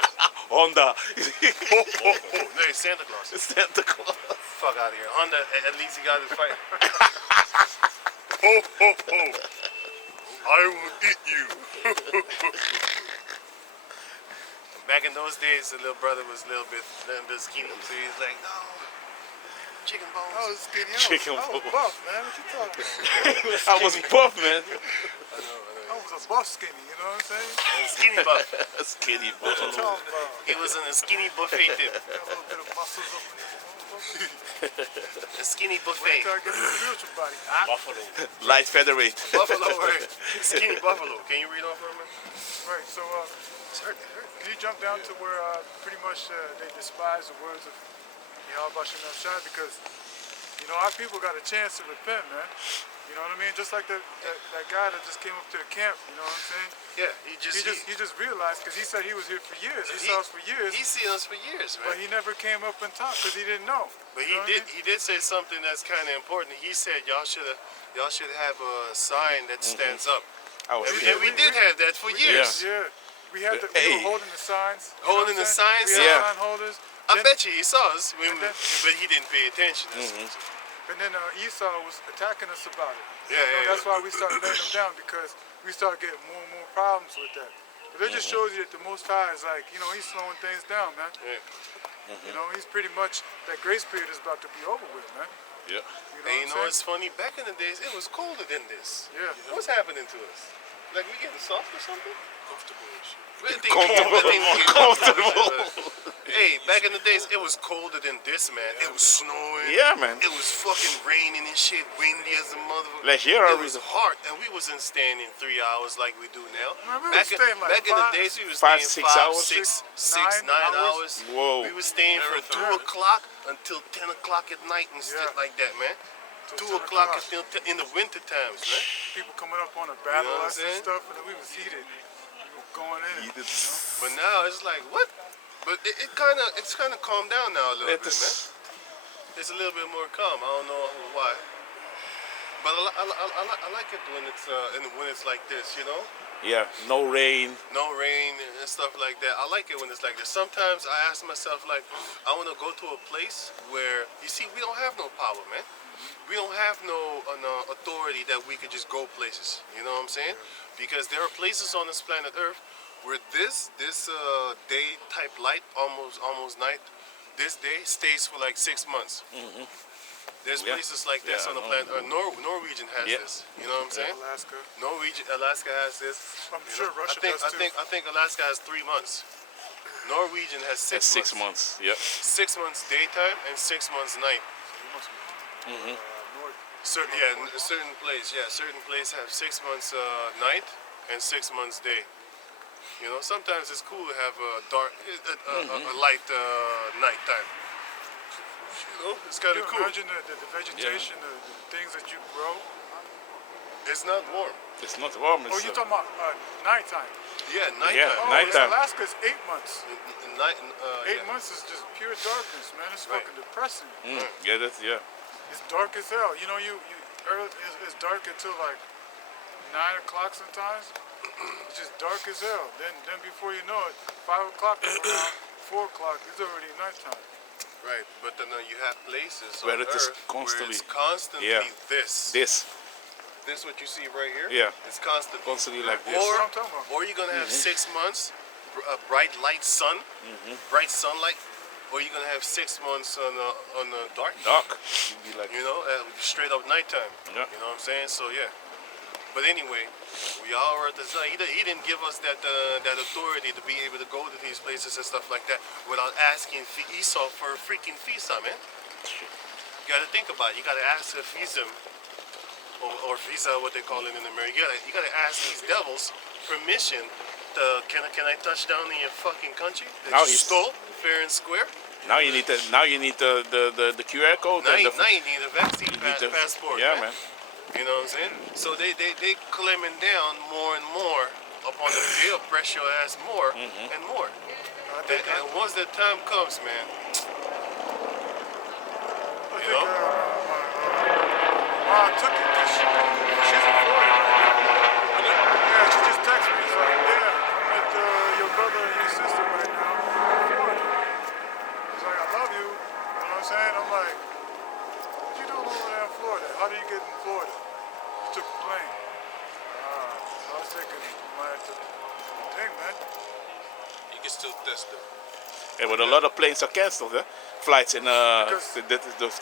Honda. Ho, ho, ho. No, it's Santa Claus. Santa Claus. Fuck out of here. Honda, at least he got his fight. Ho, ho, ho. I will eat you. Back in those days, the little brother was a little bit skinny. So he's like, no, chicken bones. I was skinny. Chicken I was bones. buff, man. What you talking about? I was buff, man. I was a buff skinny, you know what I'm saying? Skinny buff. Skinny What you buff. talking about? He was in a skinny buffet tip. Got a little bit of muscles up in there. A skinny Wait buffet. till I get the spiritual body. Ah, Buffalo. Light featherweight. Buffalo, right? Skinny buffalo. Can you read off for me? right, so can you jump down to where pretty much they despise the words of Yahweh Shem Shai, because, you know, our people got a chance to repent, man. You know what I mean? Just like that guy that just came up to the camp, you know what I'm saying? Yeah, he He just realized, because he said he was here for years. He saw us for years, He's seen us for years, but man. he never came up and talked because he didn't know. But You know what I mean? he did say something that's kind of important. He said y'all should have a sign that stands up. I was And we did have that for years. Yeah. We had we Hey. were holding the signs. you know Holding what the I'm saying? signs, We had yeah. sign holders. I Then- bet you he saw us, then- but he didn't pay attention. And then Esau was attacking us about it. Yeah, yeah, That's why we started laying them down, because we started getting more and more problems with that. But it just shows you that the Most High is like, he's slowing things down, man. Yeah. He's pretty much, that grace period is about to be over with, man. Yeah. And it's funny, back in the days, it was colder than this. Yeah. What's happening to us? Like, we getting soft or something? Comfortable and shit. Comfortable. Hey, back in the days, it was colder than this, man. It was snowing. Yeah, man. It was fucking raining and shit, windy as a motherfucker. Last year, It was hot, and we wasn't staying in 3 hours like we do now. Man, we back was staying like back in the five- days, we was five, staying 6 five, hours? six, 9 9 hours. Whoa. We was staying from 2 o'clock until 10 o'clock at night and shit like that, man. Till 2 10 o'clock o'clock. in the winter times, man. People coming up on a battle what I'm us and saying? stuff, and we was heated. We were going in. But now it's like, what? But it's kind of calmed down now a little bit, man. It's a little bit more calm. I don't know why. But I like it when it's like this, Yeah, no rain. No rain and stuff like that. I like it when it's like this. Sometimes I ask myself, like, I want to go to a place where, you see, we don't have no power, man. We don't have no authority that we could just go places. You know what I'm saying? Because there are places on this planet Earth where this day type light, almost night, this day stays for like 6 months. There's Yeah. places like this Yeah, on the I planet. Norwegian has Yeah. this. You know what I'm saying? Alaska. Alaska has this. I'm sure Russia does too. I think Alaska has 3 months. Norwegian has 6 That's months. 6 months. Yep. 6 months daytime and 6 months night. You must be north. Certain place have 6 months night and 6 months day. Sometimes it's cool to have a dark, a light nighttime. It's kind of cool. Imagine the vegetation, the things that you grow. It's not warm. It's not warm. Oh, you're talking about nighttime. Yeah, nighttime. Yeah, Oh, nighttime. Alaska's 8 months. Night. 8 months is just pure darkness, man. It's Right. fucking depressing. Yeah, yeah. It's dark as hell. It's dark until like 9 o'clock sometimes. It's just dark as hell. Then before you know it, 5 o'clock is around, 4 o'clock, it's already nighttime. Right, but then you have places Where on it is Earth constantly- where it's constantly Yeah. this. This what you see right here? Yeah. It's constantly like this. That's what I'm talking about. Or you're gonna have 6 months, a bright light sun, bright sunlight, or you're gonna have 6 months on the dark. Dark. You'd be like, Straight up nighttime. Yeah. You know what I'm saying? So yeah. But anyway, we all are at the side. He didn't give us that authority to be able to go to these places and stuff like that without asking Esau for a freaking visa, man. You gotta think about it. You gotta ask a visa, or visa, what they call it in America. You gotta ask these devils permission to can I touch down in your fucking country that Now you he's- stole fair and square? now you need the QR code. Now and you the, need a vaccine you need the- passport. Yeah, man. man. You know what I'm saying? So they clamming down more and more upon the jail pressure as more and more. And once that time comes, man, I think Mom took it. She's in Florida right now. Yeah, she just texted me. She's like, yeah, I'm with your brother and your sister right now in Florida. She's like, I love you. You know what I'm saying? I'm like, what you doing over there in Florida? How do you get in Florida? You took the plane. I was thinking you might have to. Dang, man. You can still test them. Yeah, but a lot of planes are cancelled. Flights in the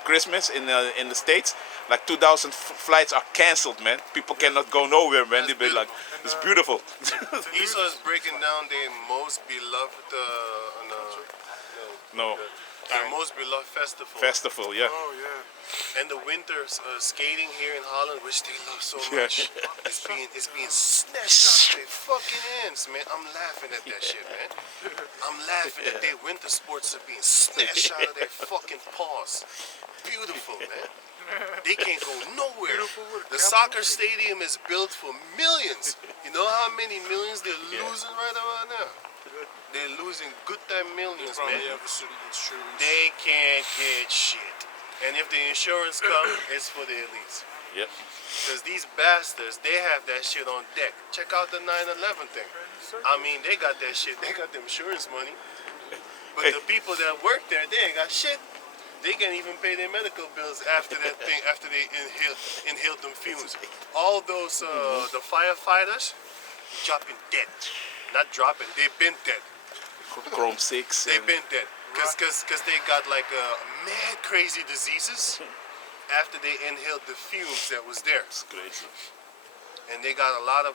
Christmas in the States, like 2,000 flights are cancelled, man. People cannot go nowhere, man. They've been like, it's beautiful. Esau is breaking down their most beloved No, their most beloved festival. festival, yeah. Oh, yeah. And the winter skating here in Holland, which they love so Yeah. much, it's being snatched out of their fucking hands, man. I'm laughing at that shit, man. I'm laughing at their winter sports are being snatched out of their fucking paws. Beautiful, man. They can't go nowhere. The soccer stadium is built for millions. You know how many millions they're losing right about now? They're losing good time millions, Probably man. have a certain insurance. They can't get shit. And if the insurance comes, it's for the elites. Yep. Because these bastards, they have that shit on deck. Check out the 9/11 thing. I mean, they got that shit. They got the insurance money. But the people that work there, they ain't got shit. They can't even pay their medical bills after that thing. After they inhaled them fumes. All those the firefighters dropping dead. Not dropping. They've been dead. Chrome 6. They've been dead. Cause they got like mad crazy diseases after they inhaled the fumes that was there. It's crazy. And they got a lot of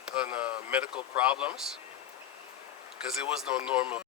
medical problems because it was no normal